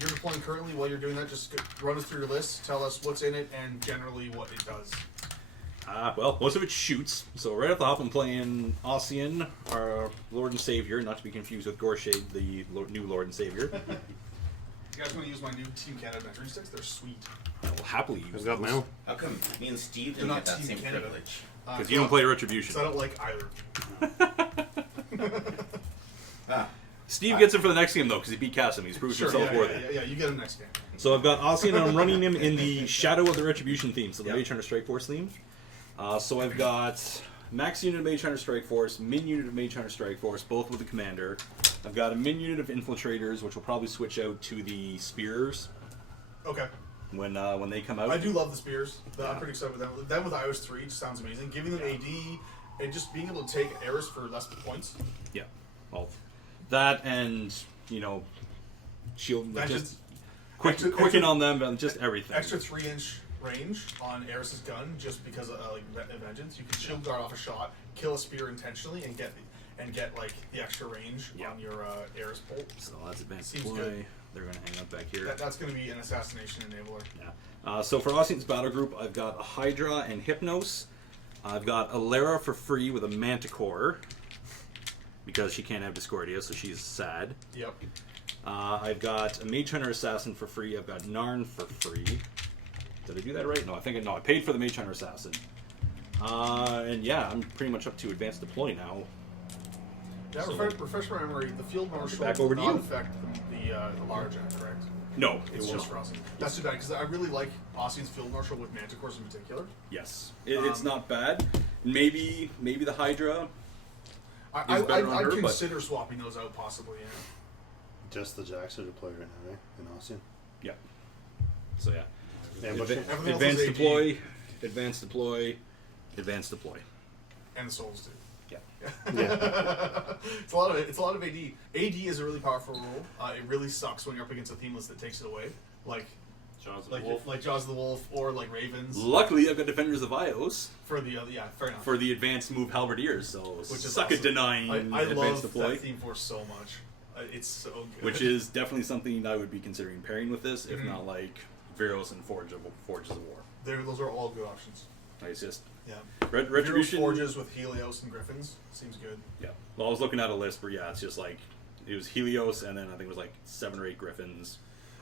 you're deploying currently. While you're doing that, just run us through your list, tell us what's in it, and generally what it does. Well, most of it shoots. So right off the hop, I'm playing Ossian, our Lord and Savior, not to be confused with Gorshade, the new Lord and Savior. You guys want to use my new Team Canada measuring sticks? They're sweet. I will happily use I've got my those. own. How come me and Steve They're didn't not get that Team same Canada. privilege? Because you don't play Retribution. So I don't like either. Ah, Steve gets it for the next game, though, because he beat Kasim. He's proved himself yeah, worthy. yeah, you get him next game. So I've got Ossian, and I'm running him in the Shadow of the Retribution theme, so the Yeah. Mage Hunter Strike Force theme. So I've got max unit of Mage Hunter Strike Force, min unit of Mage Hunter Strike Force, both with the Commander. I've got a min unit of Infiltrators, which will probably switch out to the Spears Okay. when they come out. I do love the spears. I'm pretty excited with them. Them with iOS 3 just sounds amazing. Giving them AD and just being able to take Eris for less points. Yeah, well, that and shield Vengeance. just Extra- quicken on them and just everything. Extra 3-inch range on Eris's gun just because of Vengeance. You can shield guard off a shot, kill a spear intentionally, and get like the extra range Yeah. on your Eris bolt. So that's advanced Seems deploy. good. They're going to hang up back here. That's going to be an assassination enabler. Yeah. So for Ossian's battle group, I've got a Hydra and Hypnos. I've got Alara for free with a Manticore because she can't have Discordia, so she's sad. Yep. I've got a Mage Hunter Assassin for free. I've got Narn for free. Did I do that right? No, I paid for the Mage Hunter Assassin. And yeah, I'm pretty much up to advanced deploy now. Yeah, So- refresh my memory. The Field Marshal Back will over to not you. affect the large end, correct? No, it It's will just not. for Ossian. That's too bad because I really like Ossian's Field Marshal with Manticores in particular. Yes, it's not bad. Maybe the Hydra. I Is better on I'd her, but- consider swapping those out possibly. Yeah. Just the Jacks are deployed right now, right? In Austin. Yeah. So yeah. And what Everything else Advanced is AD. deploy, advanced deploy, advanced deploy. And the Souls too. Yeah. Yeah. It's a lot of AD. AD is a really powerful rule. It really sucks when you're up against a team list that takes it away, like Jaws of the Wolf. like Jaws of the Wolf or like Ravens. Luckily, I've got Defenders of Ios For the other, yeah, fair enough. for the advanced move Halberdiers, so Which is suck awesome. at denying I advanced love deploy. that theme force so much. It's so good. Which is definitely something I would be considering pairing with this, if Mhm. not like Veros and Forges of War. those are all good options. Like, it's just Yeah. Retribution. Forges with Helios and Griffins seems good. Yeah. Well, I was looking at a list where it's just like it was Helios, and then I think it was like 7 or 8 Griffins.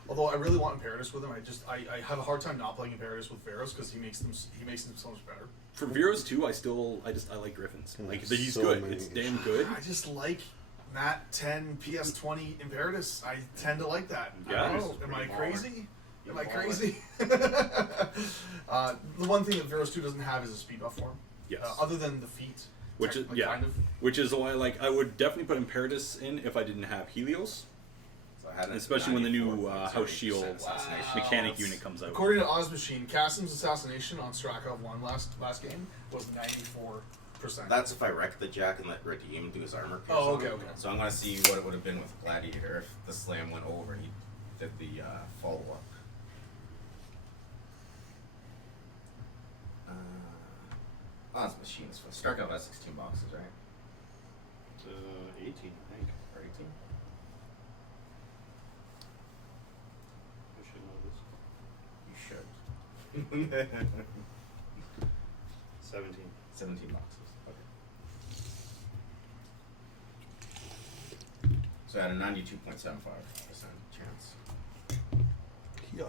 Although I really want Imperatus with him, I have a hard time not playing Imperatus with Veros because he makes them so much better. For Veros too, I like Griffins. Yeah, Like he's so good. many. It's damn good. I just like Nat 10 PS20 Imperatus. I tend to like that. Yeah. I don't know. Am I Pretty crazy? Am I Baller. crazy? The one thing that Veros 2 doesn't have is a speed buff form. Yes. Other than the feet. Which is kind of. Which is why I would definitely put Imperatus in if I didn't have Helios. I had a Especially when the new 94.78% House Shield assassination. mechanic unit comes out. According to Ozmachine, Kasim's assassination on Strakov 1 last game was 94%. That's if I wreck the Jack and let Redeem do his armor pierce. Oh, on okay, it. okay. So I'm gonna see what it would have been with Gladiator if the slam went over. He did the follow up. Oz Machine is fun. Starcraft has 16 boxes, right? 18, I think. Or 18? I should know this. You should. 17. 17 boxes. Okay. So I had a 92.75% chance. Yeah.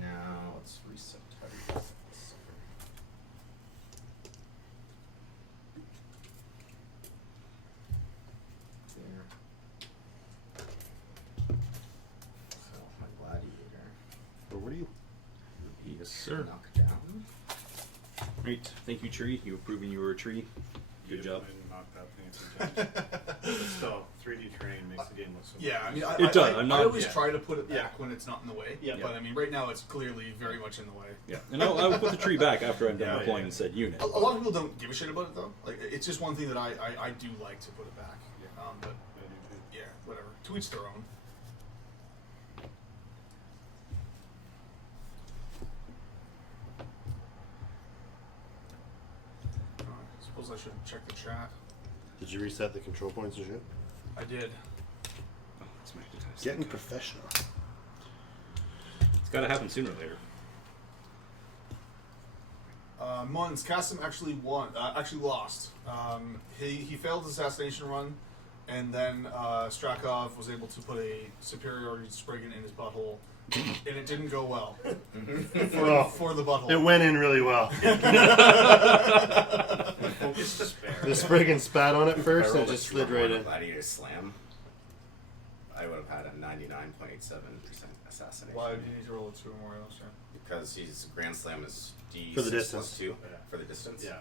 Now let's reset. How do you reset this? There. So my Gladiator. Or what are you? Yes, sir. Knock down. Great. Thank you, Tree. You have proven you were a tree. Good job. I knocked out playing sometimes. But still, 3D terrain makes the game look so Yeah, I mean, It does. I I'm not- always yeah. try to put it back Yeah. when it's not in the way. Yeah. But I mean, right now it's clearly very much in the way. Yeah. And I'll put the tree back after I'm done Yeah, deploying yeah. said unit. A lot of people don't give a shit about it though. Like, it's just one thing that I do like to put it back. But yeah, whatever. To each their own. I suppose I should check the chat. Did you reset the control points and shit? I did. Oh, it's magnetized. Getting professional. It's got to happen sooner or later. Mons, Kasim actually lost. He failed his assassination run, and then Strakov was able to put a superiority Spriggan in his butthole, and it didn't go well for the butthole. It went in really well. Focus despair. The Spriggan spat on it first and it just slid right in. Gladiator slam. I would have had a 99.87% assassination. Why do you need to roll a 2 or more else? Because his Grand Slam is D6 For the distance. plus 2 Yeah. for the distance. Yeah.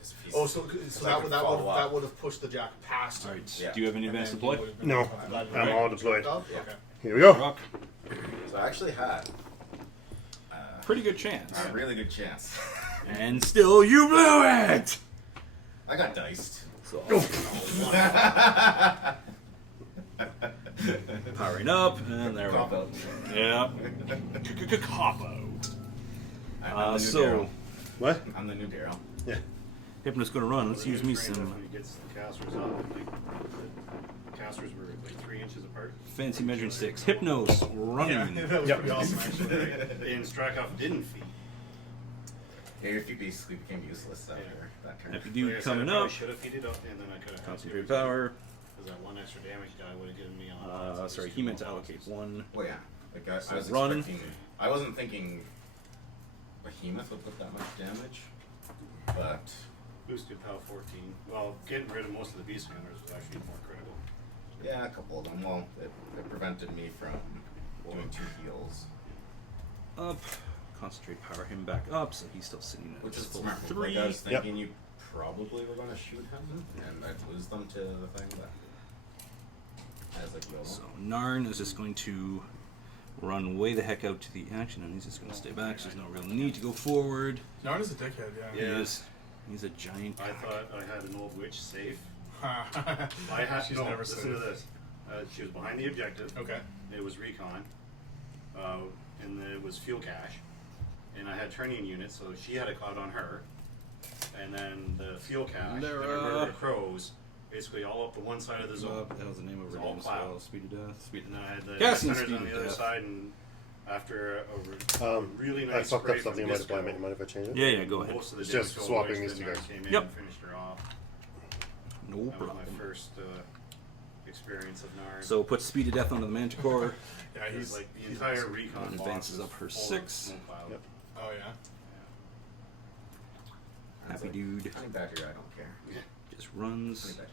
'Cause if he's- Oh, so 'cause that I would could that follow up. would have pushed the Jack past. All him. right. Yeah. Do you have any And advanced then deploy? he would have been No, fine. I'm all deployed. Oh, Yeah. okay. Here we go. Rock. So I actually had Pretty good chance. a really good chance. And still you blew it! I got diced. So, powering up, and there we Cop go. out. Yeah. Cop out. I'm the new So, Daryl. What? I'm the new Daryl. Yeah. Hypno's gonna run. Let's use me some When he gets the casters up, like, the casters were like 3 inches apart. fancy measuring sticks. Hypnos running. Yeah, that was Yep. pretty awesome actually. And Strakov didn't feed. If he basically became useless after that turn. Happy Like I dude said, coming I probably up. should have feeded up, and then I could have Concentrate power. Because that one extra damage die would have given me on. Sorry, he meant to allocate one. Well, yeah. Like I was run. expecting. I wasn't thinking Behemoth would put that much damage, but Boosted POW 14. Well, getting rid of most of the beast hammers was actually more critical. yeah, a couple of them. Well, it prevented me from doing 2 heals, Up. Concentrate power him back up, so he's still sitting at which is full smart. move. 3. Like I was thinking, you probably were going to shoot him, and I'd lose them to the thing, but I was like, YOLO. So Narn is just going to run way the heck out to the action, and he's just going to stay back. So there's no real need to go forward. Narn is a dickhead, yeah. Yeah. He's a giant. I thought I had an old witch safe. I I had She's no, never listen safe. to this. She was behind the objective. Okay. It was recon, and it was fuel cache, and I had turning units, so she had a cloud on her, and then the fuel cache There, and her murder crows, basically all up the one side of the zone. That was the name of It's her all name as well. cloud. Speed of death. Speed And then I had the Cassian centers speed on the of other death. side, and after a really nice I fucked spray up something in from my Disco, deployment. Mind if I change it? Yeah, go ahead. most of the It's damage just to swapping Witch, these then two I guys. came in Yep. and finished her off. No That was problem. my first experience of Narn. So put speed of death onto the Manticore. Yeah, He's he's like the he's entire awesome. recon And box advances is up her full of 6. smoke cloud. Yep. Oh yeah. I was Happy like, dude. Honey Badger, I don't care. Just Honey runs. Badger.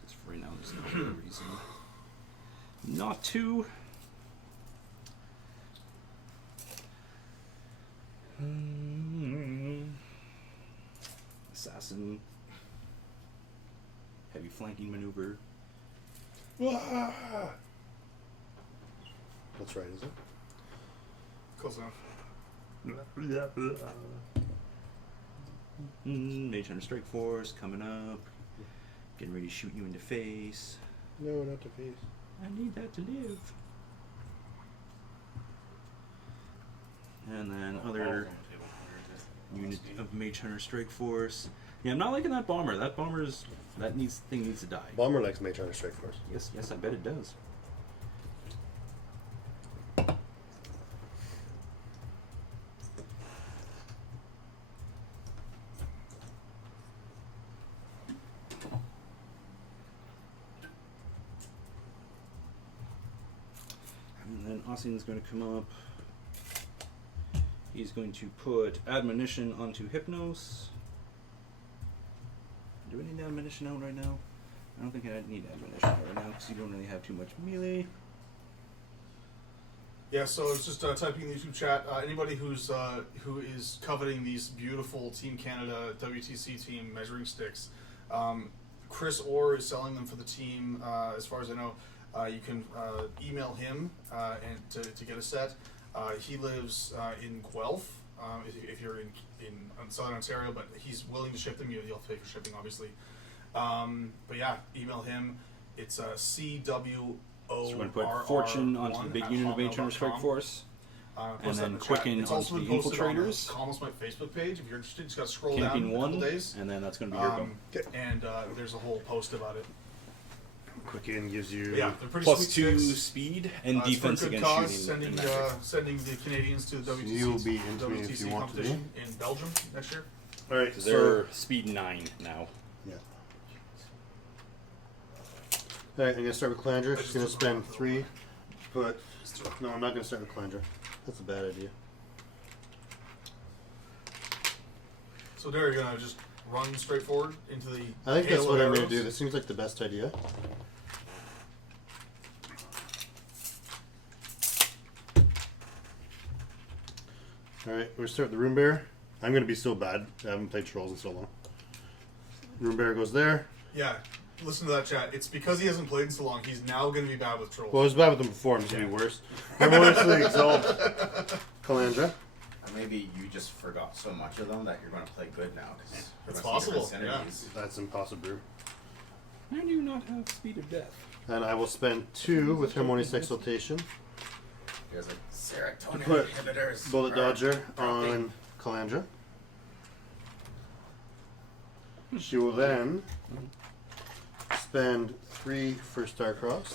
Because for right now, there's no real reason not to. Assassin. Heavy flanking maneuver. That's right, is it? Close enough. Mage Hunter Strike Force coming up. Getting ready to shoot you in the face. No, not the face. I need that to live. And then other unit of Mage Hunter Strike Force. Yeah, I'm not liking that bomber. That thing needs to die. Bomber likes Mage Hunter Strike Force. Yes, I bet it does. And then Ossian's going to come up. He's going to put Admonition onto Hypnos. Do we need Admonition out right now? I don't think I need Admonition out right now because you don't really have too much melee. Yeah, so it's just typing in the YouTube chat. Anybody who is coveting these beautiful Team Canada WTC team measuring sticks, Chris Orr is selling them for the team. As far as I know, you can email him and to get a set. He lives in Guelph. If you're in Southern Ontario, but he's willing to ship them. You'll have to pay for shipping, obviously. But yeah, email him. It's CWO. So we're going to put Fortune onto the big unit of Mage Hunter Strike Force. And then Quicken onto the Infiltrators. Commonwealth's my Facebook page. If you're interested, just got to scroll Camping down a couple 1, days. and then that's going to be your go. And there's a whole post about it. Quicken gives you. Yeah, they're pretty Plus sweet 2 sticks. speed and It's for a defense good against cause, shooting. sending the Canadians to the So you'll be into me if WTC you want to be. competition in Belgium next year. All right, Because so they're speed 9 now. yeah. All right, I'm gonna start with Calandra. She's gonna spend 3. But no, I'm not gonna start with Calandra. That's a bad idea. So there, you're gonna just run straight forward into the. I think that's hail what of I'm gonna arrows. do. That seems like the best idea. Alright, we're gonna start with the Rune Bear. I'm gonna be so bad. I haven't played Trolls in so long. Rune Bear goes there. Yeah, listen to that chat. It's because he hasn't played in so long. He's now gonna be bad with trolls. Well, I was bad with them before. I'm just gonna be worse. I'm honestly exalt Calandra. Or maybe you just forgot so much of them that you're going to play good now. Cause It's we're gonna see possible, different synergies. That's impossible. How do you not have speed of death? And I will spend 2 with Harmonious Exaltation. There's like serotonin Put inhibitors. Bullet are Dodger dropping. on Calandra. She will then spend 3 for Starcrossed.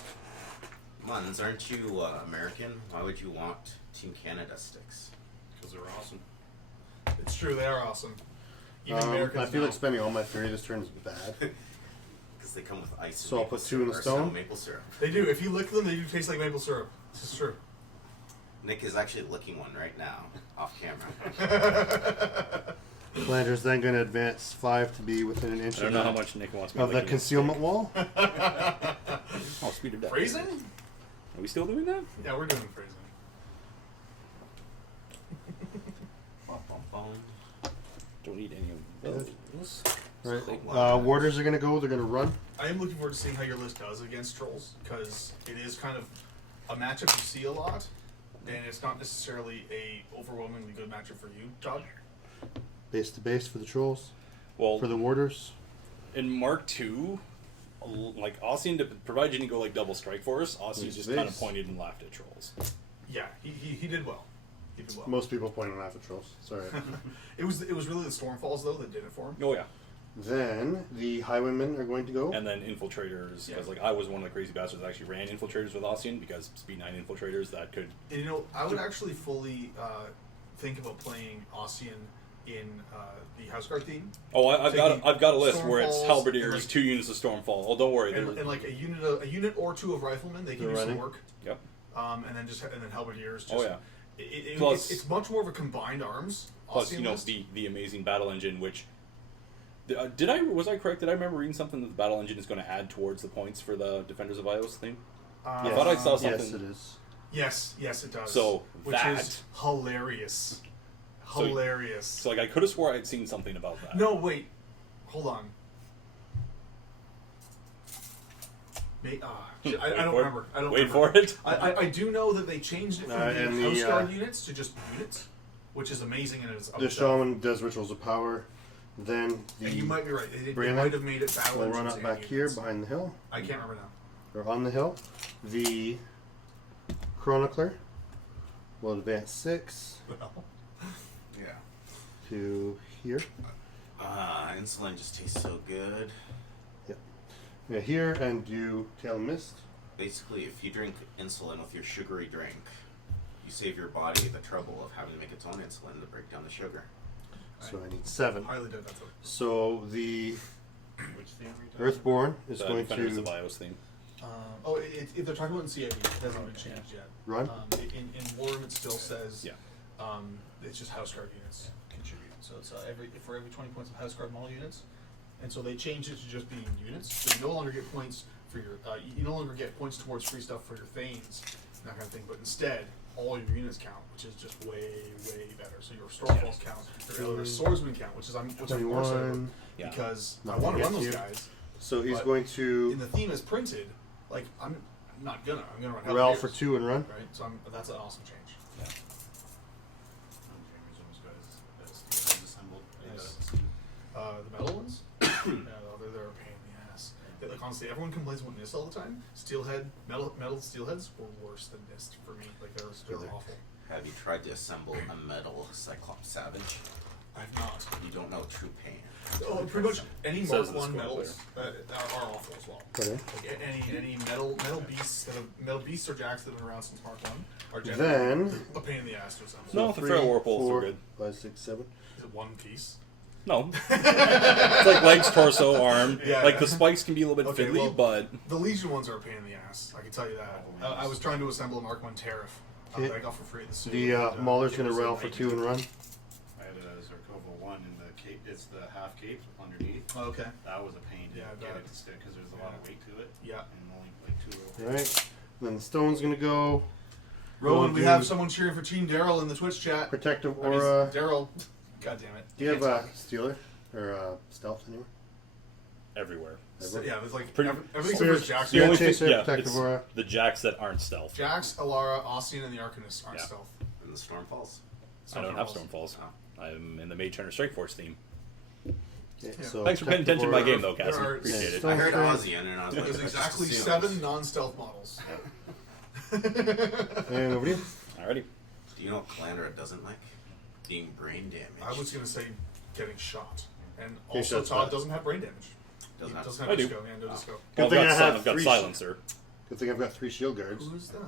Muns, aren't you American? Why would you want Team Canada sticks? Because they're awesome. It's true, they are awesome. Even Americans I feel know. like spending all my fury this turn is bad. Because they come with ice. So and I'll maple put 2 in the syrup, or stone? snow maple syrup. They do. If you lick them, they do taste like maple syrup. This is true. Nick is actually licking one right now, off camera. Calandra's then going to advance 5 to be within an inch I don't know how much Nick wants me of to the lick in his concealment stick. wall. Oh, speed of death. Phrasing? Are we still doing that? Yeah, we're doing phrasing. Bum, bum, bum. Don't need any of those. Right. Warders are going to go. They're going to run. I am looking forward to seeing how your list does against trolls, because it is kind of a matchup you see a lot, and it's not necessarily a overwhelmingly good matchup for you, Todd. Base to base for the trolls. Well, For the warders. in Mark II, like Ossian, provided you didn't go like double strike force, Ossian Base just to kind of base. pointed and laughed at trolls. Yeah, he did well. He did well. Most people point on half of trolls. Sorry. It was really the Stormfalls though that did it for him. Oh yeah, Then the Highwaymen are going to go. and then infiltrators, because Yeah. like I was one of the crazy bastards that actually ran infiltrators with Ossian because speed 9 infiltrators that could. And, you know, I would actually fully think about playing Ossian in the Houseguard theme. Oh, I've got a list where it's Stormfalls halberdiers, and, like- 2 units of Stormfall. Oh, don't worry. And like a unit or 2 of riflemen, they can They're do some running. work. Yep. And then halberdiers. Just, Oh yeah. Plus, it's much more of a combined arms. Plus, Ossian you know, list. the amazing battle engine, which was I correct? Did I remember reading something that the battle engine is going to add towards the points for the Defenders of Ios thing? I thought I saw something. Yes, it is. Yes, it does. So, which that- is hilarious. So- Hilarious. So like I could have swore I'd seen something about that. No, wait. Hold on. I don't remember. I don't Wait remember. for it. I do know that they changed it from and the the, House Guard units to just units, which is amazing in its The shaman does rituals of power. Then the And you might be right. They Brianna might have made it battle will run engines up and back here units. behind the hill, I can't remember now. or on the hill. The chronicler will advance 6 Well, yeah. to here. Insulin just tastes so good. Yeah, here and do tail and mist. Basically, if you drink insulin with your sugary drink, you save your body the trouble of having to make its own insulin to break down the sugar. So I need 7. Highly doubt that's what. So the Which theme are you talking Earthborn is The going Defenders of to Bios theme. If they're talking about in CID, it hasn't been changed yet. run. In Warm, it still says Yeah. it's just House Guard units contribute. So it's for every 20 points of House Guard model units, and so they changed it to just being units. So you no longer get points for your you no longer get points towards free stuff for your Thanes, that kind of thing. But instead, all your units count, which is just way better. So your Stormfalls count, your Swordsman count, which I'm more excited about 21. Yeah. because I Nothing want to run gets those you. guys. So he's But going In to the theme as printed, like I'm not gonna. I'm gonna run Rel Hellfires, for 2 and run. right? So that's an awesome change. Jamie's almost got his steelheads assembled. Nice. The metal ones, yeah, they're a pain in the ass. Like honestly, everyone complains about Nist all the time. Steelhead, metal steelheads were worse than Nist for me. Like they're awful. Have you tried to assemble a metal Cyclops Savage? I've not. You don't know true pain. Oh, pretty much any Says Mark the One score metals are awful as well. Okay. Like any metal beasts metal beasts or jacks that have been around since Mark One are generally Then a pain in the ass to assemble. No, the Feral Warpulse are good. 5, 6, 7. Is it one piece? No. It's like legs, torso, arm. Yeah. Like the spikes can be a little bit Okay, fiddly, well, but The Legion ones are a pain in the ass. I can tell you that. I was trying to assemble a Mark One Tariff Okay. that I got for free at the suit. The Mauler's going to rail Rel for 2 and run. I had a Zarkova 1 in the cape. It's the half cape underneath. Oh, okay. That was a pain to Yeah, I get bet. it to stick because there's a lot of weight to it. Yeah. And only like 2 little. Alright. Then the stone's going to go. Rowan, we do have someone cheering for Team Daryl in the Twitch chat. Protective I mean, Aura. Daryl. God damn it. Do you have Can't a Stealer? Or stealth anywhere? everywhere. talk. Yeah, there's like Pretty- everything's Spear- for Jax. Spear only thing- Chaser, yeah, Protective it's Aura. the jacks that aren't stealth. Jax, Alara, Ossian, and the Arcanist aren't Yeah. stealth. And the Stormfalls? I don't have Stormfalls. Stormfalls. I'm in the Mage Hunter Strike Force theme. Okay, Yeah. so Thanks for paying Protective attention to my Aura. game, though, Cassie. There are- Appreciate it. Yeah. I heard Okay. Ozzy and I was like, There's let's exactly just 7 non-stealth models. And over to you. Alrighty. Do you know what Calandra doesn't like? Being brain damaged. I was gonna say getting shot, and Okay, also shots Todd back. doesn't have brain damage. Doesn't He have- doesn't I have do. disco. Yeah, no disco. Good Well, thing I have I've got 3 Silencer. Good thing I've got 3 shield guards. Who's that?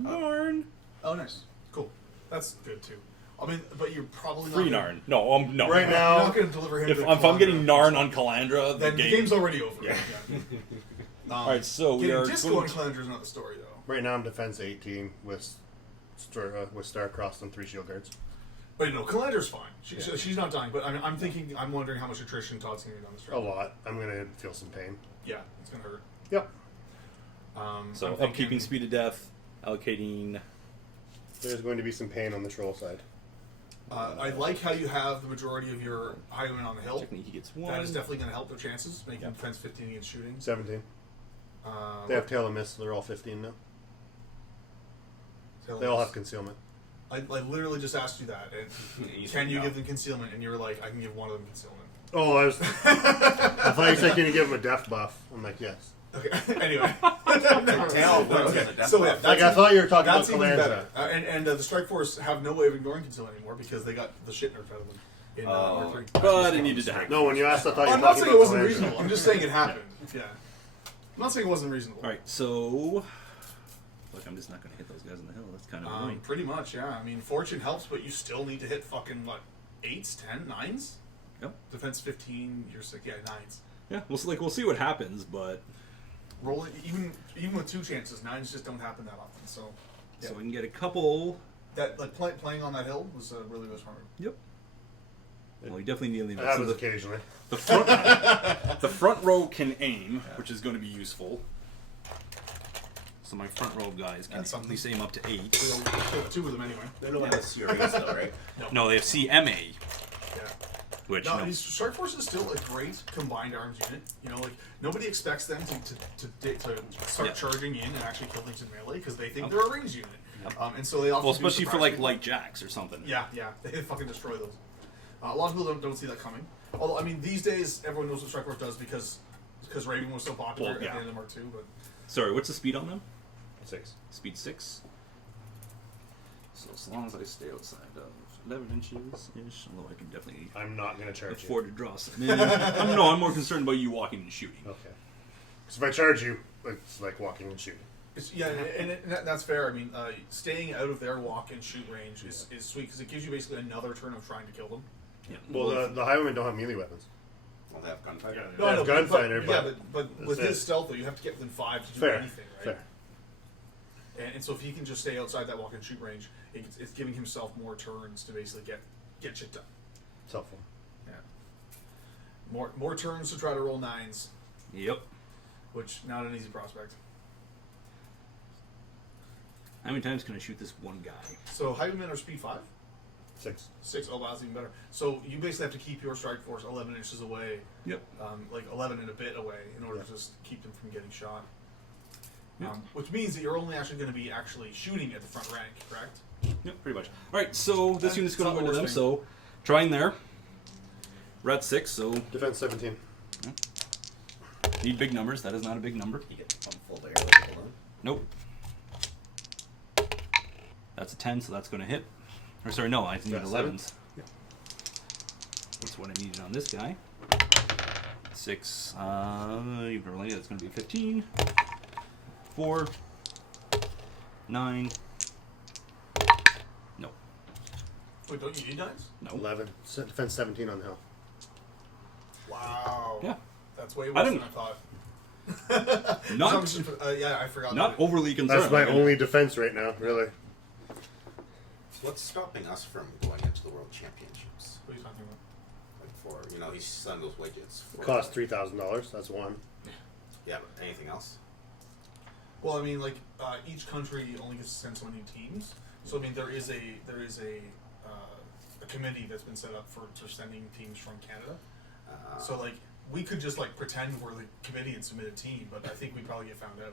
Narn. Oh, nice. Cool. That's good too. I mean, but you're probably Free not Narn. No, no. Right You're now, not going to deliver him. If to I'm getting Calandra. Narn on Calandra, then the game's already over. Yeah. Alright, Alright, so we getting are disco going on to- Calandra is not the story though. right now I'm defense 18 with Starcrossed and 3 shield guards. But no, Calandra's fine. She's not dying. But I'm wondering how much attrition Todd's going to get on this A round. lot. I'm gonna feel some pain. Yeah, it's going to hurt. Yep. So I'm thinking- upkeeping speed of death, allocating. There's going to be some pain on the troll side. I like how you have the majority of your highwaymen on the hill. Technically, he gets one. That is definitely going to help their chances, making defense 15 against shooting. 17. They have tail and mist, so they're all 15 now. They all have concealment. I literally just asked you that. And You can said you no. give them concealment? And you were like, I can give one of them concealment. Oh, I thought you said can you give him a death buff? I'm like, yes. Okay. Anyway. Tail, what is okay. it, a death So yeah, buff? Like I thought you were talking about that's even better. Calandra. And the Strike Force have no way of ignoring concealment anymore because they got the shit nerfed out of them in Mark 3. But it needed to happen. No, when you asked, I thought you were I'm not talking saying about it wasn't Calandra. reasonable. I'm just saying it happened. Yeah. I'm not saying it wasn't reasonable. Alright, so. Look, I'm just not going to hit those guys on the hill. That's kind of annoying. Pretty much, yeah. I mean, fortune helps, but you still need to hit fucking, what, 8s, 10, 9s? Yep. Defense 15, you're 6, yeah, 9s. Yeah, we'll see what happens, but. Roll it, even with 2 chances, 9s just don't happen that often, so. Yeah. So we can get a couple. That, like, playing on that hill was really smart. Yep. Well, you definitely need It to happens occasionally. the front, the front row can aim, which is going to be useful. So my front row guys can That's at least aim up to 8. So you'll kill 2 of them anyway. They don't have CRAs though, right? No, they have CMA. Yeah. Which, No, you know, I mean, Strike Force is still a great combined arms unit. You know, like nobody expects them to start Yeah. charging in and actually kill things in melee because they think they're a range unit. And so they often well, do especially for surprise like people. light jacks or something. Yeah, they fucking destroy those. A lot of people don't see that coming. Although I mean, these days everyone knows what Strike Force does because Raven was so popular Well, at yeah. the end of Mark II. But Sorry, what's the speed on them? 6. Speed 6. So as long as I stay outside of 11 inches ish, although I can definitely I'm not going to charge you. afford to draw some in. I'm more concerned about you walking and shooting. Okay. Because if I charge you, it's like walking and shooting. and that's fair. I mean, staying out of their walk and shoot range is sweet because it gives you basically another turn of trying to kill them. Yeah. Well, the highwaymen don't have melee weapons. Well, they have gunfighter. They have gunfighter, but with that's his it. stealth though, you have to get within 5 to do Fair. anything, right? Fair. And so if he can just stay outside that walk and shoot range, it's giving himself more turns to basically get shit done. It's helpful. Yeah. More turns to try to roll 9s, Yep. which not an easy prospect. How many times can I shoot this one guy? So Highwaymen are speed 5? 6. 6. Oh wow, that's even better. So you basically have to keep your strike force 11 inches away, Yep. like 11 and a bit away, in order to just keep them from getting shot. Yep. Which means that you're only actually going to be actually shooting at the front rank, correct? Yep, pretty much. Alright, so this And unit's going to it's go with them, interesting. so trying there. We're at 6, so Defense 17. need big numbers. That is not a big number. You get pump full there like a balloon. Nope. That's a 10, so that's going to hit. Or sorry, no, I need That's 11s. Yeah. That's what I needed on this guy. 6, even really, that's going to be 15. 4. 9. No. Wait, don't you need 9s? No. 11. Defense 17 on the hill. Wow. Yeah. That's way worse I than didn't- I thought. Not, yeah, I forgot. not that. overly concerned. That's my I mean, only defense right now, really. What's stopping us from going into the World Championships? What are you talking about? Like for, you know, he's selling those widgets. For, It costs $3,000. That's one. Yeah, but anything else? Well, I mean, like each country only gets to send so many teams. So I mean, there is a committee that's been set up for sending teams from Canada. So like we could just like pretend we're the committee and submit a team, but I think we'd probably get found out.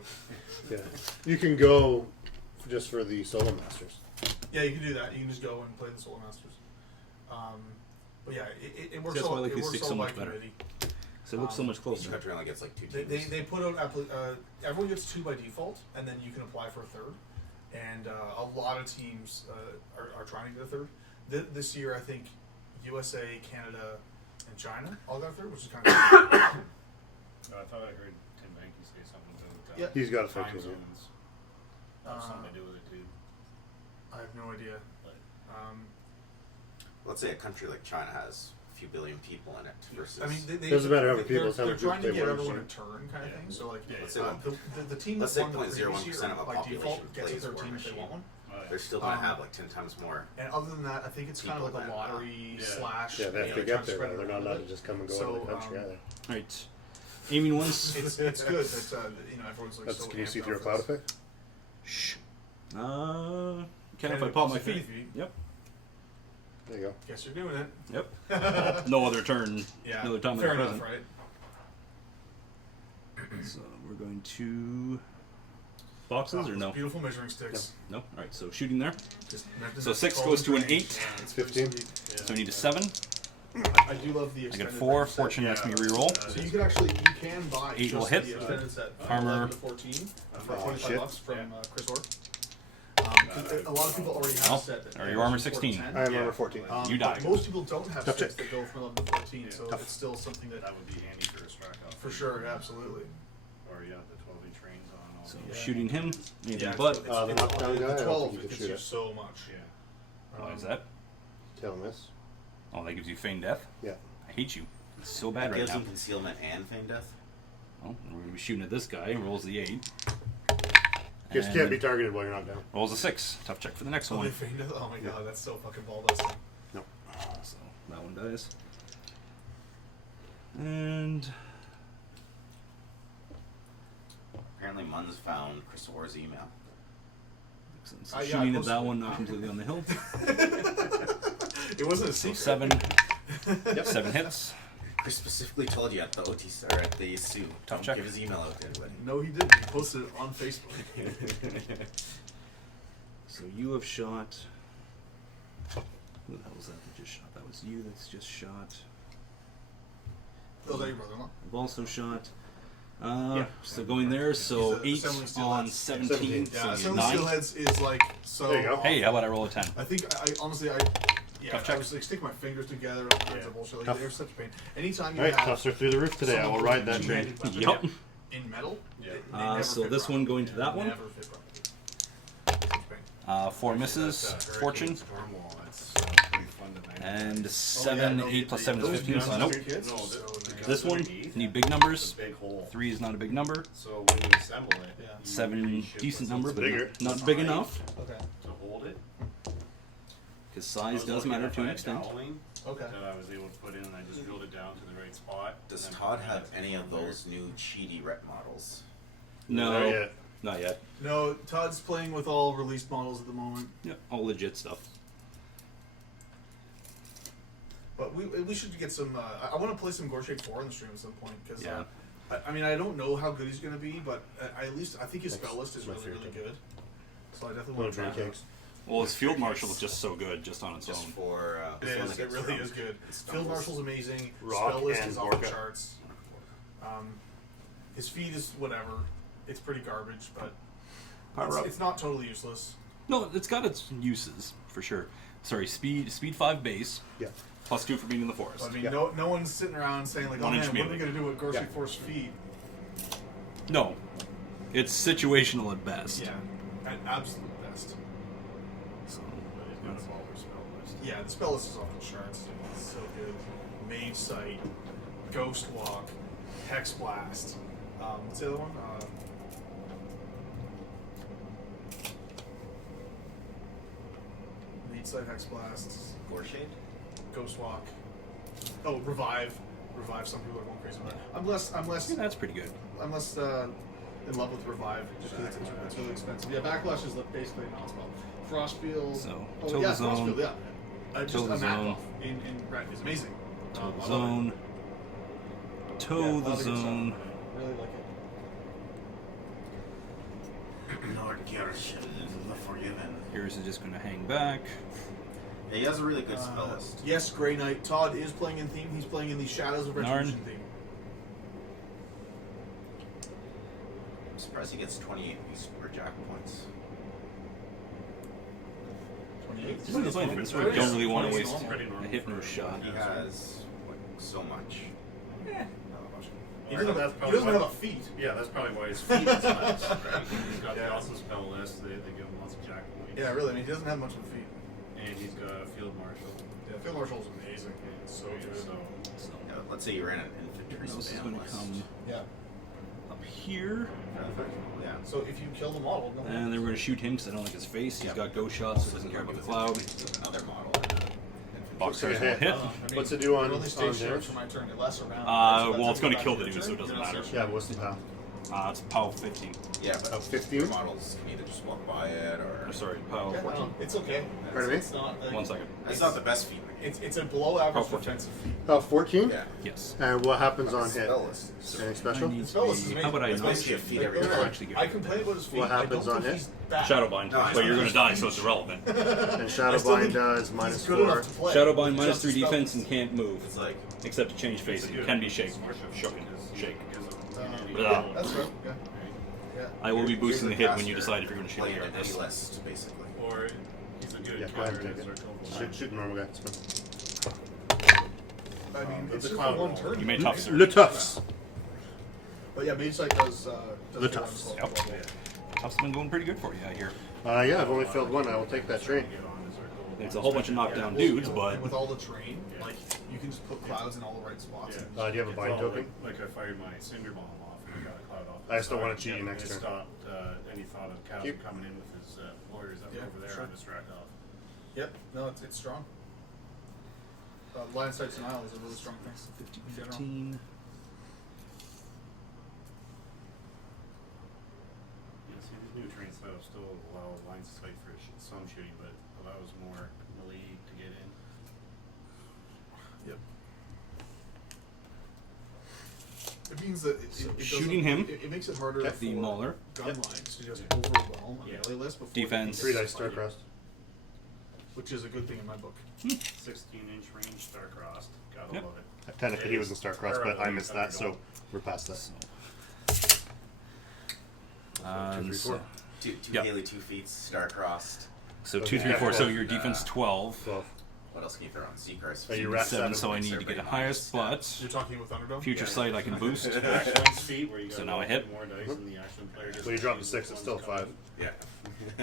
Yeah. You can go just for the Solo Masters. Yeah, you can do that. You can just go and play the Solar Masters. But yeah, it works That's why I all. like It these works six all so by much better. committee. So it looks so much Each closer. country only gets like 2 They, teams. they put out everyone gets 2 by default, and then you can apply for a third. And a lot of teams are trying to get a third. This year, I think USA, Canada, and China all got a third, which is kind of Oh, I thought I heard Tim Banky say something about Yeah. He's got a time 15. zones. Something to do with it too. I have no idea. But Let's say a country like China has a few billion people in it versus. I mean, they Doesn't matter how many people, They're, it's how they're many trying to people get play everyone in Warmachine. turn, kind of thing. So like, Let's say the team let's that say won the previous 0.01% year of a by population default gets a plays third team if they Warmachine. want one. they're still going to Um, have like 10 times more. And other than that, I think it's kind of People like a that- lottery Yeah. slash. Yeah, they have you to know, get try to there. spread Though. it They're not around a allowed to bit. just come and go So, into the country either. Alright. Aiming once. It's good that everyone's like That's, so can you amped see up through a for cloud this. effect? Shh. Can if I Canada pop my plus feet. infinity. Yep. There you go. Guess you're doing it. Yep. No other turn. Yeah. No other time Fair than enough, present. right? So we're going to boxes or no? Beautiful measuring sticks. No. All right. So shooting there. Just So 6 goes to an 8. It's 15. So I need a 7. I do love the I extended get 4. range set. Fortune lets me reroll. So you can actually buy 8 will just hit. the extended set Armor. 11 to 14 for Oh, 25 shit. bucks from Chris Orr. 'Cause a lot of people already have Oh, a set that are you armor support 16? 10. I am armor 14. You but die. Most people don't have Tough sets check. that go from 11 to 14, so Tough. it's still something that, that would be handy for a strike off. for sure, absolutely. Or yeah, the 12-inch range on all So the shooting him. Anything Yeah, but. it's- the knockdown guy, I don't The 12 think you can gets shoot you it. so much. Yeah. Why is that? Tail miss. Oh, that gives you feign death. Yeah. I hate you. It's so bad right Gives now. him concealment and feign death. Well, we're going to be shooting at this guy. Rolls the 8. Just And can't be targeted while you're not down. rolls a 6. Tough check for the next Oh, one. they feigned it? Oh my god, that's so fucking ball busting. No. So that one dies. And Apparently, Munz found Chris Orr's email. excellent. So Yeah, I shooting at posted that it. one, not completely on the hill. It wasn't a So secret. 7. Yep. 7 hits. Chris specifically told you at the OT or at the suit. Tough Don't check. give his email out to anybody. No, he didn't. He posted it on Facebook. So you have shot. Who the hell was that just shot? That was you that's just shot. Oh, is that your brother-in-law? I've also shot. Yeah. So going there, so He's 8 assembling steel on heads. 17. Yeah, So Assembly 9. Steelheads is like so. There you go. Hey, how about I roll a 10? I think I honestly yeah, Tough I check. was like sticking my fingers together, all kinds Yeah. of bullshit. Like, Tough. they're such a pain. Anytime you All right, have toughs are through the roof today. I will someone ride with that a train. two-handed weapon Yep. in metal. Yeah. they never So fit this properly. one going to that one. Never fit properly. Such pain. 4 misses, That's, fortune, Storm wall. That's pretty fun to manage. and Oh, 7. yeah, no, 8 plus 7 is those 15. guns So are nope. your kids? No, So the nice. guns This one underneath, need big it's numbers. a big hole. 3 is not a big number. So when you assemble it, Yeah. you 7 reshift decent with number, something but bigger. not big enough. Okay. to hold it. Because I size was does lucky matter enough to I an had extent. doweling Okay. that I was able to put in, and I just drilled it down to the right spot. Does and then Todd put have it any of on there. those new cheaty rep models? No, Not yet. not yet. No, Todd's playing with all released models at the moment. Yeah, all legit stuff. But we should get some. I want to play some Gore Shape 4 on the stream at some point because Yeah. I mean I don't know how good he's going to be, but at least I think his Thanks. spell list is My really favorite. good. So I definitely Little want to try drink that. cakes. Well, his field marshal is just so good, just on its Just own. for It someone is. that It gets really drunk is good. and Field stumbles. Marshal's amazing. Rock Spell list and is off the Gorka. charts. His feed is whatever. It's pretty garbage, but Power up. it's not totally useless. No, it's got its uses for sure. Sorry, speed 5 base, Yeah. +2 for being in the forest. I mean, Yeah. no one's sitting around saying like, "Oh 1 man, inch what are we melee. going to do with Gore Yeah. Shape 4's feed?" No, it's situational at best. Yeah, at absolute best. So, But he's got a baller spell list. Yeah, the spell list is off the charts. It's so good. Mage Sight, Ghost Walk, Hex Blast. What's the other one? Mage Sight, Hex Blast, Gore Shade? Ghost Walk. Oh, Revive. Revive. Some people are going crazy about it. I'm less yeah, that's pretty good. in love with Revive just because it's really expensive. Yeah, Backlash is basically a non-spell. Frostfield. So, oh Till yeah, the Zone. Frostfield. Yeah. Just Till the a map Zone. off in red is amazing. Toe I the love it. zone. Yeah, Toe a lot the of good stuff. zone. Really like it. Lord Garrison, the Forgiven. Yours is just going to hang back. Yeah, he has a really good spell list. Yes, Grey Knight. Todd is playing in theme. He's playing in the Shadows of Narn. Retribution theme. I'm surprised he gets 28 super jack points. 28. Isn't this funny? This is where you don't really want to waste a hit or a shot. He has like, so much. He Well, doesn't, that's he probably doesn't why- have a feat. Yeah, that's probably why his feet is nice. Right? He's got the awesome spell list. They give him lots of jack points. Yeah, really. I mean, he doesn't have much of a feat. And he's got a field marshal. Yeah, Field Marshal is amazing. It's so good. So, Yeah, let's say you're in an infantry this is spam going to list. come Yeah. up here. Yeah. So if you kill the model, no And then we're going to shoot him because I don't like his face. He's got ghost shots, so he doesn't care about the cloud. Another model. Boxers will Okay. hit. What's it do on It only stays short damage? for my turn. It lasts around. Well, it's going to kill the dude, so it doesn't matter. Yeah, but what's the power? It's POW 15. Yeah, but 15? models can either just walk by it or. Or sorry, POW Yeah, 14. no, it's okay. Pardon me? It's not. Like, 1 second. It's not the best feat in the game. It's a below average Oh, 14. defensive feat. 14? Yeah. Yes. And what happens on hit? Spell list. Anything special? I need The spell list is to be- amazing. How about I It's not? basically a feat every Like, turn. Actually, I complain about his feet. What happens I don't on think hit? he's bad. Shadowbind. No, But you're going it's to die, so it's irrelevant. And I still Shadowbind think does he's minus good 4. enough to play. Shadowbind It's minus just 3 the spell defense list. and can't move. It's like Except to change face. It can be shake. Shooken. Shake. Yeah, that's right. Yeah. Yeah. I will be boosting the here's hit when you caster decide if you're going to shoot playing me an on any this. list, basically. Or he's a good Yeah, go ahead counter and as take our it. total. Shoot normal guy. It's fine. I mean, But it's the just cloud one roll. turn. You may tough, sir. Le Toughs. But yeah, Mage Sight does The one toughs. slot Yep. level. Tough's been going pretty good for you out here. Yeah, I've only failed one. I will take that train. Get on as our total. It's a whole bunch of knockdown Well, dudes, but with all the terrain, like you can just put clouds in all the right spots. Yeah. Do you have a It's bind all token? Like I fired my cinder bomb off and I got a cloud off. I just don't Sorry. wanna cheat you Yeah, next it turn. stopped any thought of Chasm Keep. coming in with his warriors that Yeah, were over there. sure. I just racked off. Yep. No, it's strong. Lion Sight Denial is a really strong thing. 15. Yeah, see, these new train setups still allow lines of sight for some shooting, but allows more melee to get in. Yep. means that it shooting doesn't- him. It makes it harder At the for Mauler. gun lines to just overwhelm a melee list before Defense. they 3 can dice star-crossed. which is a good thing in my book. 16-inch range, star-crossed. Gotta Yep. love it. Technically, he was in star-crossed, but I missed that, so we're past that. And 2, 3, 4. Two Yeah. Haley 2 feats, star-crossed. So Okay. 2, 3, 4. So Yeah. your defense 12. 12. What else can you throw on? Seacrest. Are you wrapped 7, seven so I need to Everybody get a minus. highest, You're but talking with Thunderdome? future sight I can boost. Ashland's feat, where you So gotta now I roll hit. more dice and the Ashland player gets Well, you drop choose a 6, which it's still one's coming. 5. Yeah.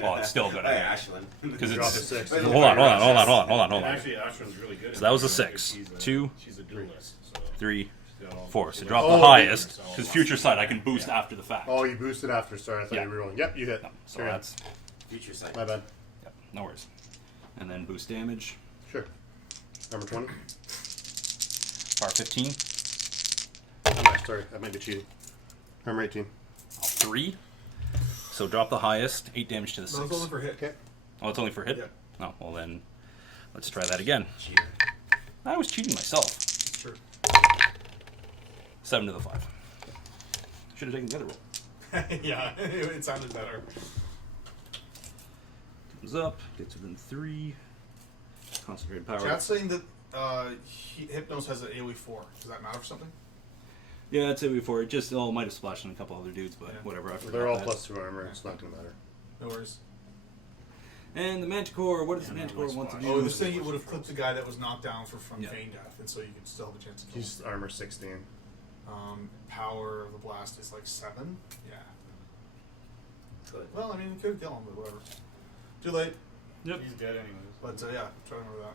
Oh, it's still good. Hey, Ashland. Because Drop a it's. 6. Wait, Hold on. And actually, Ashland's really good. So that was a at it because 6. she's 2, She's a duelist. So 3, she's got all- 4. So she drop does- the Oh, highest. Because future sight I can boost after the fact. Oh, you boosted after. Sorry, I thought Yeah. you were rolling. Yep, you hit. So Carry on. that's. Future sight. My bad. Yep, no worries. And then boost damage. Sure. Number 20. Bar 15. Oh, no, sorry, I might be cheating. Number 18. 3. So drop the highest. 8 damage to the No, it's only 6. for hit. Okay. Oh, it's only for hit? Yeah. Oh, well then. Let's try that again. Cheater. I was cheating myself. Sure. 7 to the 5. Should have taken the other roll. Yeah, it sounded better. Comes up, gets within 3. Concentrated power. Chat's saying that Hypnos has an AoE 4. Does that matter for something? Yeah, I'd say before. It just might have splashed on a couple other dudes, but Yeah. whatever. I forgot They're all that. +2 armor. It's not going to matter. No worries. And the Manticore, what does the Yeah, Manticore no, want to it's do? Oh, they're saying it would have clipped the guy that was knocked down from Yeah. feign death, and so you could still have a chance to kill He's armor 16. him. Power of the blast is like 7. Yeah. Good. Well, I mean, you could kill him, but whatever. Too late. Yep. He's dead anyways. But yeah, try to remember that.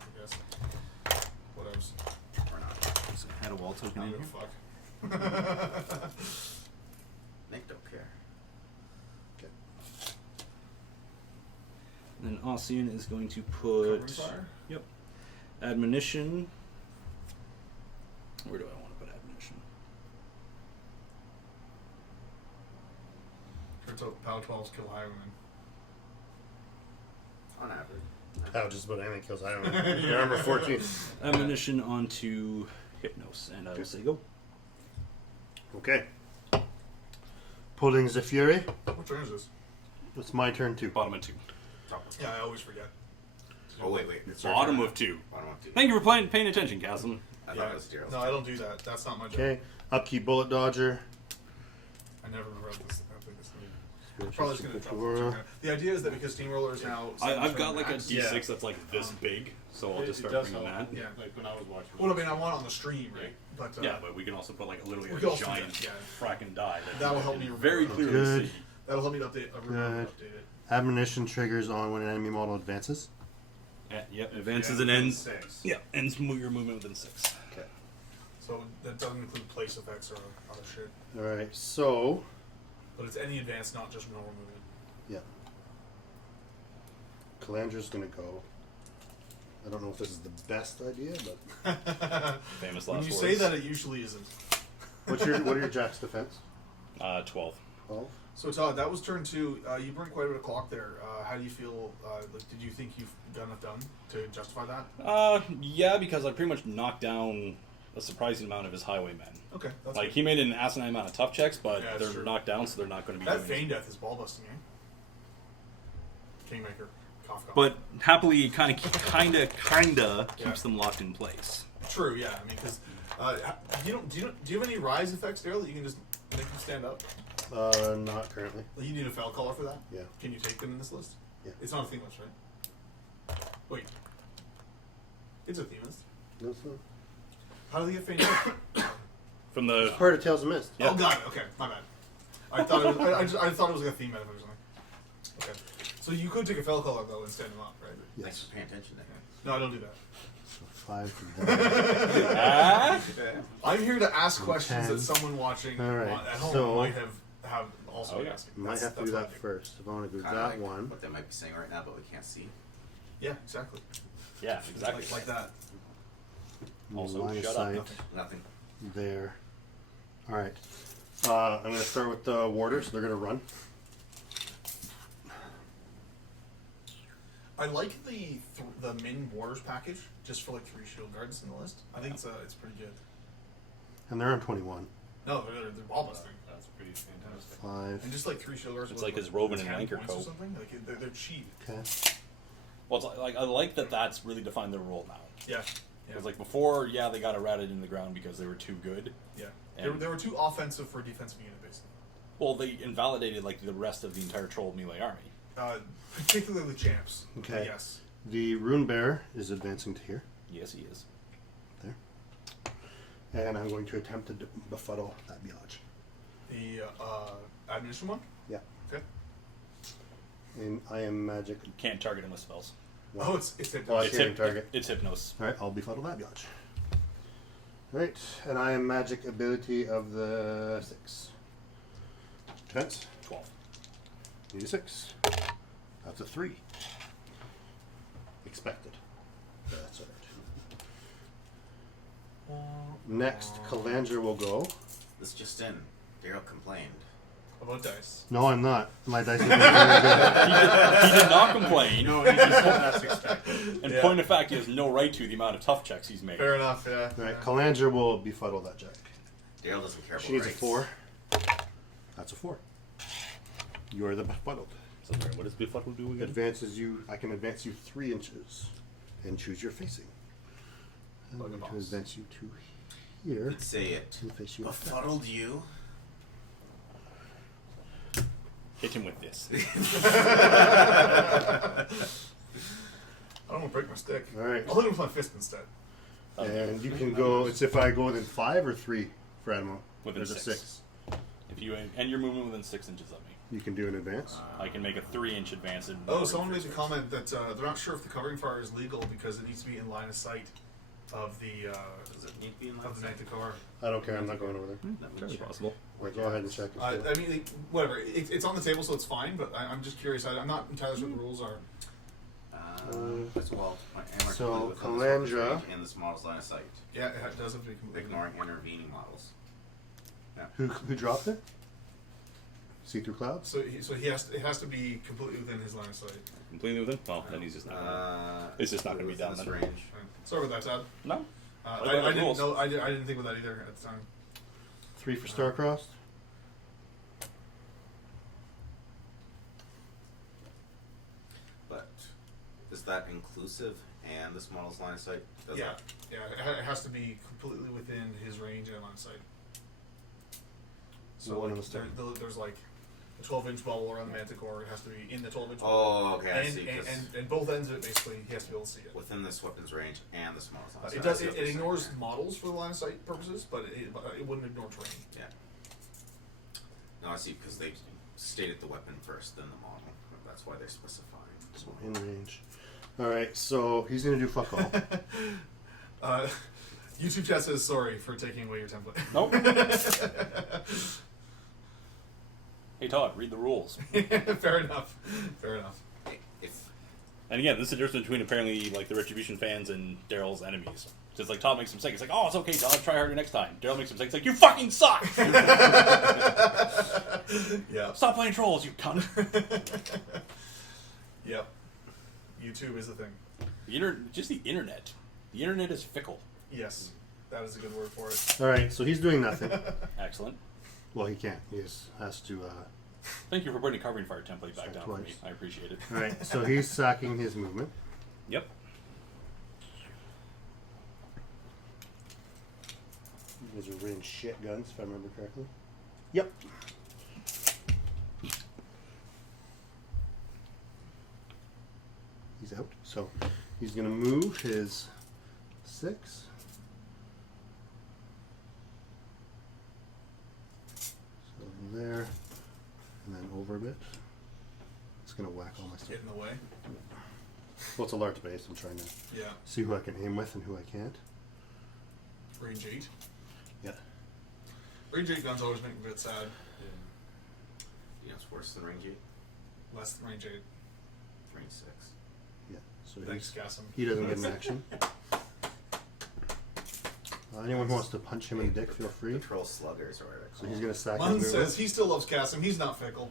I guess. What else? Or not. So add a wall I token don't in give here. a fuck. Nick don't care. Okay. And then Ossian is going to Covering put. fire? Yep. Admonition. Where do I want to put admonition? Turns out Power 12s kill highwaymen. On average. Hell, just about anything kills iron. You're armor 14. Admonition onto Hypnos, and I will say go. Okay. Pulling the Fury. What turn is this? It's my turn too. Bottom of 2. Top of- Yeah, I always forget. Oh, wait. It's our Bottom turn. of 2. Bottom of 2. Thank you for paying attention, Chasm. I Yeah. thought it was Daryl's. No, I don't do that. That's not my job. Okay. Upkeep Bullet Dodger. I never remember this. I think this thing. Probably just gonna drop it. The idea is that because Steamroller is now. I've got like a max- D6 Yeah. that's like this big, so I'll just It start does bringing help. that. Yeah. Like when I was watching. Well, I mean, I want it on the stream, right? But Yeah, but we can also put like literally We a can also do giant that, yeah. fracking die. That will help you me can very remember. clearly Good. see. that'll help me to update. Remember Good. to update it. Admonition triggers on when an enemy model advances. Yep, advances and ends. 6. Yeah, ends your movement within 6. Okay. So that doesn't include place effects or other shit. Alright, so. But it's any advance, not just normal movement. Yeah. Calandra's gonna go. I don't know if this is the best idea, but. Famous When last you words. say that, it usually isn't. What are your Jack's defense? 12. 12? So Todd, that was turn 2. You burned quite a bit of clock there. How do you feel? Like, did you think you've got enough done to justify that? Yeah, because I pretty much knocked down a surprising amount of his highwaymen. Okay, that's Like good. he made an asinine amount of tough checks, but Yeah, that's they're true. knocked down, so they're not going to be. That doing feign it. death is ball busting, eh? Kingmaker, cough cough. But happily, kind of Yeah. keeps them locked in place. true, yeah. I mean, because do you have any rise effects, Daryl, that you can just make them stand up? Not currently. Like, you need a foul color for that. Yeah. Can you take them in this list? Yeah. It's not a theme list, right? Wait. It's a theme list. No, it's not. How do they get feign death? From the Part of Tales of Mist. Yeah. Oh, got it. Okay, my bad. I thought it was. I thought it was like a theme benefit or something. Okay. So you could take a fell color though and stand them up, right? Thanks Yes. for paying attention there. No, I don't do that. So 5 from that. I'm here to ask questions 10. that someone watching All right, at home so- might have also been asking. Might have to do what I that think. first. If I want to go Kinda that like one. what they might be saying right now, but we can't see. Yeah, exactly. yeah, exactly. Like that. Also, line of shut up. sight Nothing. there. All right. I'm going to start with the warders. They're going to run. I like the min warders package just for like 3 shield guards in the list. I think it's pretty good. And they're on 21. No, they're ball busting. That's pretty fantastic. 5. And just like 3 shoulders. It's like his Rovin and 10 Wanker points or coat. something. Like they're cheap. Okay. Well, it's like I like that. That's really defined their role now. Yeah. Because like before, yeah, they got errated in the ground because they were too good. Yeah. And- They were too offensive for a defensive unit, basically. Well, they invalidated like the rest of the entire troll melee army. Particularly the champs. Okay. Yes. The Rune Bear is advancing to here. Yes, he is. There. And I'm going to attempt to befuddle that biatch. The admonition one. Yeah. Okay. And I am magic. Can't target him with spells. Oh, it's hit. Oh, I It's can't target. It's Hypnos. Alright, I'll befuddle that biatch. Alright, and I am magic ability of the 6. Defense. 12. Need a 6. That's a 3. Expected. That's alright. Next, Kalanger will go. This just in. Daryl complained. About dice. No, I'm not. My dice have been very good. He did not complain. No, he just said that's expected. In Yeah. point of fact, he has no right to the amount of tough checks he's made. Fair enough. Yeah. Alright, Kalanger will befuddle that jack. Daryl doesn't care about She needs a rights. 4. That's a 4. You are the befuddled. So what does Befuddle do again? Advances you. I can advance you 3 inches, and choose your facing. I'm Like a going to boss. advance you to here. Let's say it. And face you. Befuddled you. Hit him with this. I don't want to break my stick. All right. I'll hit him with my fist instead. And you can go. It's if I go within 5 or 3 for Admiral. Within There's a 6. If you end your movement within 6 inches of me, You can do an advance. I can make a 3-inch advance. In Oh, someone made the comment that they're not sure if the covering fire is legal because it needs to be in line of sight of the Does it need to be in line of of the sight? Manticore. I don't care. I'm not going over there. Let me Very check. possible. Well, go ahead and check. it. I mean, whatever. It's on the table, so it's fine. But I'm just curious. I'm not entirely sure what the rules are. As well, and we're So, completely within this Kalandra- range and this model's line of sight, Yeah, it does have to be completely. ignoring intervening models. Who dropped it? See through clouds. So he has it has to be completely within his line of sight. Completely within? Well, then he's just not gonna... It's just not gonna be within down this then. range. Fine. Sorry about that, Todd. No. I What about the didn't rules? know. I didn't think about that either at the time. 3 for Starcrossed. But is that inclusive and this model's line of sight? Does Yeah, that? yeah. It has to be completely within his range and line of sight. So One like, of the there's like a 12-inch bubble around the Manticore. It has to be in the 12-inch bubble. Oh, okay, I and, see. 'Cause and both ends of it basically he has to be able to see it. within this weapon's range and this model's line of sight. It I does. see what It they're saying ignores there. models for the line of sight purposes, but it wouldn't ignore terrain. Yeah. No, I see, because they stated the weapon first, then the model. That's why they're specifying. So in range. All right. So he's gonna do fuck all. YouTube chat says sorry for taking away your template. Nope. Hey Todd, read the rules. Fair enough. Fair enough. If And again, this is the difference between apparently like the Retribution fans and Daryl's enemies. So it's like Todd makes a mistake. It's like, oh, it's okay, Todd, try harder next time. Daryl makes a mistake. It's like, you fucking suck! Yeah. Stop playing trolls, you cunt. Yep. YouTube is a thing. Just the internet. The internet is fickle. Yes, that is a good word for it. All right. So he's doing nothing. Excellent. Well, he can't. He just has to. Thank you for putting a covering fire template back Sorry, down for me. twice. I appreciate it. All right. So he's sacking his movement. Yep. Those are range shit guns, if I remember correctly. Yep. He's out. So he's going to move his 6. So there. And then over a bit. It's going to whack all my stuff. Get in the way. Well, it's a large base. I'm trying to Yeah. see who I can aim with and who I can't. Range 8. Yeah. Range 8 guns always make me a bit sad. you know, it's worse than range 8, Less than range 8. range 6. Yeah. So Thanks, he's, Cassim. he doesn't get an action. Anyone who wants to punch him in the dick, feel free. The troll sluggers, or whatever they're So called. he's going to sack Mun his says movement. he still loves Cassim. He's not fickle.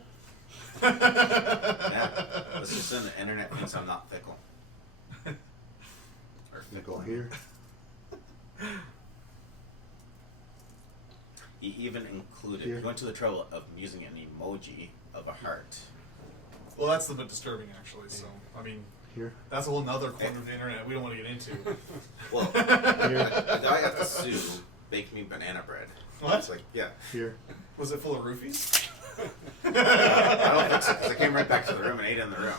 Yeah. Let's just send the internet thinks I'm not fickle. Or Gonna go fickle. here. He even included. Here. He went to the trouble of using an emoji of a heart. Well, that's a bit disturbing, actually. So, I mean, Here. that's a whole nother corner of the internet we don't want to get into. Well, Here. the guy at the zoo baked me banana bread. What? It's like, yeah. Here. Was it full of roofies? I don't think so, because I came right back to the room and ate in the room.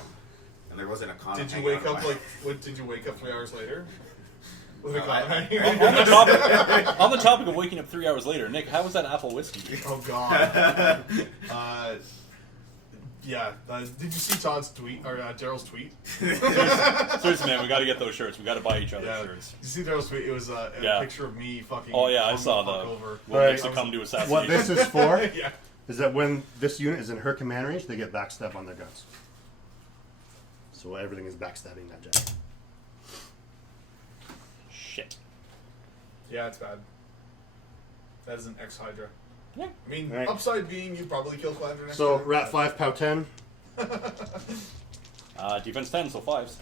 And there wasn't a condom. Did you hanging wake out up of my- what? Did you wake up 3 hours later? With a No, condom I- hanging On around? on the topic of waking up 3 hours later, Nick, how was that apple whiskey? Oh God. Yeah. Did you see Todd's tweet or Daryl's tweet? Seriously, man, we got to get those shirts. We got to buy each other Yeah. shirts. Did you see Daryl's tweet? It was a Yeah. picture of me fucking. Oh yeah, I hung saw fuck the over. what Right. makes it come to assassination. What this is for Yeah. is that when this unit is in her command range, they get backstab on their guns. So everything is backstabbing that jack. Shit. Yeah, it's bad. That is an ex Hydra. Yeah. I mean, Right. upside being you probably kill Hydra next So time, rat but- 5, pow 10. Defense 10, so 5s.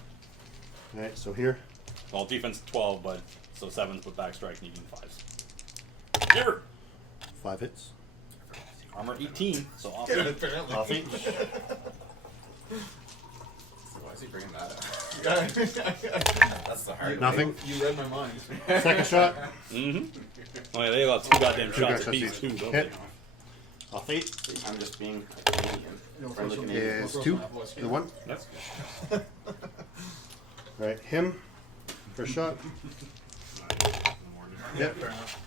Alright, so here. Well, defense 12, but so 7s, but backstrike needing 5s. Never. 5 hits. Armor 18, so off. Yeah, apparently. Off each. Why is he bringing that up? Yeah. That's the hard Nothing. You read my mind. Second shot. Mm-hmm. Oh yeah, they got 2 goddamn Two shots guys apiece shots too, each. don't Hit. they? Off 8 I'm just being a Canadian. Friendly Canadian. is 2. The 1. Yep. Alright, him. First shot. Yep. Fair enough.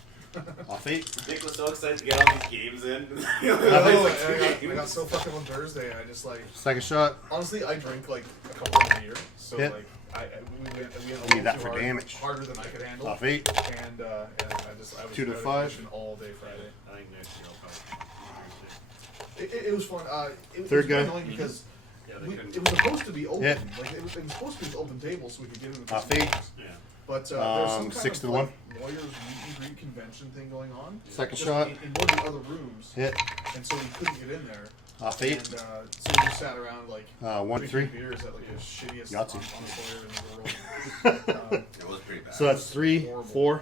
Off 8. Nick was so excited to get all these games in. I got so fucking on Thursday. I just like Second shot. honestly, I drink like a couple of a year, so Hit. like we had a Need little that too for hard, damage. harder than I could handle. Off 8. And I was 2 to out of 5. commission all day Friday. I think next year I'll probably. It was fun. It Third was guy. annoying because Yeah, they couldn't. it was supposed to be open. Hit. Like it was supposed to be an open table so we could get in. Off 8. Yeah. But there's some kind 6 of to like, lawyers meet and greet convention thing going on. Second Just shot. in one of the other rooms, Hit. and so we couldn't get in there. Off And 8. so we just sat around like 1 drinking 3. beers at like the shittiest Yahtzee. honest lawyer in the world. It was pretty bad. So that's 3, Horrible. 4.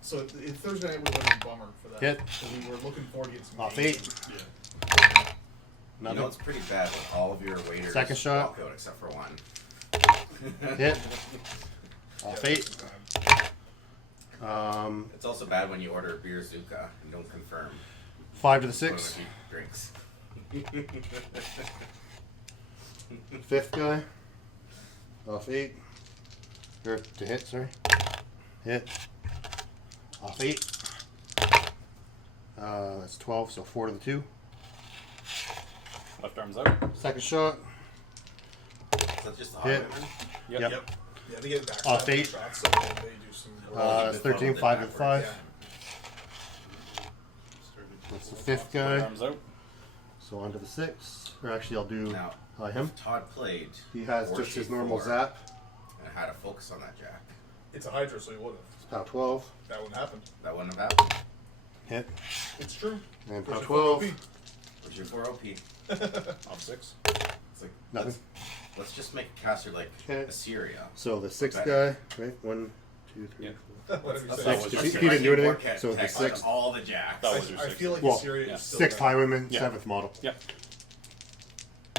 So Thursday night was a bummer for that. Hit. So we were looking forward to getting some Off games 8. Yeah. You know, Nothing. it's pretty bad when all of your waiters Second shot. walk out except for one. Hit. in. Off Yeah, 8. that's bad. It's also bad when you order beer Zuka and don't confirm 5 to the what 6. he drinks. Fifth guy. Off 8. Or to hit, sorry. Hit. Off 8. That's 12, so 4 to the 2. Left arm's out. Second shot. Is that just the Hit. Highwayman? Yep. Yep. Yeah, they get back Off 8. shots, so they do some. That's 13, 5 to the 5. Yeah. That's the fifth Right guy. arm's out. So on to the 6. Or actually, I'll do Now, him. if Todd played. He has four just his shape normal four zap. And had to focus on that jack. It's a Hydra, so he would have. It's pow 12. That wouldn't happen. That wouldn't have happened. Hit. It's true. And Push pow it 12. for OP. Which is 4 OP. Off 6. It's like, Nothing. let's just make a caster like Okay. Assyria. So the 6th Okay. guy, right? 1, 2, 3, Yeah. 4. Whatever you That's say. was If your he, sixth. he didn't do anything, Forecast so the text 6th. on all the jacks. That was your I sixth. feel like Well, Assyria yeah. is still 6th better. highwayman, Yeah. 7th model. Yep.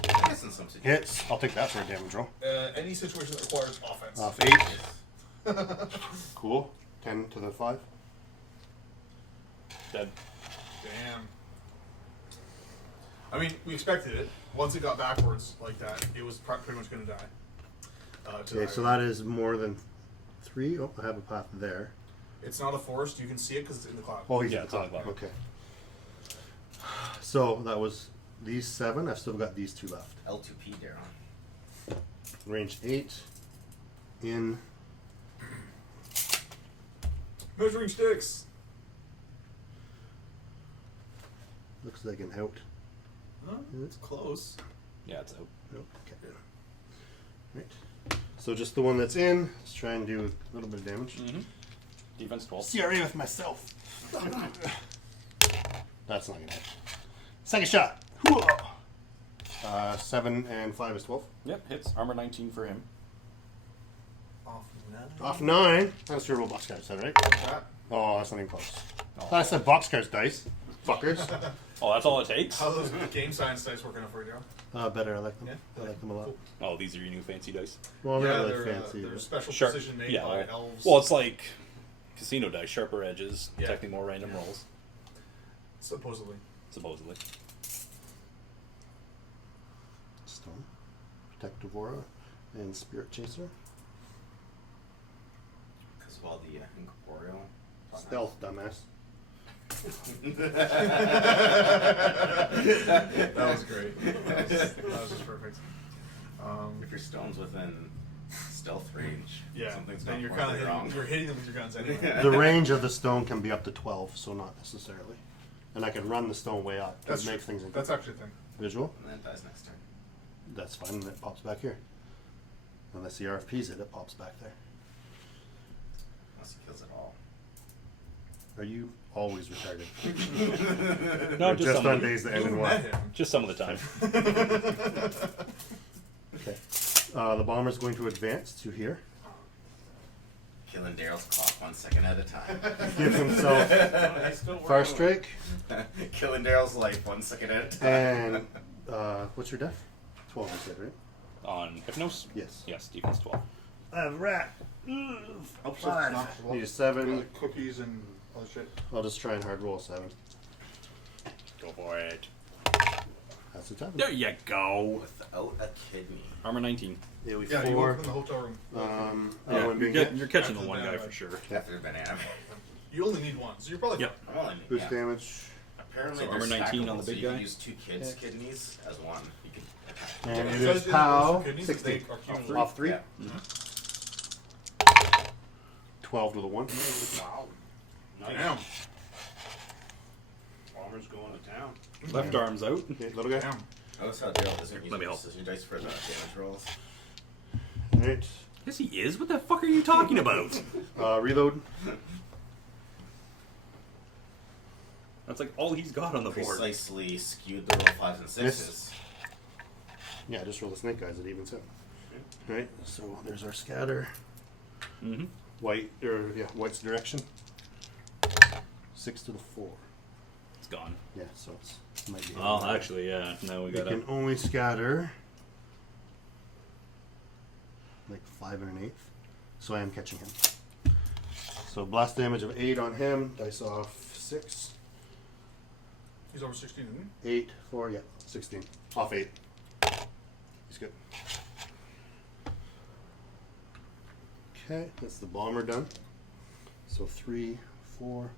I guess in some situations. Hits. I'll take that for a damage roll. Any situation that requires offense. Off 8. Cool. 10 to the 5. Dead. Damn. I mean, we expected it. Once it got backwards like that, it was pretty much going to die. Okay, so that is more than 3. Oh, I have a path there. It's not a forest. You can see it because it's in the cloud. Oh, he's Yeah, in it's on the cloud. cloud. Okay. So that was these 7. I've still got these 2 left. L2P, Darren. Range 8. In. Measuring sticks. Looks like an out. Huh? It's close. Yeah, it's out. Nope. Okay. Right. So just the one that's in. Let's try and do a little bit of damage. Mm-hmm. Defense 12. CRA with myself. That's not gonna hit. Second shot. 7 and 5 is 12. Yep, hits. Armor 19 for him. Off nine. Off 9. That's a durable box guy, said right? That. Oh, that's not even close. Oh. I said boxcars dice. Fuckers. Oh, that's all it takes? How are those game science dice working out for you, Daryl? Better. I like them. Yeah? I like them a lot. Oh, these are your new fancy dice? Well, Yeah, they're not they're, really fancy. they're but- special Sharp. precision made Yeah, by well, elves. well, it's like casino dice, sharper edges, Yeah. detecting more random rolls, supposedly. supposedly. Stone, Protective Aura, and Spirit Chaser. Because of all the incorporeal. Stealth, dumbass. That was great. That was just perfect. If your stone's within stealth range, Yeah, something's then gone you're horribly kind wrong. of you're hitting them with your guns anyway. The range of the stone can be up to 12, so not necessarily. And I can run the stone way up to That's make true. things That's actually a thing. visual. And then it dies next turn. That's fine, and it pops back here. Unless the RFP's it pops back there. Unless he kills it all. Are you always retarded? No, Or just, just some on of the, days that You end in met Y? him. just some of the time. Okay. The bomber's going to advance to here. Killing Daryl's clock 1 second at a time. Give himself Far Strike. Killing Daryl's life 1 second at a time. And what's your def? 12, you said, right? On Hypnos? Yes. Yes, defense 12. Rat. Need a 7. Cookies and other shit. I'll just try and hard roll a 7. Go for it. That's the time. There you go. Without a kidney. Armor 19. Yeah, we Yeah, you 4. work in the hotel room. Yeah, when you're, being hit. you're catching After the one the guy banana. for sure. After the banana. You only need one, so you're probably Yep. I'm only Boost yeah. damage. Apparently, So they're armor 19 on stackable, the so big you can guy? use 2 kids' kidneys as one. You can attack. And It it says is in POW the kidneys that they 16. are cumulative. Off 3. Yeah. 12 to the 1. Wow. Nice. Damn. Bomber's going to town. Left arm's out. Okay, little guy. Damn. Notice how Daryl doesn't use Let me help. precision dice for the damage rolls. Alright. Yes, he is. What the fuck are you talking about? Reload. That's like all he's got on the board. Precisely skewed the roll 5s and 6s. Miss. Yeah, just roll the snake guys at evens out. Right, so there's our scatter. Mm-hmm. White's direction. 6 to the 4. It's gone. Yeah, so it might be. Oh, actually, yeah. Now we we got can only scatter like 5 and an eighth. So I am catching him. So blast damage of 8 on him. Dice off 6. He's over 16, isn't he? 8, 4, yeah, 16. Off 8. He's good. Okay, that's the bomber done. So 3, 4.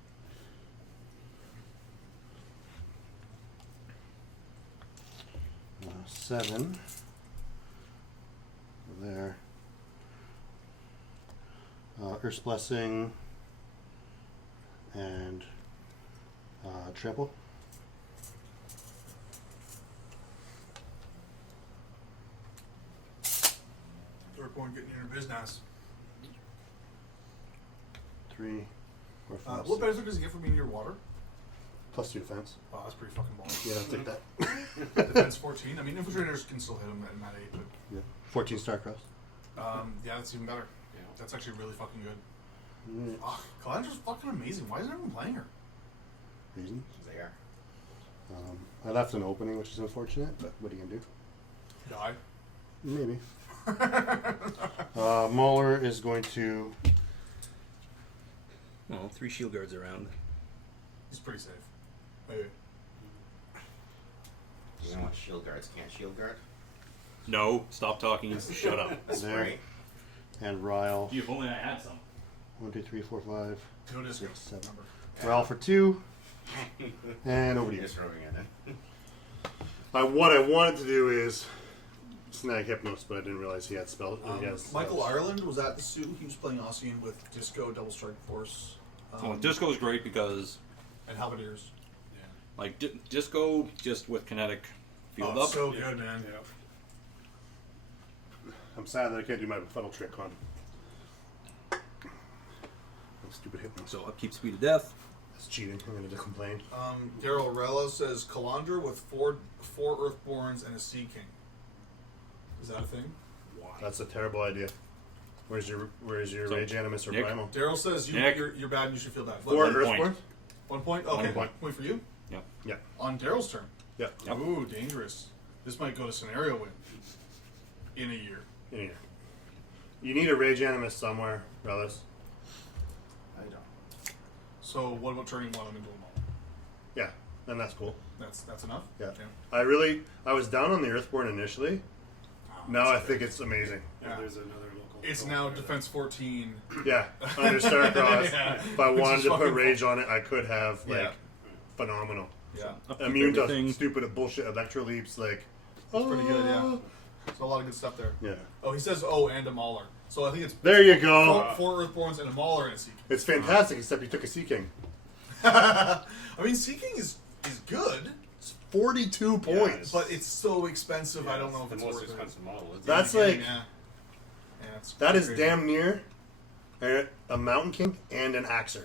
Uh, 7. There. Earth's Blessing. And Trample. Third point getting in your business. 3, 4, 5, What 6. benefit does he get for being near water? Plus 2 defense. Oh, that's pretty fucking balls. Yeah, I'll take that. Defense 14. I mean, infiltrators can still hit him at 8, but Yeah. 14 Starcross. yeah, that's even better. Yeah. That's actually really fucking good. Mm. Oh, Calandra's fucking amazing. Why isn't everyone playing her? Reason. They are. I left an opening, which is unfortunate, but what are you gonna do? Die. Maybe. Mauler is going to. well, 3 shield guards around. He's pretty safe. Maybe. You know what shield guards can't shield guard? No, stop talking. Shut up. That's There. right. And Ryle. If only I had some. 1, 2, 3, 4, 5. No disco. 6, 7. Remember. Ryle for 2. And over to you. Just throwing it in. What I wanted to do is snag Hypnos, but I didn't realize he had spell. He has Michael Ireland was at the Sioux. He was playing Ossian with Disco, Double Strike Force, Well, Disco's great because, and Halberdiers. like, Disco just with kinetic field Oh, up. so good, man. I'm sad that I can't do my funnel trick on. Stupid Hypnos. So upkeep speed of death. That's cheating. I'm gonna complain. Daryl Rella says Calandra with four Earthborns and a Sea King. Is that a thing? That's a terrible idea. Where's your So, Rage Animus or Nick? Primal? Daryl says Nick. you're bad and you should feel bad. Four What, point. Earthborn? 1 point? Okay, 1 point. for you? Yep. Yeah. On Daryl's turn. Yeah. Yep. Ooh, dangerous. This might go to scenario win in a year. Yeah. You need a Rage Animus somewhere, Relis. I don't. So what about turning one of them into a mole? Yeah, and that's cool. That's enough? Yeah. I was down on the Earthborn initially. Now I think it's amazing. Yeah. There's another local. It's now defense 14. Yeah, under Starcross. Yeah. If I Which wanted is to put fucking Rage on it, I could have, like, Yeah. phenomenal. Yeah. Upkeep Immune to everything. stupid bullshit Electro Leaps, like. That's pretty good, yeah. oh. So a lot of good stuff there. Yeah. Oh, he says and a Mauler. So I think it's There you go. four Earthborns and a Mauler and a Sea King. It's fantastic, except you took a Sea King. I mean, Sea King is good, It's 42 points. but it's so expensive. I don't know if the it's most worth it. expensive model. Isn't That's Yeah, like. yeah. Yeah, it's That is crazy. damn near a Mountain King and an Axer.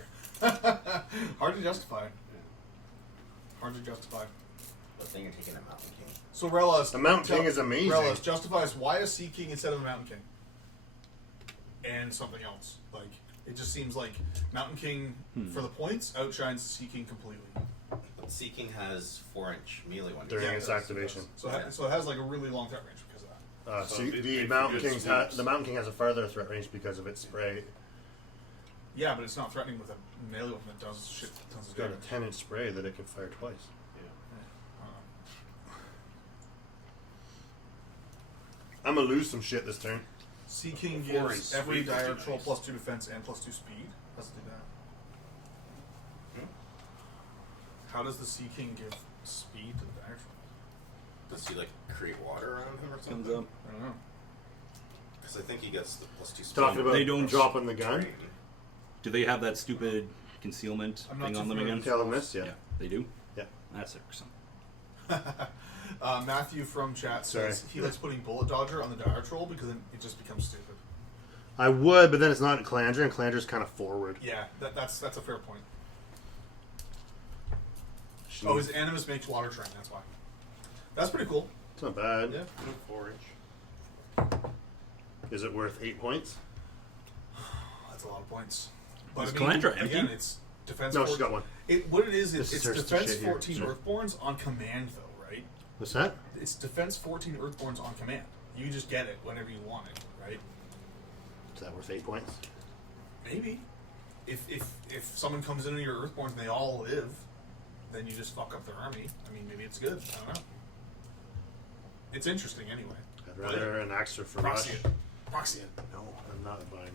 Hard to justify. Hard to justify. The thing you're taking a Mountain King. So Relas, The Mountain King is amazing. Relas justifies why a Sea King instead of a Mountain King, and something else. Like it just seems like Mountain King for the points outshines the Sea King completely. But Sea King has 4-inch melee when During Yeah, its it does, activation. So it has like a really long threat range because of that. So See, it- the it Mountain just King's sweeps. the Mountain King has a farther threat range because of its spray. Yeah, but it's not threatening with a melee weapon that does shit tons It's of got damage. a 10-inch spray that it can fire twice. I'm gonna lose some shit this turn. Sea King Four gives and every speed would be diagonal nice. +2 defense and +2 speed. Let's do that. How does the Sea King give speed to the diagonal? Does he like create water around him or Comes something? up. I don't know. Because I think he gets the +2 speed. Talking about They don't dropping the gun. Terrain. Do they have that stupid concealment I'm not thing too on them familiar again? with Tail and miss, yeah. They do? Yeah. That's awesome. Matthew from chat says Sorry. he likes putting Bullet Dodger on the Dire Troll because then it just becomes stupid. I would, but then it's not Calander, and Calander's kind of forward. Yeah, that's a fair point. Oh, his Animus makes Water Train, that's why. That's pretty cool. It's not bad. Yeah. 4-inch. Is it worth 8 points? That's a lot of points. But Is I mean, Calandra empty? again, it's defense. No, she's got one. What it is, This it's is her defense shit here. 14 Sure. Earthborns on command, though, right? What's that? It's defense 14 Earthborns on command. You just get it whenever you want it, right? Is that worth 8 points? Maybe. If someone comes into your Earthborns and they all live, then you just fuck up their army. I mean, maybe it's good. I don't know. It's interesting anyway. I'd rather an Axer for Proxy rush. it. Proxy it. No, I'm not buying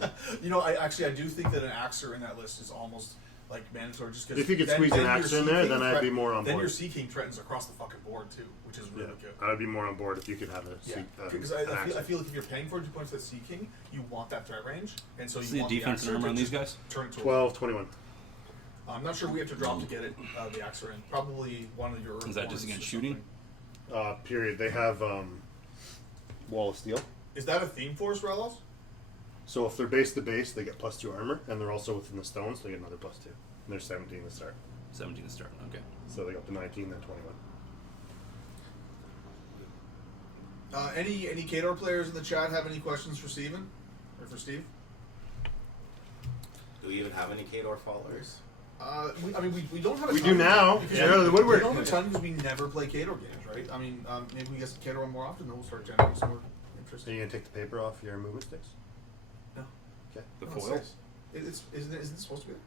that. You know, I do think that an Axer in that list is almost like mandatory just because If you could squeeze an Axer in there, then I'd be more on Then board. your Sea King threatens across the fucking board too, which is Yeah, really good. I would be more on board if you could have a Yeah, seat. because I feel like if you're paying for 2 points for that Sea King, you want that threat range, and so you See the want defense the and Axer armor on to these just guys? turn it to 12, 21. I'm not sure we have to drop to get it, the Axer in. Probably one of your. Is that just Earthborns against or shooting? something. Period. They have Wall of Steel. Is that a theme for us, Relos? So if they're base to base, they get +2 armor, and they're also within the stones, they get another +2. And they're 17 to start. 17 to start. Okay. So they go up to 19, then 21. Any Kador players in the chat have any questions for Steven? Or for Steve? Do we even have any Kador followers? We don't have a We ton do now. because Yeah, the we woodwork. don't have a ton because we never play Kador games, right? I mean, maybe we get some Kador more often, then we'll start generating some more interest. Are you going to take the paper off your movement sticks? No. Okay. The No, foil? it's nice. Isn't it supposed to be there?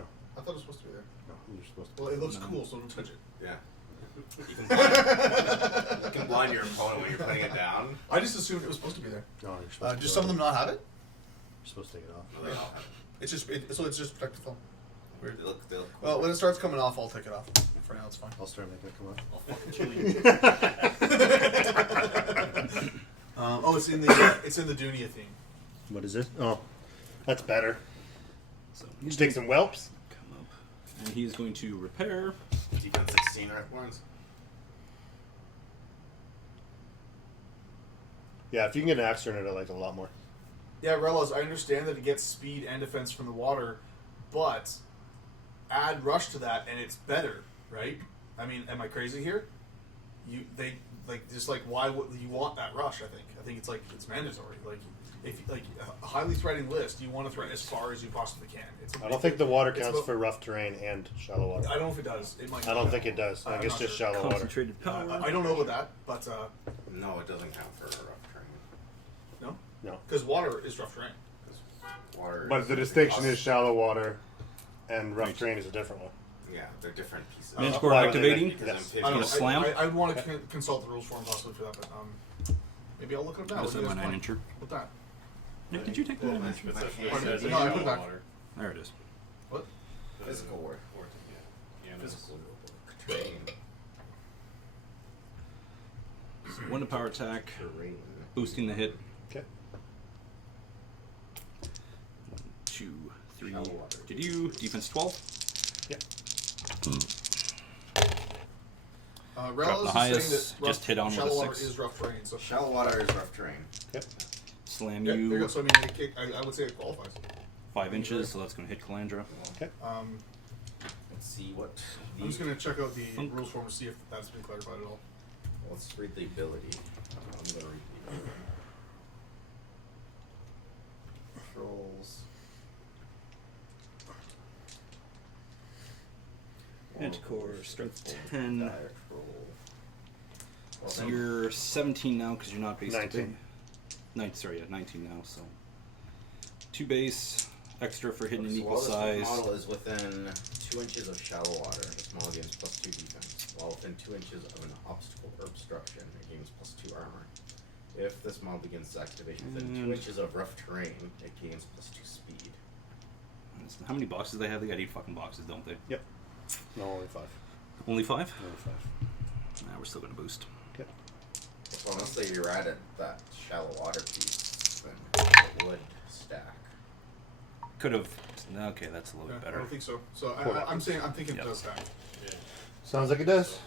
No. I thought it was supposed to be there. No, you're supposed to. Well, it looks No. cool, so don't touch it. Yeah. You can blind your opponent when you're putting it down. I just assumed it was supposed to be there. No, you're supposed to. Just some of them not have it? You're supposed to take it off. No, they all have it. It's just protective film. Weird. They look cool. Well, when it starts coming off, I'll take it off. For now, it's fine. I'll start making it come off. I'll fucking kill you. It's in the Dunia theme. What is it? Oh, that's better. So You he's take some whelps. come up. And he's going to repair. Defense 16 Earthborns. Yeah, if you can get an Axer in it, I like it a lot more. Yeah, Relos, I understand that it gets speed and defense from the water, but add rush to that and it's better, right? I mean, am I crazy here? Why would you want that rush? I think it's mandatory. Like if like highly threatening list, you want to threaten as far as you possibly can. I don't think the water it's counts about- for rough terrain and shallow water. I don't know if it does. It might. I don't think it does. I I'm think it's not just sure. shallow water. Concentrated power. I don't know about that, but No, it doesn't count for rough terrain. no, No. because water is rough terrain. 'Cause water. But the distinction is shallow water and rough terrain is a different one. Yeah, they're different pieces. Manage Why core would they activating. make- yes. I don't know. Slam? I'd want to consult the rules for him possibly for that, but maybe I'll look it up now. That's What do my you 9 guys incher. want with that? Nick, did you take the 9 incher? My It hand says No, I put it shallow back. water. There it is. What? Physical work. Yeah, Physical. Terrain. So 1 to power attack, Terrain. boosting the hit. Okay. 1, 2, 3. Shallow water. Did you defense 12? Yeah. Rel the is highest, saying that just hit on with shallow a water 6. is rough terrain. So Shallow water is rough terrain. Yep. Slam yeah, there you you go. So I mean, I would say it qualifies. 5 inches, so that's going to hit Calandra. Okay. Let's see what. I'm just gonna check out the Funk. rules form to see if that's been clarified at all. Let's read the ability. I'm gonna read the ability. Controls. Anticore, strength Full 10. dire troll. Well, So then- you're 17 now because you're not base. 19. 19 now, so. 2 base, extra for hitting an So equal while this size. model is within 2 inches of shallow water, this model gains +2 defense. While within 2 inches of an obstacle or obstruction, it gains +2 armor. If this model begins activation within 2 And- inches of rough terrain, it gains +2 speed. How many boxes they have? They got 8 fucking boxes, don't they? Yep. No, only 5. Only 5? Only 5. Nah, we're still going to boost. Okay. So unless they added that shallow water piece, then it would stack. Could have. Okay, that's a little Yeah, bit I better. don't think so. So Four I'm thinking Yep. it does stack. Yeah. Sounds like it does.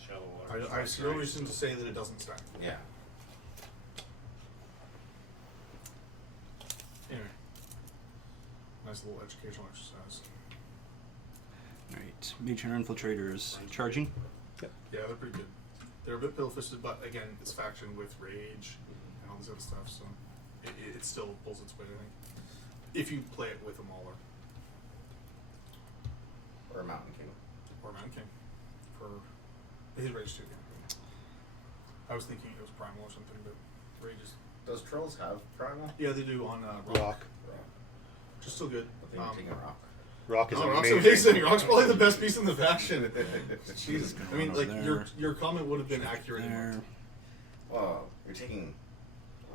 Shallow water. is I rough see no terrain. reason to say that it doesn't stack. Yeah. Anyway, nice little educational exercise. Alright, Mage Hunter Infiltrators charging. Yeah, they're pretty good. They're a bit pill-fisted, but again, it's faction with rage and all this other stuff, so it still pulls its weight, I think. If you play it with a Mauler Or a Mountain King. or Mountain King for his rage too. Yeah. I was thinking it was primal or something, but rage is Does trolls have primal? yeah, they do on Rock. Rock. Which is still good. But they would take a rock. Rock is Oh, Rock's amazing. amazing. Rock's probably the best piece in the faction. Jesus, I mean, Run like over your there. comment would have been accurate. There. Well, you're taking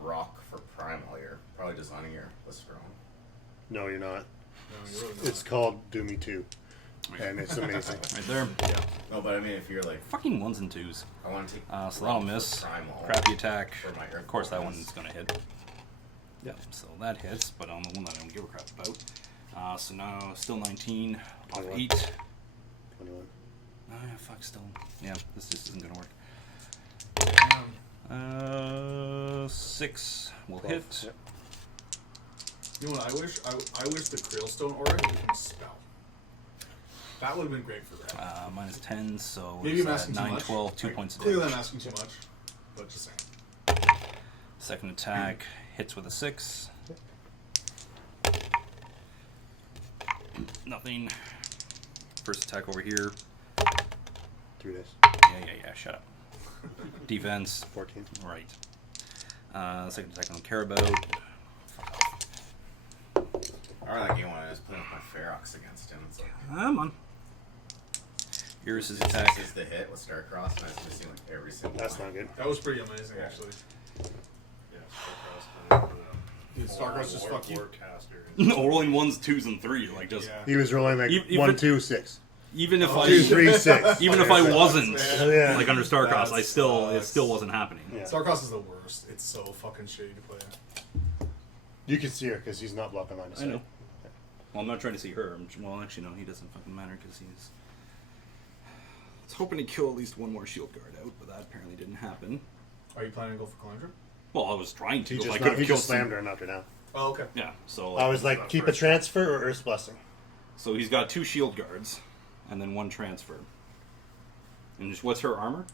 rock for primal. You're probably designing your list wrong. No, you're not. No, you're really not. It's called Doomy 2. And it's amazing. Right there. No, but I mean, if you're like, Fucking 1s and 2s. I want to take So that'll rock for miss. primal. Crappy attack. For my Of course, that Earth one's going to hit. Yep, so that hits, but on the one that I don't give a crap about. So now, still 19 off 21. 8. 21. Oh, yeah, fuck, still. Yeah, this just isn't going to work. Um, 6 will 12. hit. Yep. You know what I wish? I wish the Creelstone aura could become spell. That would have been great for that. Minus 10, so Maybe I'm it's asking 9, too much. 12, 2 points of Clearly, damage. I'm asking too much, but just saying. Second attack hits with a 6. Nothing. First attack over here. 3 days. Yeah, shut up. Defense. 14. Right. Second attack on Carabao. I really like you want to just put up my Ferox against him. It's like, I'm on. Iris' attack. this is the hit with Starcross, and I was missing like every single That's line. not good. That was pretty amazing, Yeah. actually. Yeah, Starcross Dude, Starcross just fuck you. Caster. No, rolling 1s, 2s, and 3. Like, just. Yeah. He was rolling like Even- 1, 2, 6. Even if 2, 3, 6. Even if I wasn't man. Yeah. like under Starcross, That it still sucks. wasn't happening. Yeah. Starcross is the worst. It's so fucking shitty to play. You can see her because he's not blocking line of I sight. know. Well, I'm not trying to see her. Well, actually, no, he doesn't fucking matter because he's. I was hoping to kill at least one more shield guard out, but that apparently didn't happen. Are you planning to go for Calandra? Well, I was trying to. He if just, I could have he killed just slammed her and knocked her down. Oh, okay. Yeah, so I was like, keep a transfer or Earth's Blessing. so he's got 2 shield guards, and then 1 transfer. And just what's her armor?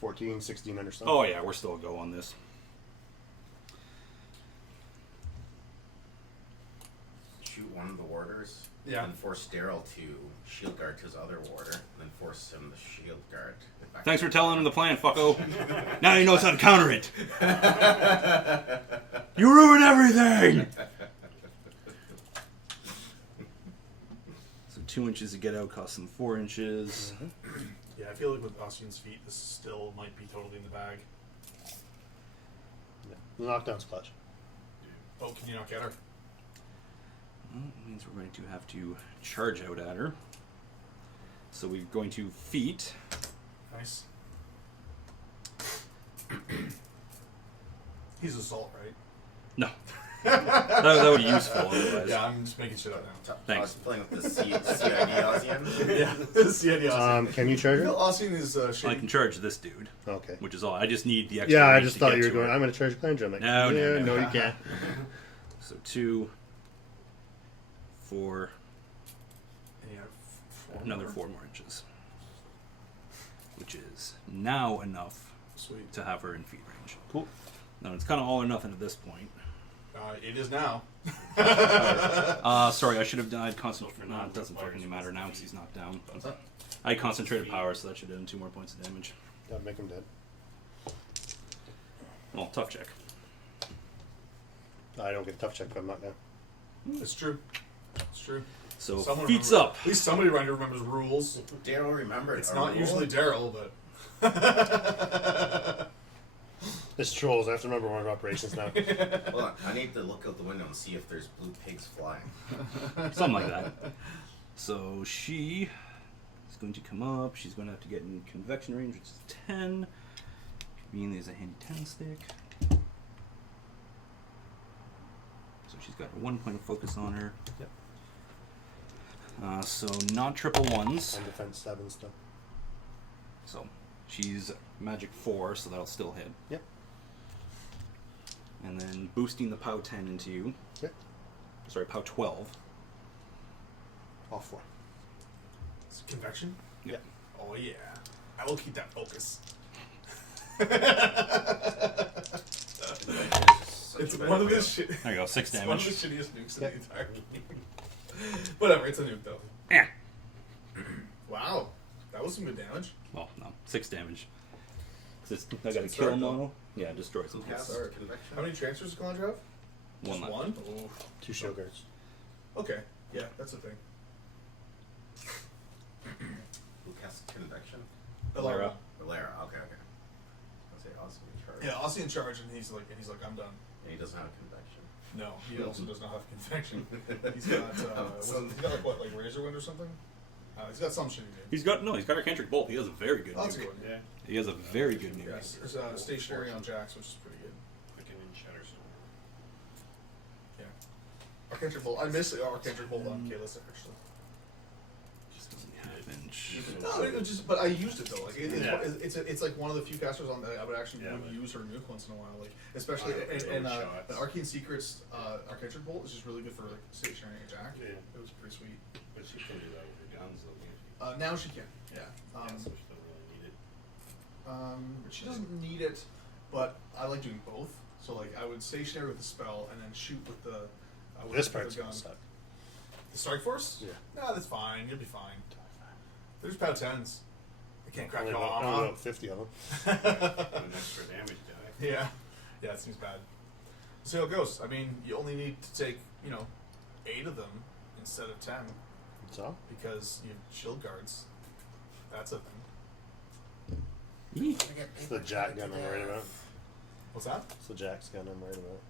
14, 16 under something. Oh yeah, we're still a go on this. one of the warders. Yeah. And force Daryl to shield guard to his other warder, and then force him to shield guard. Back Thanks to for telling him the plan, fucko. Now he knows how to counter it. You ruin everything! So 2 inches to get out costs him 4 inches. Yeah, I feel like with Ossian's feet, this still might be totally in the bag. The knockdown's clutch. Oh, can you not get her? Well, that means we're going to have to charge out at her. So we're going to feet. Nice. He's assault, right? No. that would be useful otherwise. Yeah, I'm just making shit up now. Thanks. I was playing with the CID Ossian. Yeah, this is the Ossian. Can you charge Phil it? Ossian is I shitty. can charge this dude, Okay. which is all. I just need the extra. Yeah, I range just to thought get you were to going, her. I'm going to charge Cleansure. I'm like, No, no. you can't. So 2, 4, And you have four another more. 4 more inches, which is now enough Sweet. to have her in feet range. Cool. Now it's kind of all or nothing at this point. It is now. Sorry, I should have died concentrated. No, it doesn't fucking matter now because he's knocked down. What's that? I concentrated power, so that should have done 2 more points of damage. That'd make him dead. Well, tough check. I don't get a tough check if I'm not down. It's true. It's true. So Someone feet's remember- up. At least somebody around here remembers rules. Daryl remembered. It's a not rule. usually Daryl, but. It's trolls. I have to remember order of operations now. Hold on, I need to look out the window and see if there's blue pigs flying. Something like that. So she is going to come up. She's going to have to get in convection range, which is 10. Conveniently is a handy 10 stick. So she's got 1 point of focus on her. Yep. So not triple ones. And defense 7 stuff. So she's magic 4, so that'll still hit. Yep. And then boosting the POW 10 into you. Yep. Sorry, POW 12. All 4. It's convection? Yep. Oh, yeah. I will keep that focus. It's one of the shit. There you go, 6 It's one of the damage. shittiest nukes in Yep. the entire game. Whatever, it's a nuke though. Yeah. Wow, that was some good damage. Well, no, 6 damage. 'Cause I got a It's kill start, though. model. Yeah, destroys them. Cast Sorry. convection. How many transfers does Calandra have? One Just left. one? Oh. 2 shield guards. Okay, yeah, that's a thing. Who casts convection? Alara. Valera. Okay. I'll say Ozzy in charge. Yeah, Aussie in charge, and he's like, I'm done. And he doesn't have convection. No, he also does not have convection. He's got, he's got like Razor Wind or something. He's got some shitty names. He's got her Cantric Bolt. He has a very good Oh, that's a nuke. good one. Yeah. He has a very good nuke. Yes, there's stationary on Jax, which is pretty good. Yeah. Arcantric Bolt. I miss Arcantric Bolt on Kalis actually. Just doesn't have inch. No, it was just, but I used it though. Like Yeah. it's like one of the few casters on that I would actually Yeah, would but- use her nuke once in a while. Like especially and the Arcane Secrets Arcantric Bolt is just really good for like stationary attack. Yeah. It was pretty sweet. But she can do that with her guns, though. Now she can. Yeah. So she don't really need it. She doesn't need it, but I like doing both. So like I would stationary with the spell and then shoot with the This with part's the going gun. to suck. The Strike Force? Yeah. Nah, that's fine. You'll be fine. There's POW 10s. They can't crack Only your about, arm. only about 50 of them. An extra damage die. Yeah. Yeah, it seems bad. See how it goes. I mean, you only need to take, 8 of them instead of 10 So? because you have shield guards. That's a thing. It's the Jack gun I'm worried about. What's that? It's the Jack's gun I'm worried about.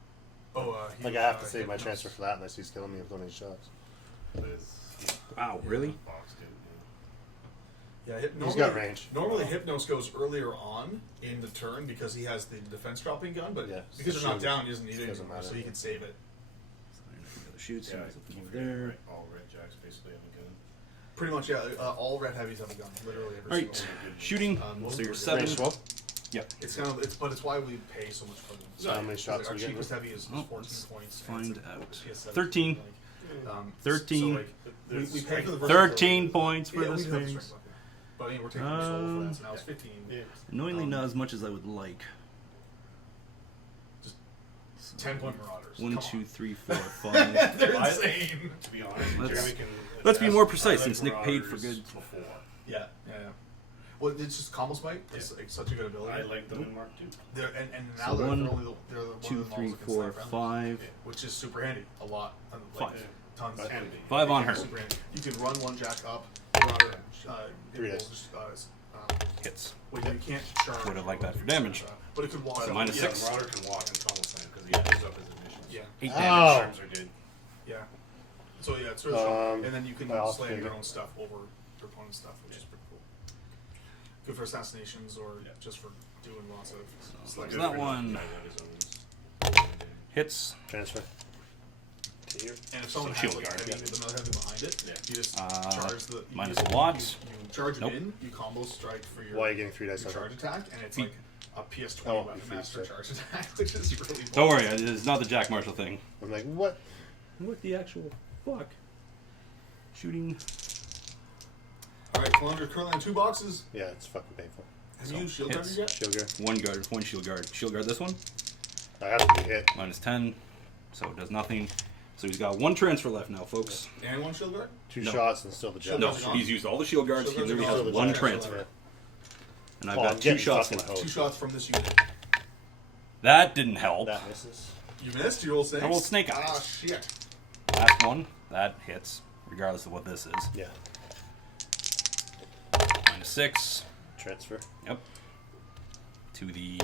Oh, Like, I have to save my transfer for that unless he's killing me with one of these shots. But it's Wow, really? box, dude. Yeah, He's got range. Normally, Hypnos goes earlier on in the turn because he has the defense dropping gun, but Yeah, because they're not shield. down, he doesn't need it Doesn't anymore, so matter. he can save it. Shoots. Yeah, Yeah, I keep over forgetting, there. right? All red jacks basically have a gun. Pretty much, yeah. All red heavies have a gun, literally every Alright, single one. shooting. Most So you're of them 7. Range 12? Yep. It's kind of, but it's why we pay so much for them. So how many shots Our we getting? cheapest heavy is Oh, 14 let's points. find and it's a out. PS7, 13. like, 13. So like, we pay for the 13 points for yeah, this we do have the thing. strength weapon. But I mean, we're taking the soul for that, so now it's 15. Yeah. Annoyingly, not as much as I would like. Just 10-point Marauders. 1, Come 2, on. 3, 4, 5. They're insane. To be honest, Let's- Jeremy can let's be attest, more I precise, like since Nick paid for Marauders good- before. Yeah. Well, it's just combo smite. It's like such a good ability. I like them in Mark II. And now So they're one, only they're the 2, 3, 4, 5. which is super handy. A lot. Like, 5. Tons. But handy. 5 on her. Super handy. You can run one jack up. Marauder, Three it will dice. just, Hits. wait, you can't charge. Would've liked that for damage. But it could walk. So up. minus Yeah, 6. Marauder can walk in combo slam because he opens up his initials. Yeah. 8 Oh. damage. Terms are good. Yeah. So yeah, it's really strong. And then you can I'll slam take your it. own stuff over your opponent's stuff, which is pretty cool. Good for assassinations or just for doing lots of. So like that one Guy got his own. hits. Transfer. To you. And if someone So has shield like guard, another heavy behind it, you just charge the minus you, a lot. You charge it Nope. in, you combo strike for your, Why are you getting 3 dice? your on charge it? attack, and it's Feet. like a PS20 Oh, weapon feet, master sorry. charge attack, which is really. Don't worry, it's not the Jack Marshall thing. I'm like, what? What the actual fuck? Shooting. All right, Columbia currently in 2 boxes. Yeah, it's fucking painful. Have So, you used shield hits. guard yet? Shield guard. 1 guard, 1 shield guard. Shield guard this one. I have to be hit. Minus 10. So it does nothing. So he's got 1 transfer left now, folks. And 1 shield guard. 2 No. shots and still the jet. Shield No, guard's gone. he's used all the shield guards. He Shield guards literally are has gone. 1 Shield guards are transfer. gone. And I've Oh, got I'm 2 getting shots fucking left. 2 shots from this unit. That didn't help. That misses. You missed. You rolled snakes. I rolled snake eyes. Ah shit. Last one. That hits, regardless of what this is. Yeah. Minus 6. Transfer. Yep. To the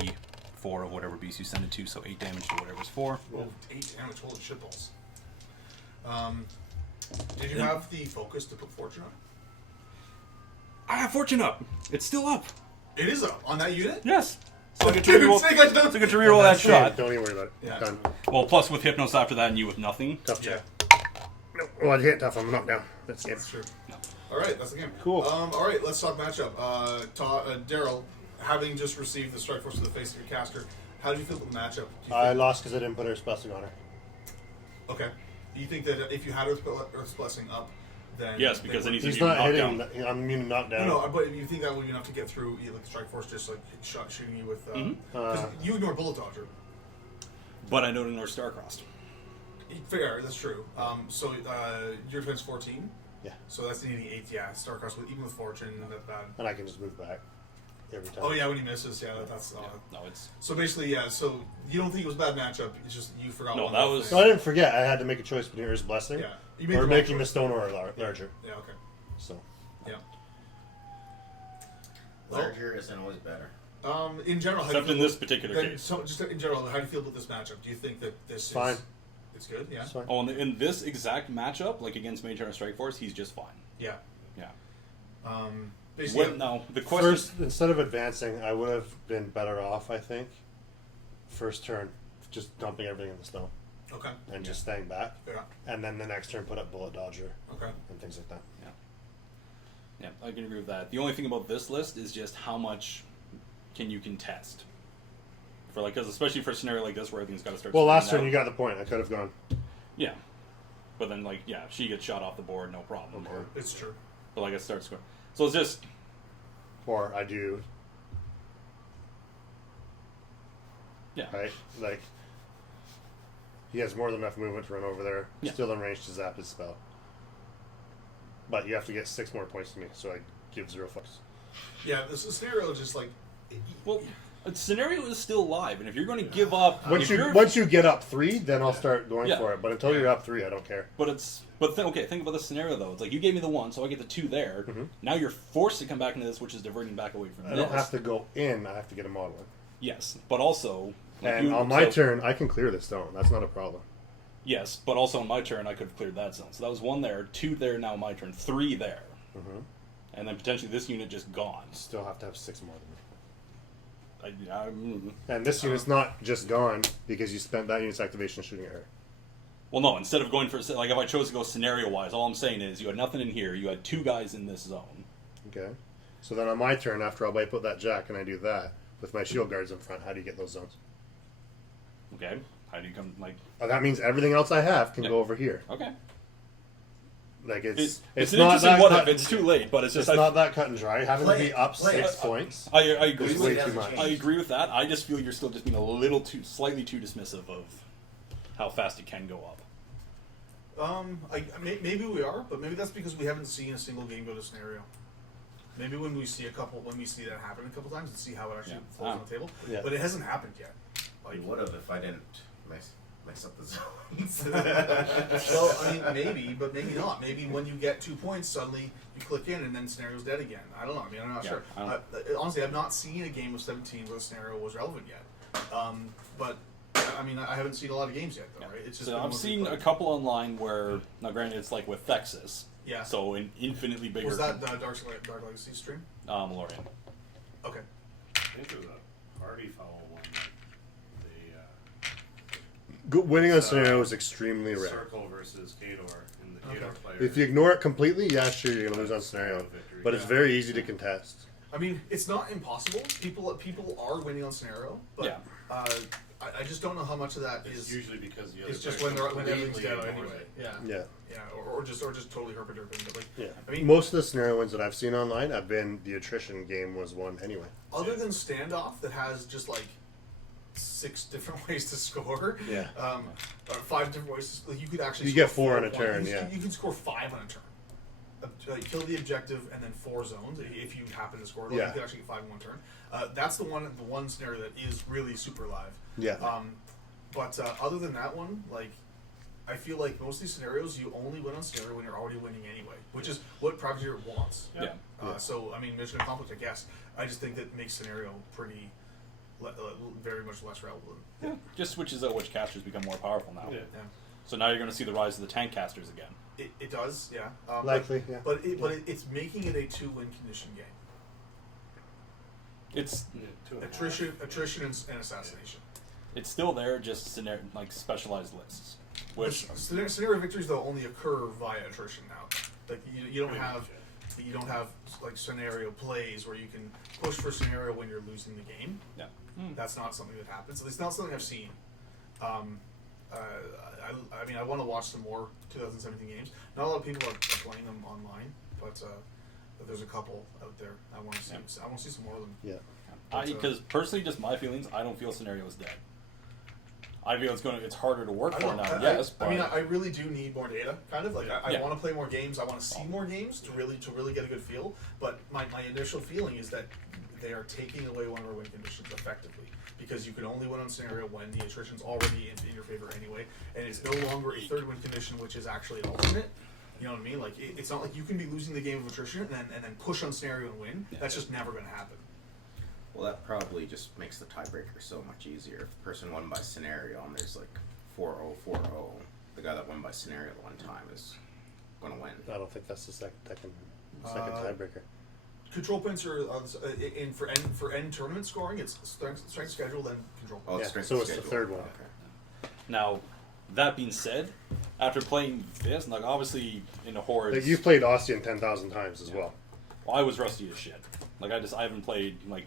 4 of whatever beast you send it to, so 8 damage to whatever's 4. Well, 8 damage. Holy shitballs. Did you have the focus to put fortune on? I have fortune up. It's still up. It is up on that unit. Yes. So I get to Dude, reroll. Snake Eyes So I don't. get to reroll that That's it. shot. Don't even worry about it. Yeah. Done. Well, plus with Hypnos after that, and you with nothing. Tough Yeah, check. No. Well, I hit tough. I'm knocked down. That's it. that's true. All right, that's the game. Cool. All right, let's talk matchup. Daryl, having just received the strike force to the face of your caster, how do you feel about the matchup? Do you I think, lost because I didn't put Earth's Blessing on her. okay. Do you think that if you had Earth's Blessing up, then Yes, because then he's He's immune to not hitting. knockdown. I'm immune to knockdown. No, but you think that would be enough to get through like the strike force, just like shooting you with? 'Cause you ignore bullet dodger. But I don't ignore Starcrossed. Fair, that's true. So your defense 14. Yeah. So that's needing 8. Yeah, Starcross with even with fortune, that bad. And I can just move back every time. Oh yeah, when he misses, yeah, that's. No, it's So basically, yeah. So you don't think it was a bad matchup? It's just you forgot. No, one that little was- So thing. I didn't forget. I had to make a choice between Earth's Blessing Yeah. You made or the making right the choice. stone aura larger. Yeah. Okay. So Yeah. Larger isn't always better. In general, how do you except in feel this particular then, case. so just in general, how do you feel about this matchup? Do you think that this Fine. is it's good? Yeah. it's fine. Oh, in this exact matchup, like against Mage Hunter Strike Force, he's just fine. Yeah. Yeah. Basically, When, now the question. First, instead of advancing, I would have been better off. I think. First turn, just dumping everything in the stone okay. and just staying back, Yeah. and then the next turn put up Bullet Dodger Okay. and things like that. Yeah, I can agree with that. The only thing about this list is just how much can you contest. For like, because especially for a scenario like this where everything's got to start. Well, last spreading turn out. you got the point. I could have gone. Yeah, but then like yeah, she gets shot off the board, no problem. Or, It's true. but like it starts scoring. So it's just Or I do. yeah. Right? Like, he has more than enough movement to run over there. Yeah. Still in range to zap his spell. But you have to get 6 more points to me, so I give 0 fucks. Yeah. This scenario is just like. Well, a scenario is still live, and if you're going to give up, Once if you you're- once you get up 3, then I'll start going Yeah. for it. But until you're up 3, I don't care. But okay, think about the scenario though. It's like you gave me the 1, so I get the 2 there. Mhm. Now you're forced to come back into this, which is diverting back away from I this. don't have to go in. I have to get a model in. Yes, but also. like And you- on my so- turn, I can clear the stone. That's not a problem. Yes, but also on my turn, I could have cleared that zone. So that was 1 there, 2 there. Now my turn, 3 there, Mhm. and then potentially this unit just gone. Still have to have 6 more than me. And this unit's not just gone because you spent that unit's activation shooting at her. Well, no. Instead of going for like if I chose to go scenario wise, all I'm saying is you had nothing in here. You had 2 guys in this zone. Okay. So then on my turn, after I wipe out that jack and I do that with my shield guards in front, how do you get those zones? Okay, how do you come like? Oh, that means everything else I have can Yeah. go over here. Okay, Like it's it's an not interesting that what cut, if. It's too late, but it's it's just not that cut and dry. Having to Play be it. up Play 6 it. points. I agree. It's With way that. too much. I agree with that. I just feel you're still just being a little too, slightly too dismissive of how fast it can go up. Maybe we are, but maybe that's because we haven't seen a single game go to scenario. Maybe when we see that happen a couple times and see how it actually falls on the table, but it hasn't happened yet. Like, would have if I didn't mix up the zones. Well, I mean, maybe, but maybe not. Maybe when you get 2 points, suddenly you click in and then scenario's dead again. I don't know. I mean, I'm not sure. Honestly, I've not seen a game of 17 where the scenario was relevant yet. But I mean, I haven't seen a lot of games yet, though, right? It's just so I've seen a couple online where, now granted, it's like with Thexus. Yeah. So an infinitely bigger. Was that the Dark Legacy stream? Malorian. Okay. I think there was a party foul one. Winning on scenario is extremely rare. Circle versus Kador, and the Kador player. If you ignore it completely, yeah, sure, you're gonna lose on scenario, but it's very easy to contest. I mean, it's not impossible. People are winning on scenario, but I just don't know how much of that It's is. usually because the other It's just player when everything's completely dead ignores anyway. it. Yeah. Or just totally herpaderping. But like, Yeah. I mean, Most of the scenario wins that I've seen online have been the attrition game was won anyway. other than standoff that has just like 6 different ways to score. Yeah. Or 5 different ways. Like you could actually. You get score 4 on a points. turn, You can score 5 on a turn. Kill the objective and then 4 zones if you happen to score it. You could actually get 5 in 1 turn. That's the one scenario that is really super live. Yeah. But other than that one, like, I feel like most of these scenarios you only win on scenario when you're already winning anyway, which is what Privateer wants. Yeah. So I mean, mission accomplished, I guess. I just think that makes scenario pretty, very much less relevant. Yeah. Just switches out which casters become more powerful now. Yeah. So now you're going to see the rise of the tank casters again. It does, yeah. Likely, yeah. But it's making it a 2-win condition game. It's Yeah, 2.5. Attrition and assassination. it's still there, just like specialized lists. Which Scenario victories though only occur via attrition now. Like you don't have like scenario plays where you can push for scenario when you're losing the game. yeah. That's not something that happens. At least not something I've seen. I mean, I want to watch some more 2017 games. Not a lot of people are playing them online, but there's a couple out there. I want to see. I want to see some more of them. Yeah. Because personally, just my feelings, I don't feel scenario is dead. I feel it's harder to work for now. Yes, but I mean, I really do need more data. Kind of like I Yeah. want to play more games. I want to see more games to really get a good feel. But my initial feeling is that they are taking away one of our win conditions effectively because you can only win on scenario when the attrition's already in your favor anyway, and it's no longer a 3rd win condition, which is actually an alternate. You know what I mean? Like it's not like you can be losing the game of attrition and then push on scenario and win. That's just never going to happen. Well, that probably just makes the tiebreaker so much easier. If the person won by scenario and there's like 4-0, 4-0, the guy that won by scenario the one time is going to win. I don't think that's the second tiebreaker. Control points are for end tournament scoring. It's strength schedule then control points. Oh, Yeah, strength so of it's the schedule. 3rd one. Okay. now that being said, after playing this, like obviously in the hordes, Like you've played Ostian 10,000 times as well. I was rusty as shit. Like I haven't played like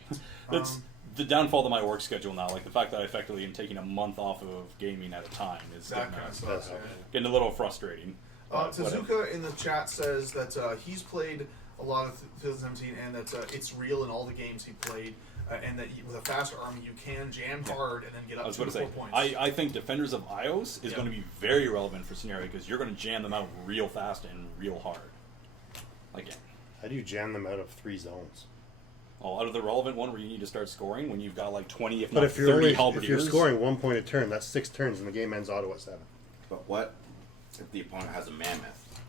that's the downfall to my work schedule now. Like the fact that I effectively am taking a month off of gaming at a time is That getting, kind of sucks. getting a a little frustrating. But whatever. Tezuka in the chat says that he's played a lot of 2017 and that it's real in all the games he played, and that with a fast army you can jam hard and then get I up was 2 going to to 4 say, points. I think Defenders of Ios is going to be very relevant for scenario because you're going to jam them out real fast and real hard. Like, How do you jam them out of 3 zones? out of the relevant one where you need to start scoring when you've got like 20, if But not if you're 30 if you're halberdiers. scoring 1 point a turn, that's 6 turns, and the game ends auto at 7. But what if the opponent has a mammoth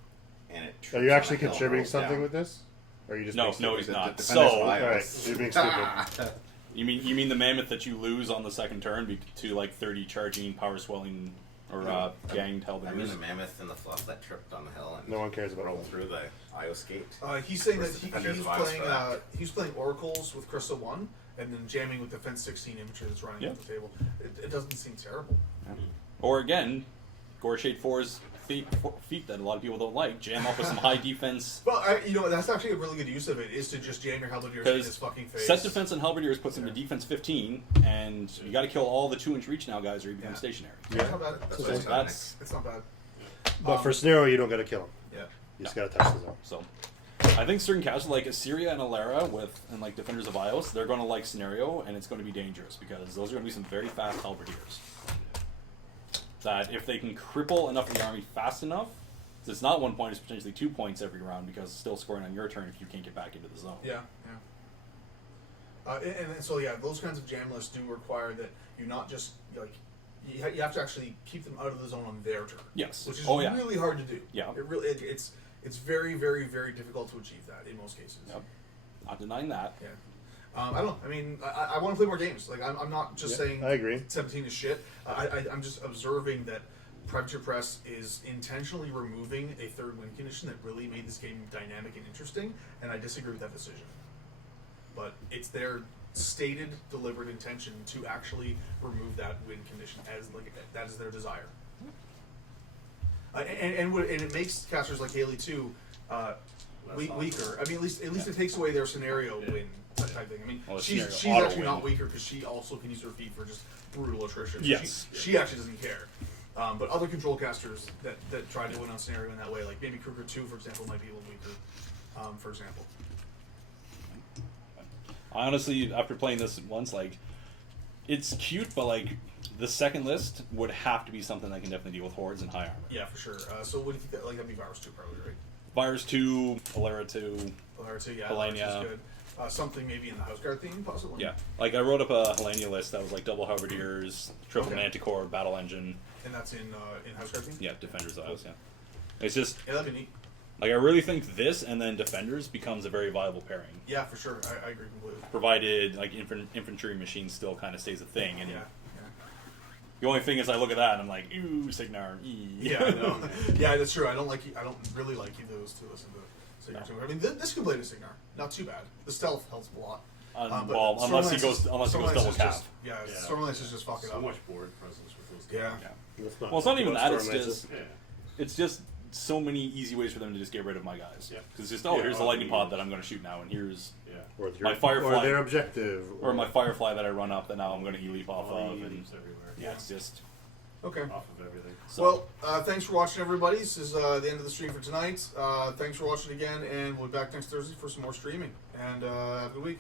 and it Are trips you on actually a hill and contributing rolls something down? with this? Or are you just No, being stupid? he's The not. Defenders So, of Ios. Alright, you're being stupid. you mean the mammoth that you lose on the second turn to like 30 charging, power swelling, or ganged I mean halberdiers? the mammoth and the fluff that tripped on the hill and No one cares about rolled that. through the Ios gate. He's saying that Versus Defenders he's of Ios playing for that. he's playing oracles with Crystal 1 and then jamming with Defense 16 infantry that's running Yeah. off the table. It doesn't seem terrible. Or again, Gorshade 4's feet that a lot of people don't like. Jam up with some high defense. Well, that's actually a really good use of it is to just jam your halberdiers in his fucking face. Set defense and halberdiers puts him to defense 15, and you got to kill all the 2-inch reach now guys, or you become stationary. It's not bad. That's So what it's telling me. that's It's not bad. But for scenario, you don't got to kill him. Yeah. You just got to touch the zone. so. I think certain castles like Assyria and Alara and like Defenders of Ios, they're going to like scenario, and it's going to be dangerous because those are going to be some very fast halberdiers. that if they can cripple enough of the army fast enough, so it's not 1 point, it's potentially 2 points every round because it's still scoring on your turn if you can't get back into the zone. Yeah, yeah. And so yeah, those kinds of jam lists do require that you not just like you have to actually keep them out of the zone on their turn. Yes. Which is yeah. really hard to do. Yeah. It really it's very very very difficult to achieve that in most cases. Yep. Not denying that. Yeah. I don't know. I mean, I want to play more games. Like I'm not just saying I agree. 17 is shit. I'm just observing that Privateer Press is intentionally removing a third win condition that really made this game dynamic and interesting, and I disagree with that decision. But it's their stated, deliberate intention to actually remove that win condition as like that is their desire. And it makes casters like Haley too weaker. I mean, at least it takes away their scenario win type thing. I mean, Well, the she's scenario actually auto not win. weaker because she also can use her feet for just brutal attrition. Yes. She actually doesn't care. But other control casters that try to win on scenario in that way, like maybe Kruger 2, for example, might be a little weaker, for example. I honestly, after playing this once, like, it's cute, but like, the second list would have to be something that can definitely deal with hordes and high armor. Yeah, for sure. So what do you think that, like, that'd be Virus 2 probably, right? Virus 2, Alera 2, Virus 2, yeah. Helenia. Virus 2 is good. Something maybe in the House Guard theme, possibly? yeah. Like, I wrote up a Helenia list that was like double Halberdiers, triple Okay. Manticore, Battle Engine, And that's in House Guard theme? yeah, Defenders of the House, yeah. It's just, Yeah, that'd be neat. like, I really think this and then Defenders becomes a very viable pairing. Yeah, for sure. I agree completely. Provided, like, infantry machine still kind of stays a thing. And Yeah. the only thing is I look at that and I'm like, ooh, Signar, Yeah, I know. Yeah, that's true. I don't really like those to listen to Signar too. I mean, this can play to Signar. Not too bad. The stealth helps a lot. But well, unless he Stormlance goes is- double Stormlance is cap. just- Yeah, Stormlance is just fuck it So up. much board presence with those guys. Yeah. That's not Well, it's not even that. It's Stormlances. just Yeah. it's just so many easy ways for them to just get rid of my guys. Yeah. Because it's just Yeah, here's the lightning pod that I'm going to shoot now, and here's Yeah. Or my Firefly. or their objective, or my Firefly that I run up that now I'm going to leap off All of. the And leaves everywhere. yeah, it's just Okay. Off of everything. so. Well, thanks for watching, everybody. This is the end of the stream for tonight. Thanks for watching again, and we'll be back next Thursday for some more streaming. And have a good week.